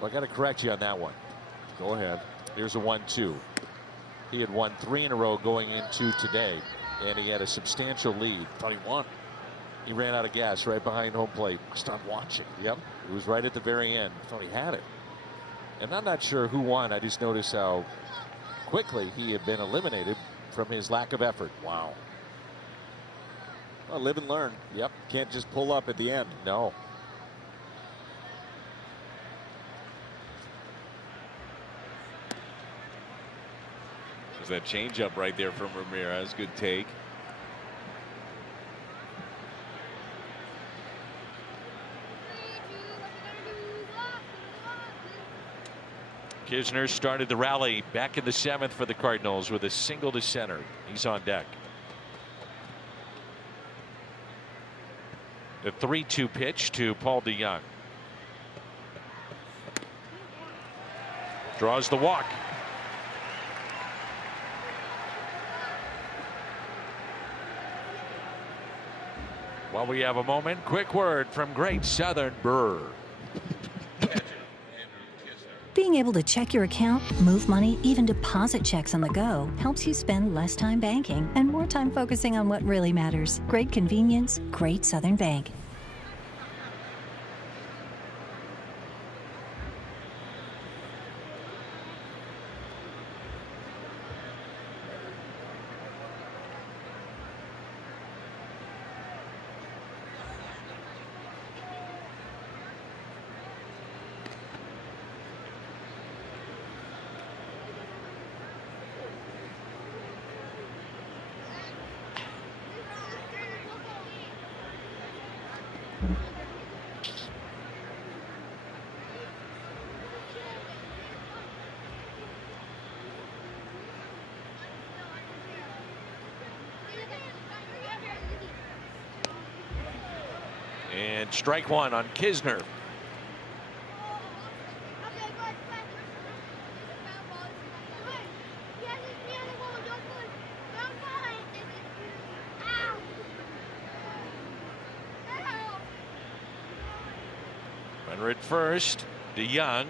Well, I got to correct you on that one. Go ahead. Here's a 1-2. He had won 3 in a row going into today, and he had a substantial lead. Thought he won. He ran out of gas right behind home plate. Start watching. Yep, it was right at the very end. Thought he had it. And I'm not sure who won. I just noticed how quickly he had been eliminated from his lack of effort. Wow. Well, live and learn. Yep. Can't just pull up at the end. No. There's that changeup right there from Ramirez. Good take. Kisner started the rally back in the 7th for the Cardinals with a single to center. He's on deck. The 3-2 pitch to Paul DeYoung. Draws the walk. While we have a moment, quick word from Great Southern Brewer. Being able to check your account, move money, even deposit checks on the go helps you spend less time banking and more time focusing on what really matters. Great convenience, Great Southern Bank. And strike one on Kisner. Runner at first, DeYoung,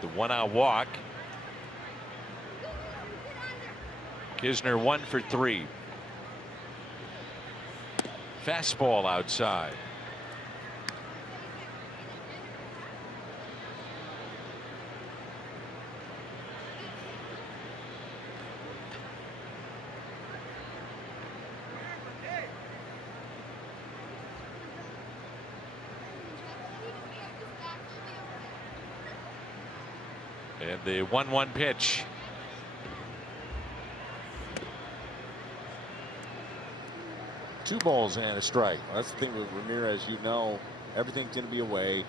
the 1-out walk. Kisner 1 for 3. Fastball outside. And the 1-1 pitch. Two balls and a strike. Well, that's the thing with Ramirez. You know, everything's going to be away.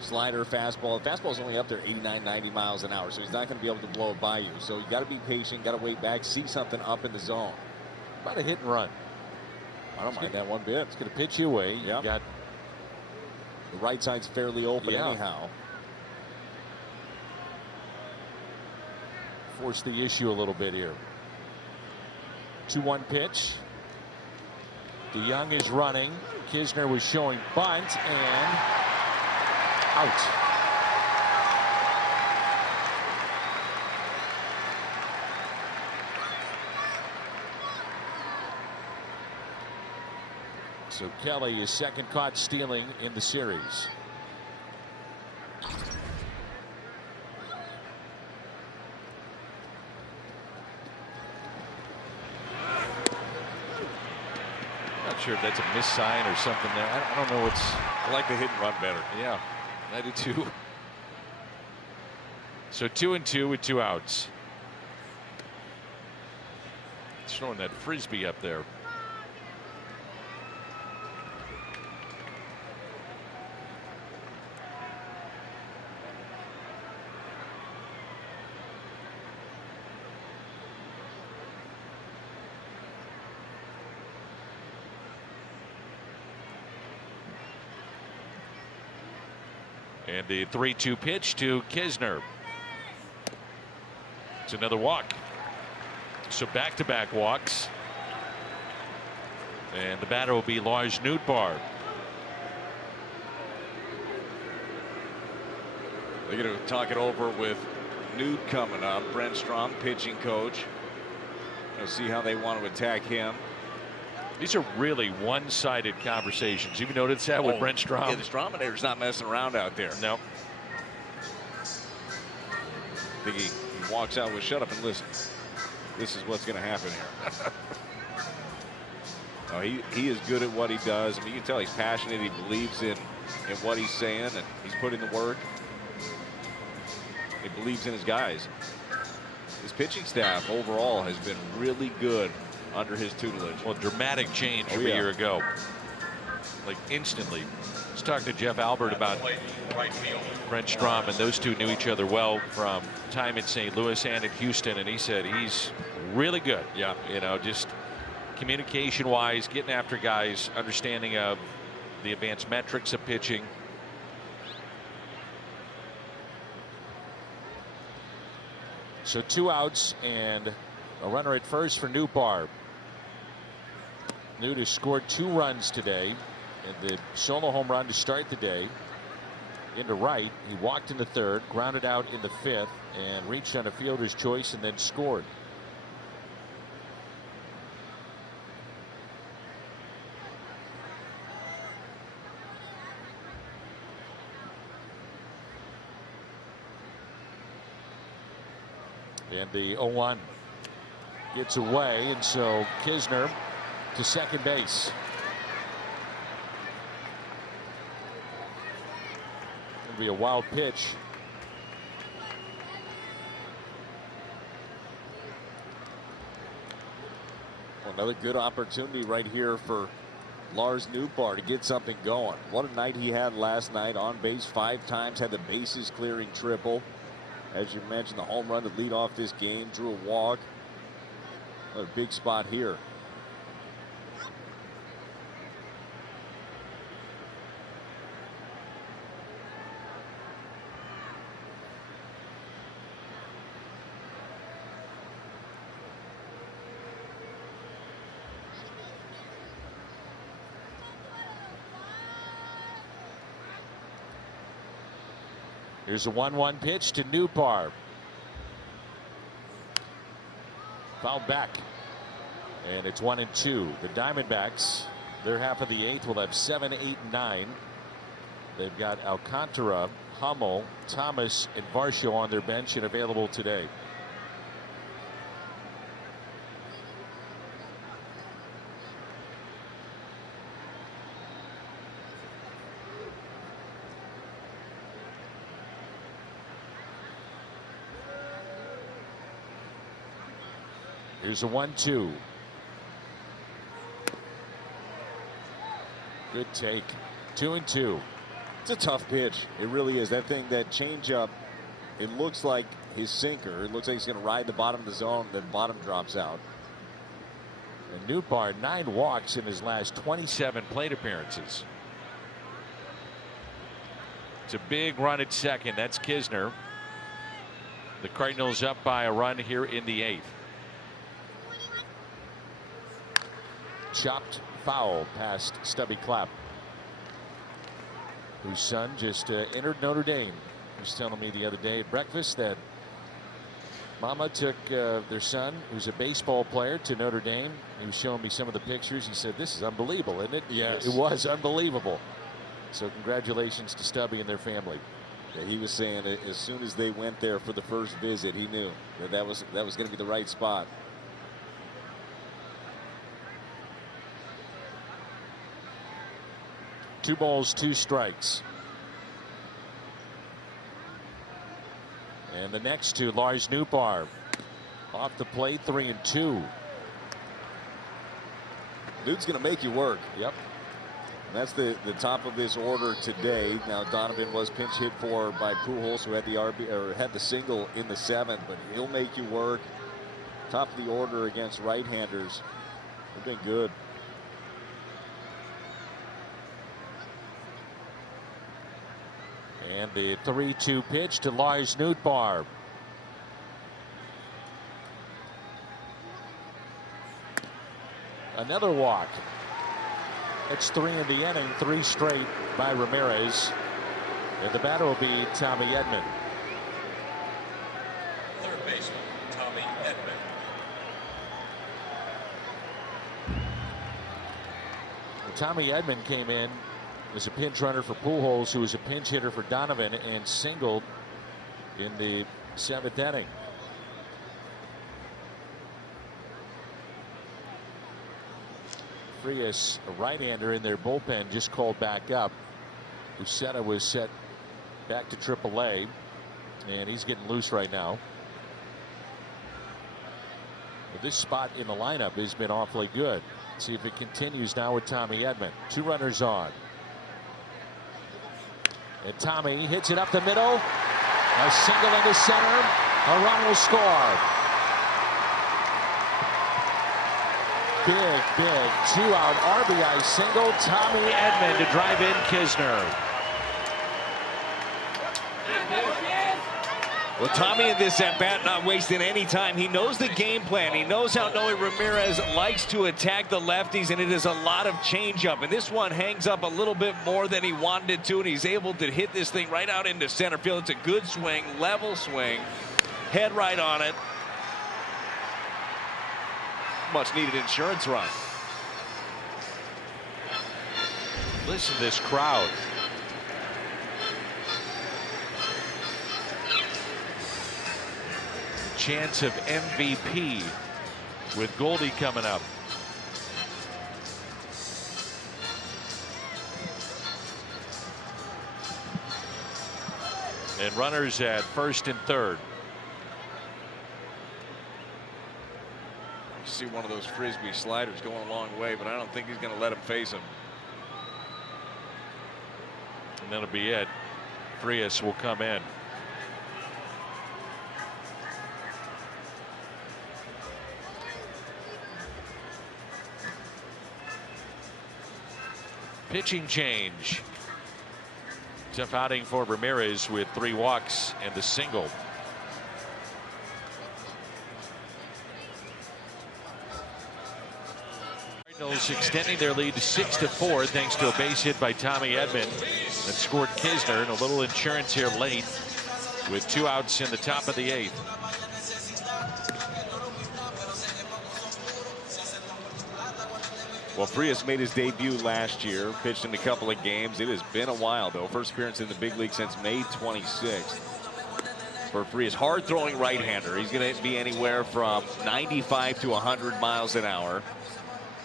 Slider, fastball. Fastball's only up there 89, 90 miles an hour, so he's not going to be able to blow it by you. So you got to be patient, got to wait back, see something up in the zone. About a hit and run. I don't mind that one bit. It's going to pitch you away. Yep. You got the right side's fairly open anyhow. force the issue a little bit here. 2-1 pitch. DeYoung is running. Kisner was showing bunt and out. So Kelly is second caught stealing in the series. Not sure if that's a miss sign or something there. I don't know what's. I like the hit and run better. Yeah, I do too. So 2-2 with 2 outs. Throwing that frisbee up there. And the 3-2 pitch to Kisner. It's another walk. So back-to-back walks. And the batter will be Lars Nootbaar. They're going to talk it over with Newt coming up. Brent Strom, pitching coach. We'll see how they want to attack him. These are really one-sided conversations. You've noticed that with Brent Strom? Yeah, the Strominator's not messing around out there. No. I think he walks out with shut up and listen. This is what's going to happen here. He is good at what he does. I mean, you can tell he's passionate. He believes in what he's saying, and he's putting the work. He believes in his guys. His pitching staff overall has been really good under his tutelage. Well, dramatic change from a year ago. Like instantly. Let's talk to Jeff Albert about Brent Strom, and those two knew each other well from time in St. Louis and in Houston, and he said he's really good. Yeah. You know, just communication wise, getting after guys, understanding of the advanced metrics of pitching. So 2 outs and a runner at first for Nootbaar. Newt has scored 2 runs today, and the solo home run to start the day. Into right, he walked in the third, grounded out in the 5th, and reached on a fielder's choice and then scored. And the 0-1 gets away, and so Kisner to second base. It'll be a wild pitch. Well, another good opportunity right here for Lars Nootbaar to get something going. What a night he had last night. On base 5 times, had the bases clearing triple. As you mentioned, the home run to lead off this game, drew a walk. Another big spot here. Here's a 1-1 pitch to Newbar. Fouled back. And it's 1-2. The Diamondbacks, their half of the 8th, will have 7, 8, and 9. They've got Alcantara, Hummel, Thomas, and Varsho on their bench and available today. Here's a 1-2. Good take. 2-2. It's a tough pitch. It really is. That thing, that changeup, it looks like his sinker. It looks like he's going to ride the bottom of the zone. The bottom drops out. And Newbar, 9 walks in his last 27 plate appearances. It's a big run at second. That's Kisner. The Cardinals up by a run here in the 8th. Chopped foul past Stubby Clapp, whose son just entered Notre Dame. He was telling me the other day at breakfast that Mama took their son, who's a baseball player, to Notre Dame. He was showing me some of the pictures. He said, "This is unbelievable, isn't it?" Yes. It was unbelievable. So congratulations to Stubby and their family. Yeah, he was saying as soon as they went there for the first visit, he knew that was going to be the right spot. 2 balls, 2 strikes. And the next to Lars Newbar. Off the plate, 3-2. Dude's going to make you work. Yep. And that's the top of this order today. Now Donovan was pinch hit for by Pujols, who had the single in the 7th, but he'll make you work. Top of the order against right-handers. They've been good. And the 3-2 pitch to Lars Newbar. Another walk. It's 3 in the inning, 3 straight by Ramirez. And the batter will be Tommy Edman. Third baseman, Tommy Edman. Tommy Edman came in as a pinch runner for Pujols, who was a pinch hitter for Donovan, and singled in the 7th inning. Frias, a right-hander in their bullpen, just called back up. Uceta was set back to AAA, and he's getting loose right now. But this spot in the lineup has been awfully good. Let's see if it continues now with Tommy Edman. 2 runners on. And Tommy hits it up the middle. A single into center. A run will score. Big 2-out RBI single. Tommy Edman to drive in Kisner. Well, Tommy in this at bat not wasting any time. He knows the game plan. He knows how Noe Ramirez likes to attack the lefties, and it is a lot of changeup. And this one hangs up a little bit more than he wanted it to, and he's able to hit this thing right out into center field. It's a good swing, level swing, head right on it. Much needed insurance run. Listen to this crowd. Chance of MVP with Goldie coming up. And runners at first and third. You see one of those frisbee sliders going a long way, but I don't think he's going to let him face him. And that'll be it. Frias will come in. Pitching change. Tough outing for Ramirez with 3 walks and the single. Cardinals extending their lead to 6-4 thanks to a base hit by Tommy Edman that scored Kisner, and a little insurance here late with 2 outs in the top of the 8th. Well, Frias made his debut last year, pitched in a couple of games. It has been a while, though. First appearance in the big league since May 26th. For Frias, hard-throwing right-hander. He's going to be anywhere from 95 to 100 miles an hour,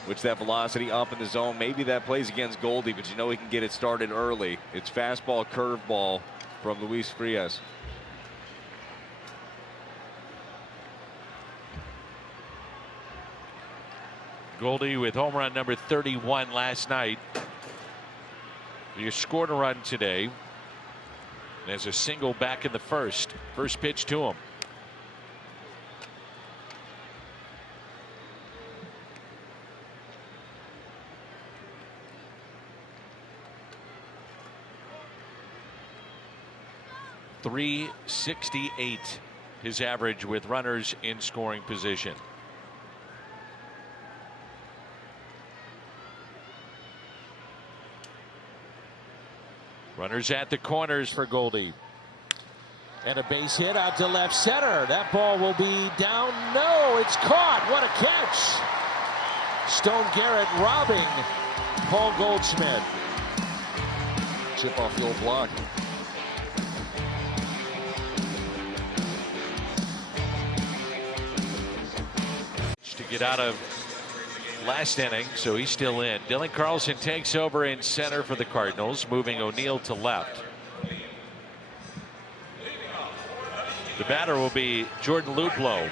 which that velocity up in the zone. Maybe that plays against Goldie, but you know he can get it started early. It's fastball, curveball from Luis Frias. Goldie with home run number 31 last night. He scored a run today. There's a single back in the first. First pitch to him. .368 his average with runners in scoring position. Runners at the corners for Goldie. And a base hit out to left center. That ball will be down. No, it's caught. What a catch. Stone Garrett robbing Paul Goldschmidt. Chip off the old block. To get out of last inning, so he's still in. Dylan Carlson takes over in center for the Cardinals, moving O'Neill to left. The batter will be Jordan Luplow.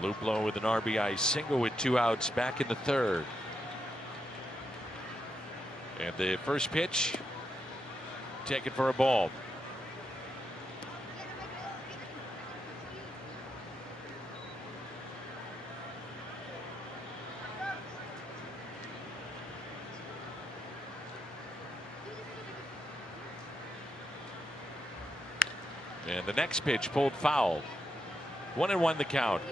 Luplow with an RBI single with 2 outs back in the 3rd. And the first pitch taken for a ball. And the next pitch pulled foul. 1-1 the count.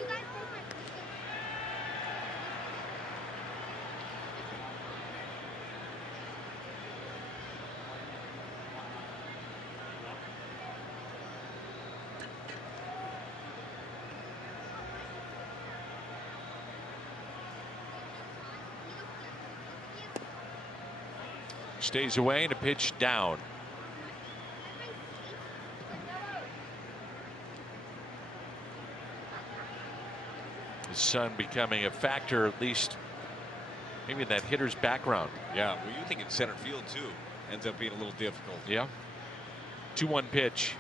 Stays away and a pitch down. His son becoming a factor, at least maybe in that hitter's background. Yeah, well, you think in center field too. Ends up being a little difficult. Yeah. 2-1 pitch.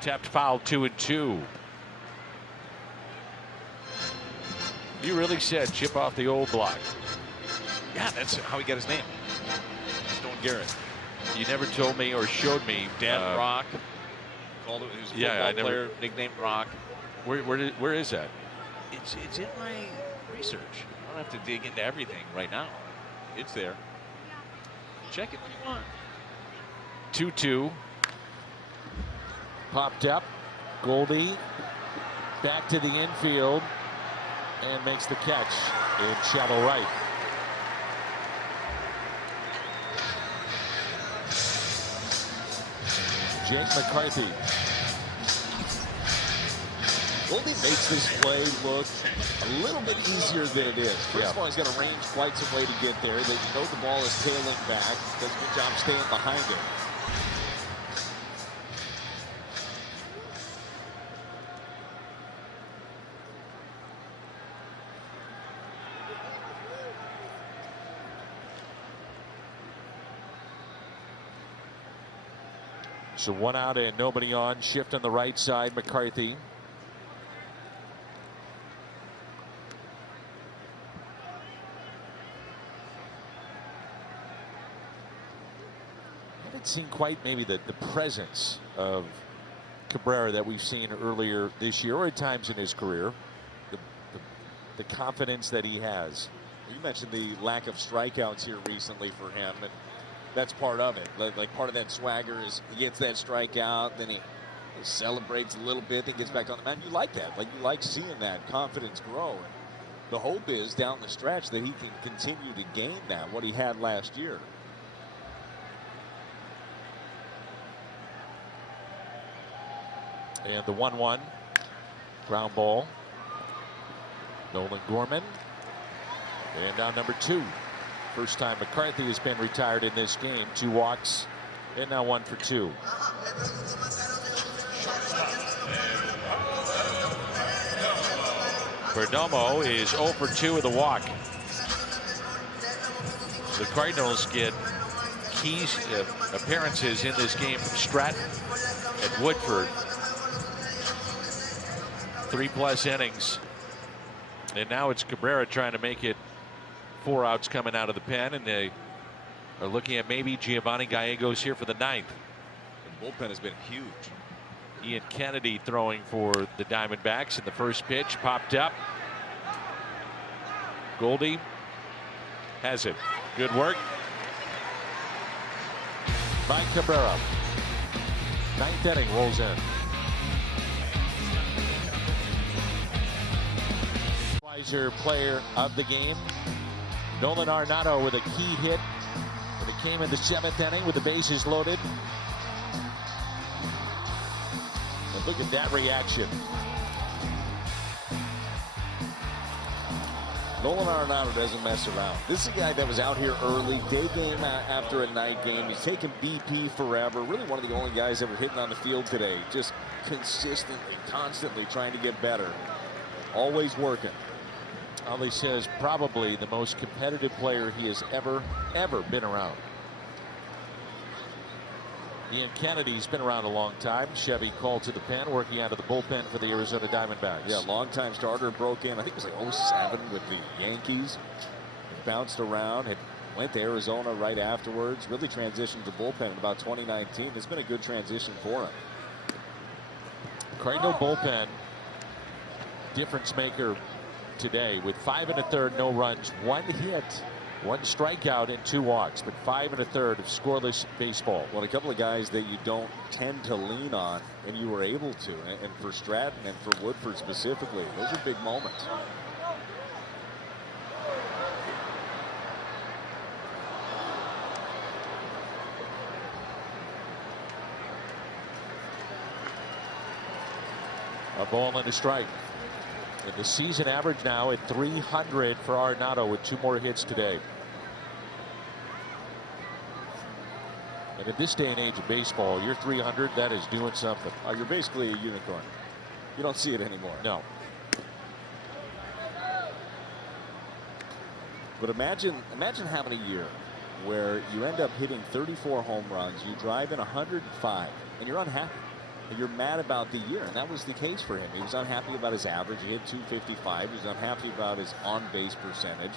Tapped foul, 2-2. You really said chip off the old block. Yeah, that's how he got his name. Stone Garrett. You never told me or showed me. Dad Rock. Called it. He was a football player, nicknamed Rock. Where is that? It's in my research. I don't have to dig into everything right now. It's there. Check it when you want. 2-2. Popped up. Goldie back to the infield and makes the catch in shallow right. Jake McCarthy. Goldie makes this play look a little bit easier than it is. First of all, he's got to range quite some way to get there. They know the ball is tailing back. Does a good job staying behind it. So 1 out and nobody on. Shift on the right side. McCarthy. Haven't seen quite maybe the presence of Cabrera that we've seen earlier this year or at times in his career. The confidence that he has. You mentioned the lack of strikeouts here recently for him, and that's part of it. Like part of that swagger is he gets that strikeout, then he He celebrates a little bit, then gets back on the mound. You like that. Like, you like seeing that confidence grow. And the hope is down the stretch that he can continue to gain that, what he had last year. And the 1-1 ground ball. Nolan Gorman. And now number 2. First time McCarthy has been retired in this game. 2 walks and now 1 for 2. Perdomo is 0 for 2 with a walk. The Cardinals get key appearances in this game from Stratton and Woodford. 3+ innings. And now it's Cabrera trying to make it 4 outs coming out of the pen, and they are looking at maybe Giovanni Gallegos here for the 9th. The bullpen has been huge. Ian Kennedy throwing for the Diamondbacks, and the first pitch popped up. Goldie has it. Good work by Cabrera. 9th inning rolls in. Wiser player of the game, Nolan Arenado, with a key hit, and it came in the 7th inning with the bases loaded. And look at that reaction. Nolan Arenado doesn't mess around. This is a guy that was out here early, day game after a night game. He's taken BP forever. Really one of the only guys ever hitting on the field today. Just consistently, constantly trying to get better. Always working. Ali says probably the most competitive player he has ever been around. Ian Kennedy's been around a long time. Chevy called to the pen, working out of the bullpen for the Arizona Diamondbacks. Yeah, longtime starter, broke in, I think it was like 07 with the Yankees. Bounced around, went to Arizona right afterwards. Really transitioned to bullpen in about 2019. It's been a good transition for him. Cardinal bullpen difference maker today with 5 1/3 no runs, 1 hit, 1 strikeout, and 2 walks, but 5 1/3 of scoreless baseball. Well, a couple of guys that you don't tend to lean on, and you were able to. And for Stratton and for Woodford specifically, those are big moments. A ball and a strike. And the season average now at 300 for Arenado with 2 more hits today. And in this day and age of baseball, you're 300, that is doing something. You're basically a unicorn. You don't see it anymore. No. But imagine having a year where you end up hitting 34 home runs, you drive in 105, and you're unhappy. And you're mad about the year, and that was the case for him. He was unhappy about his average. He hit 255. He was unhappy about his on-base percentage.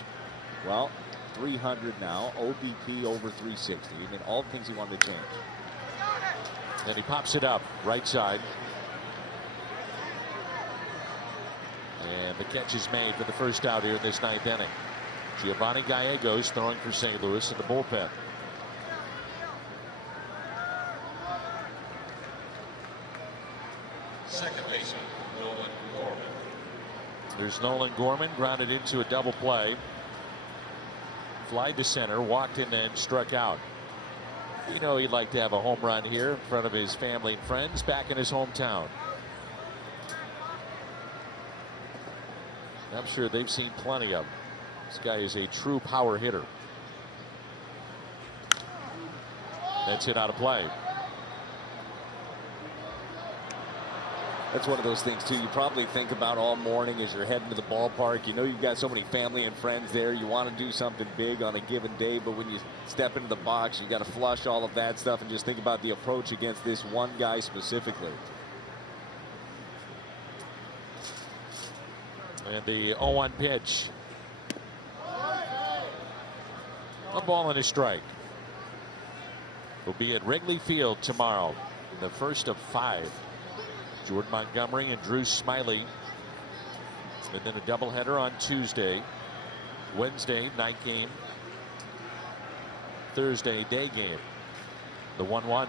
Well, 300 now, OBP over 360. I mean, all the things he wanted to change. And he pops it up right side. And the catch is made for the first out here in this 9th inning. Giovanni Gallegos throwing for St. Louis in the bullpen. Second baseman, Nolan Gorman. There's Nolan Gorman, grounded into a double play. Fly to center, walked in and struck out. You know he'd like to have a home run here in front of his family and friends back in his hometown. I'm sure they've seen plenty of them. This guy is a true power hitter. That's hit out of play. That's one of those things, too, you probably think about all morning as you're heading to the ballpark. You know you've got so many family and friends there. You want to do something big on a given day, but when you step into the box, you got to flush all of that stuff and just think about the approach against this one guy specifically. And the 0-1 pitch. A ball and a strike. Will be at Wrigley Field tomorrow, the first of 5. Jordan Montgomery and Drew Smiley. And then a doubleheader on Tuesday. Wednesday, night game. Thursday, day game. The 1-1.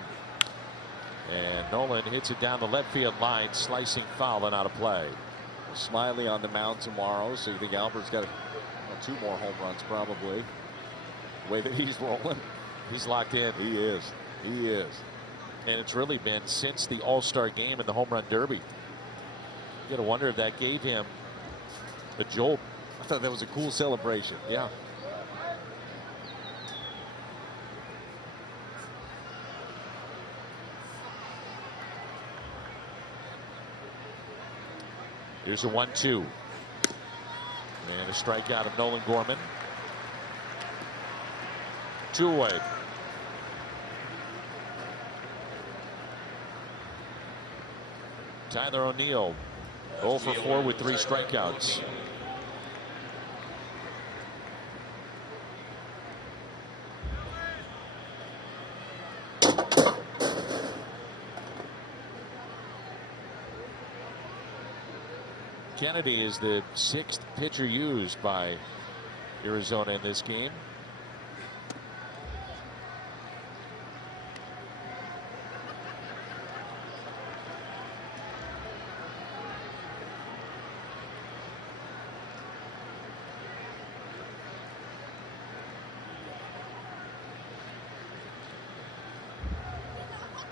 And Nolan hits it down the left field line, slicing foul and out of play. Smiley on the mound tomorrow, so you think Albert's got 2 more home runs probably. The way that he's rolling. He's locked in. He is. He is. And it's really been since the All-Star game and the Home Run Derby. You got to wonder if that gave him a jolt. I thought that was a cool celebration. Yeah. Here's a 1-2. And a strikeout of Nolan Gorman. 2 away. Tyler O'Neill 0 for 4 with 3 strikeouts. Kennedy is the 6th pitcher used by Arizona in this game.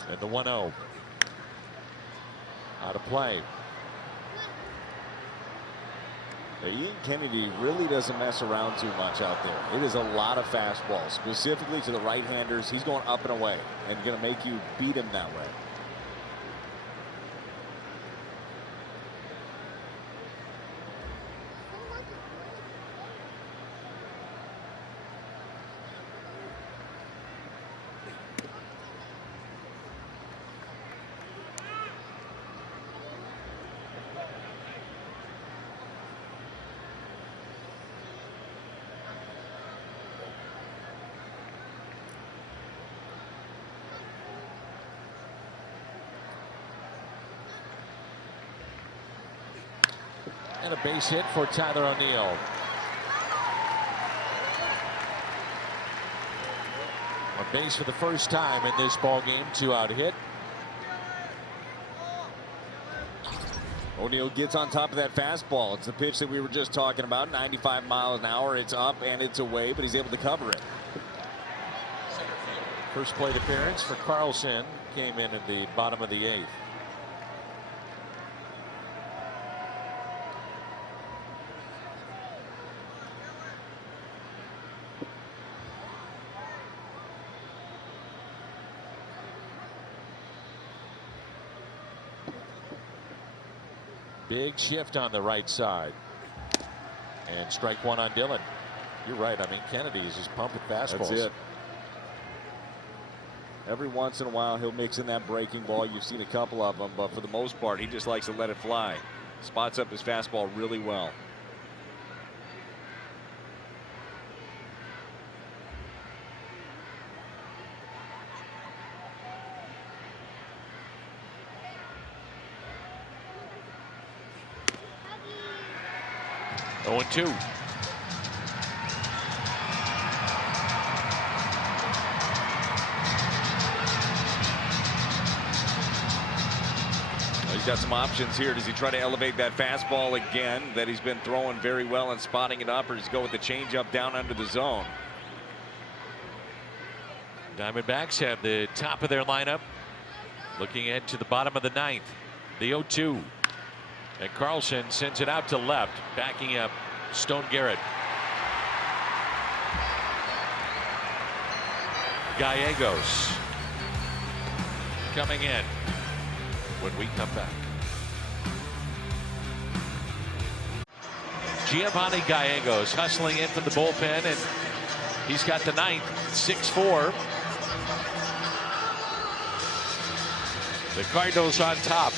And the 1-0 out of play. Ian Kennedy really doesn't mess around too much out there. It is a lot of fastballs, specifically to the right-handers. He's going up and away and going to make you beat him that way. And a base hit for Tyler O'Neill. On base for the first time in this ball game. 2-out hit. O'Neill gets on top of that fastball. It's the pitch that we were just talking about. 95 miles an hour. It's up and it's away, but he's able to cover it. First plate appearance for Carlson came in at the bottom of the 8th. Big shift on the right side. And strike 1 on Dillon. You're right. I mean, Kennedy is just pumping fastballs. That's it. Every once in a while, he'll mix in that breaking ball. You've seen a couple of them, but for the most part, he just likes to let it fly. Spots up his fastball really well. Oh, 2. He's got some options here. Does he try to elevate that fastball again that he's been throwing very well and spotting it up, or does he go with the changeup down under the zone? Diamondbacks have the top of their lineup. Looking ahead to the bottom of the 9th. The 0-2. And Carlson sends it out to left, backing up Stone Garrett. Gallegos coming in when we come back. Giovanni Gallegos hustling in from the bullpen, and he's got the 9th, 6-4. The Cardinals on top.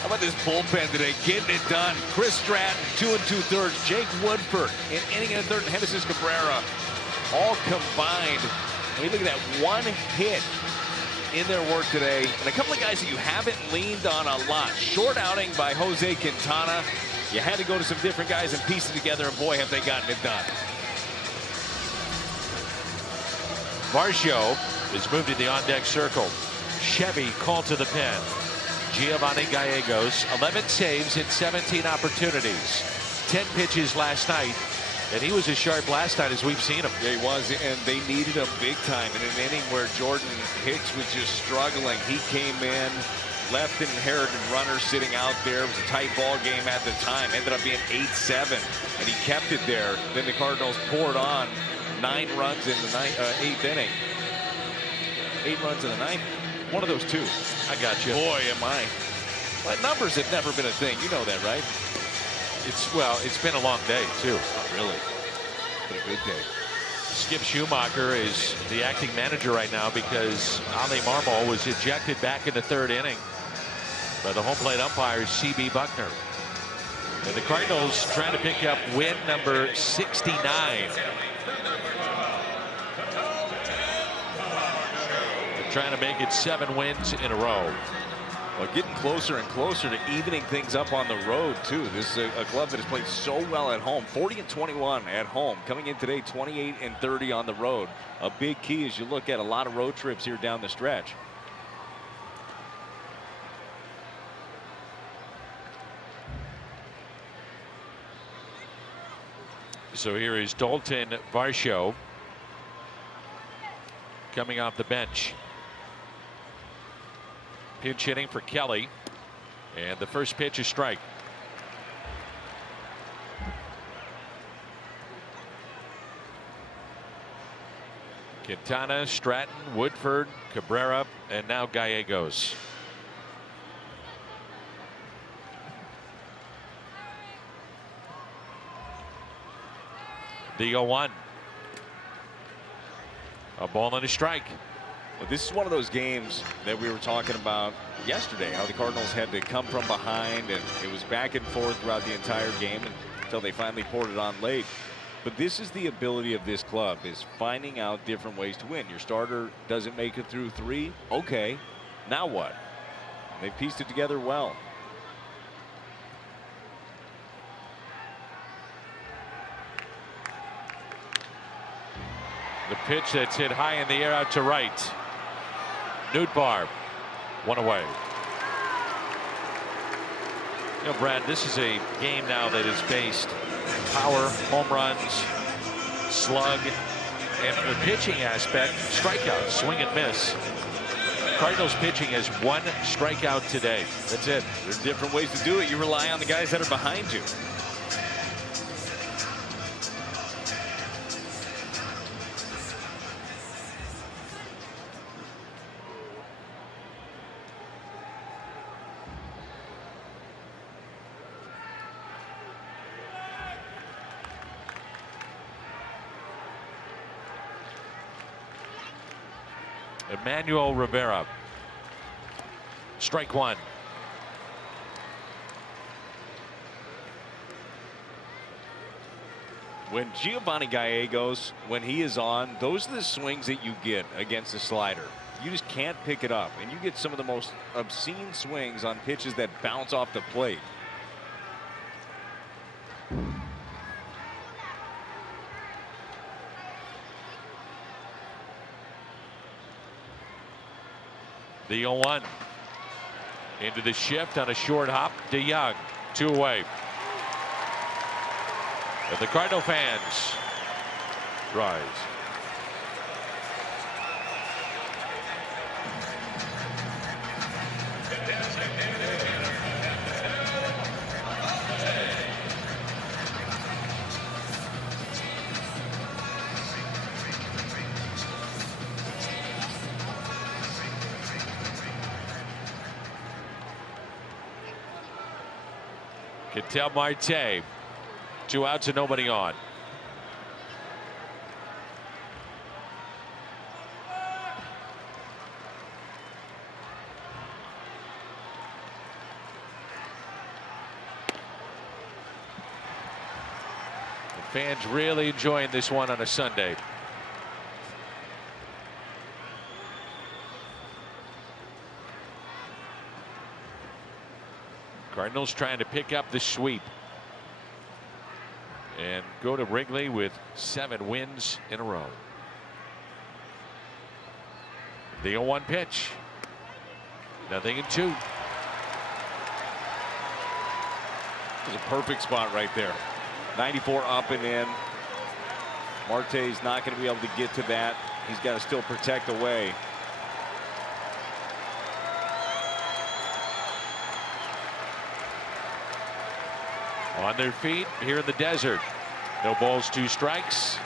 How about this bullpen today? Getting it done. Chris Stratton, 2 2/3. Jake Woodford, an inning and a third. Genesis Cabrera, all combined. I mean, look at that, 1 hit in their work today. And a couple of guys that you haven't leaned on a lot. Short outing by Jose Quintana. You had to go to some different guys and piece it together, and boy, have they gotten it done. Marcio is moved to the on-deck circle. Chevy called to the pen. Giovanni Gallegos, 11 saves in 17 opportunities. 10 pitches last night, and he was as sharp last night as we've seen him. Yeah, he was, and they needed him big time in an inning where Jordan Hicks was just struggling. He came in, left an inherited runner sitting out there. It was a tight ball game at the time. Ended up being 8-7, and he kept it there. Then the Cardinals poured on 9 runs in the 8th inning. 8 runs in the 9th. One of those 2. I got you. Boy, am I. But numbers have never been a thing. You know that, right? It's been a long day, too. Oh, really? It's been a good day. Skip Schumacher is the acting manager right now because Ali Marmol was ejected back in the 3rd inning by the home plate umpire, C.B. Buckner. And the Cardinals trying to pick up win number 69. They're trying to make it 7 wins in a row. Well, getting closer and closer to evening things up on the road, too. This is a club that has played so well at home. 40-21 at home. Coming in today, 28-30 on the road. A big key as you look at a lot of road trips here down the stretch. So here is Dalton Varsho coming off the bench. Pinch hitting for Kelly, and the first pitch is strike. Quintana, Stratton, Woodford, Cabrera, and now Gallegos. The 0-1. A ball and a strike. Well, this is one of those games that we were talking about yesterday, how the Cardinals had to come from behind, and it was back and forth throughout the entire game until they finally poured it on late. But this is the ability of this club, is finding out different ways to win. Your starter doesn't make it through 3. Okay, now what? They pieced it together well. The pitch that's hit high in the air out to right. Nootbaar, 1 away. You know, Brad, this is a game now that is based power, home runs, slug, and the pitching aspect, strikeouts, swing and miss. Cardinals pitching has 1 strikeout today. That's it. There's different ways to do it. You rely on the guys that are behind you. Emmanuel Rivera. Strike 1. When Giovanni Gallegos, when he is on, those are the swings that you get against the slider. You just can't pick it up, and you get some of the most obscene swings on pitches that bounce off the plate. The 0-1. Into the shift on a short hop. DeYoung, 2 away. And the Cardinal fans rise. Ketel Marte, 2 outs and nobody on. The fans really enjoying this one on a Sunday. Cardinals trying to pick up the sweep and go to Wrigley with 7 wins in a row. The 0-1 pitch. 0-2. It's a perfect spot right there. 94 up and in. Marte's not going to be able to get to that. He's got to still protect away. On their feet here in the desert. No balls, 2 strikes.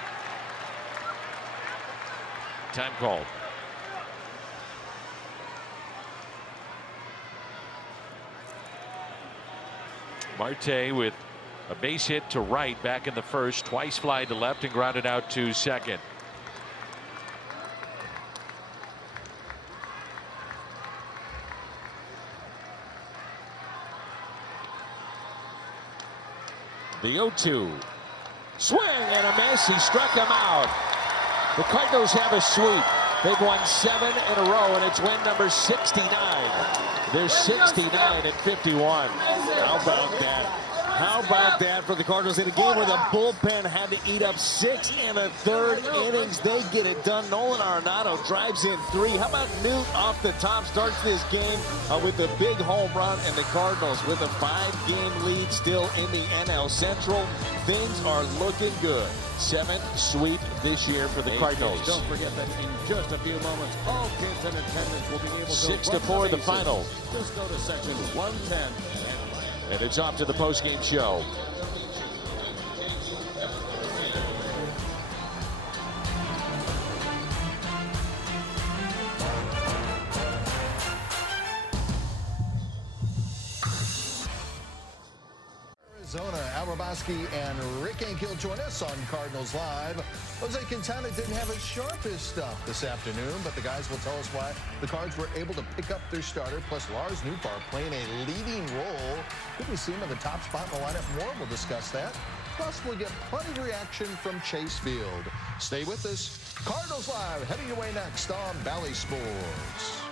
Time called. Marte with a base hit to right back in the first, twice fly to left and grounded out to second. The 0-2. Swing and a miss. He struck him out. The Cardinals have a sweep. They've won 7 in a row, and it's win number 69. They're 69-51. How about that? How about that for the Cardinals in a game where the bullpen had to eat up 6 1/3 innings? They get it done. Nolan Arenado drives in 3. How about Newt off the top starts this game with a big home run, and the Cardinals with a 5-game lead still in the NL Central. Things are looking good. 7th sweep this year for the Cardinals. Don't forget that in just a few moments, all kids in attendance will be able to 6-4 the final. Just go to section 110. And it's off to the postgame show. Arizona, Al Raboski and Rick Ankiel join us on Cardinals Live. Jose Quintana didn't have his sharpest stuff this afternoon, but the guys will tell us why the Cards were able to pick up their starter, plus Lars Nootbaar playing a leading role. Could we see him in the top spot in the lineup more? We'll discuss that. Plus, we'll get plenty of reaction from Chase Field. Stay with us. Cardinals Live heading your way next on Bally Sports.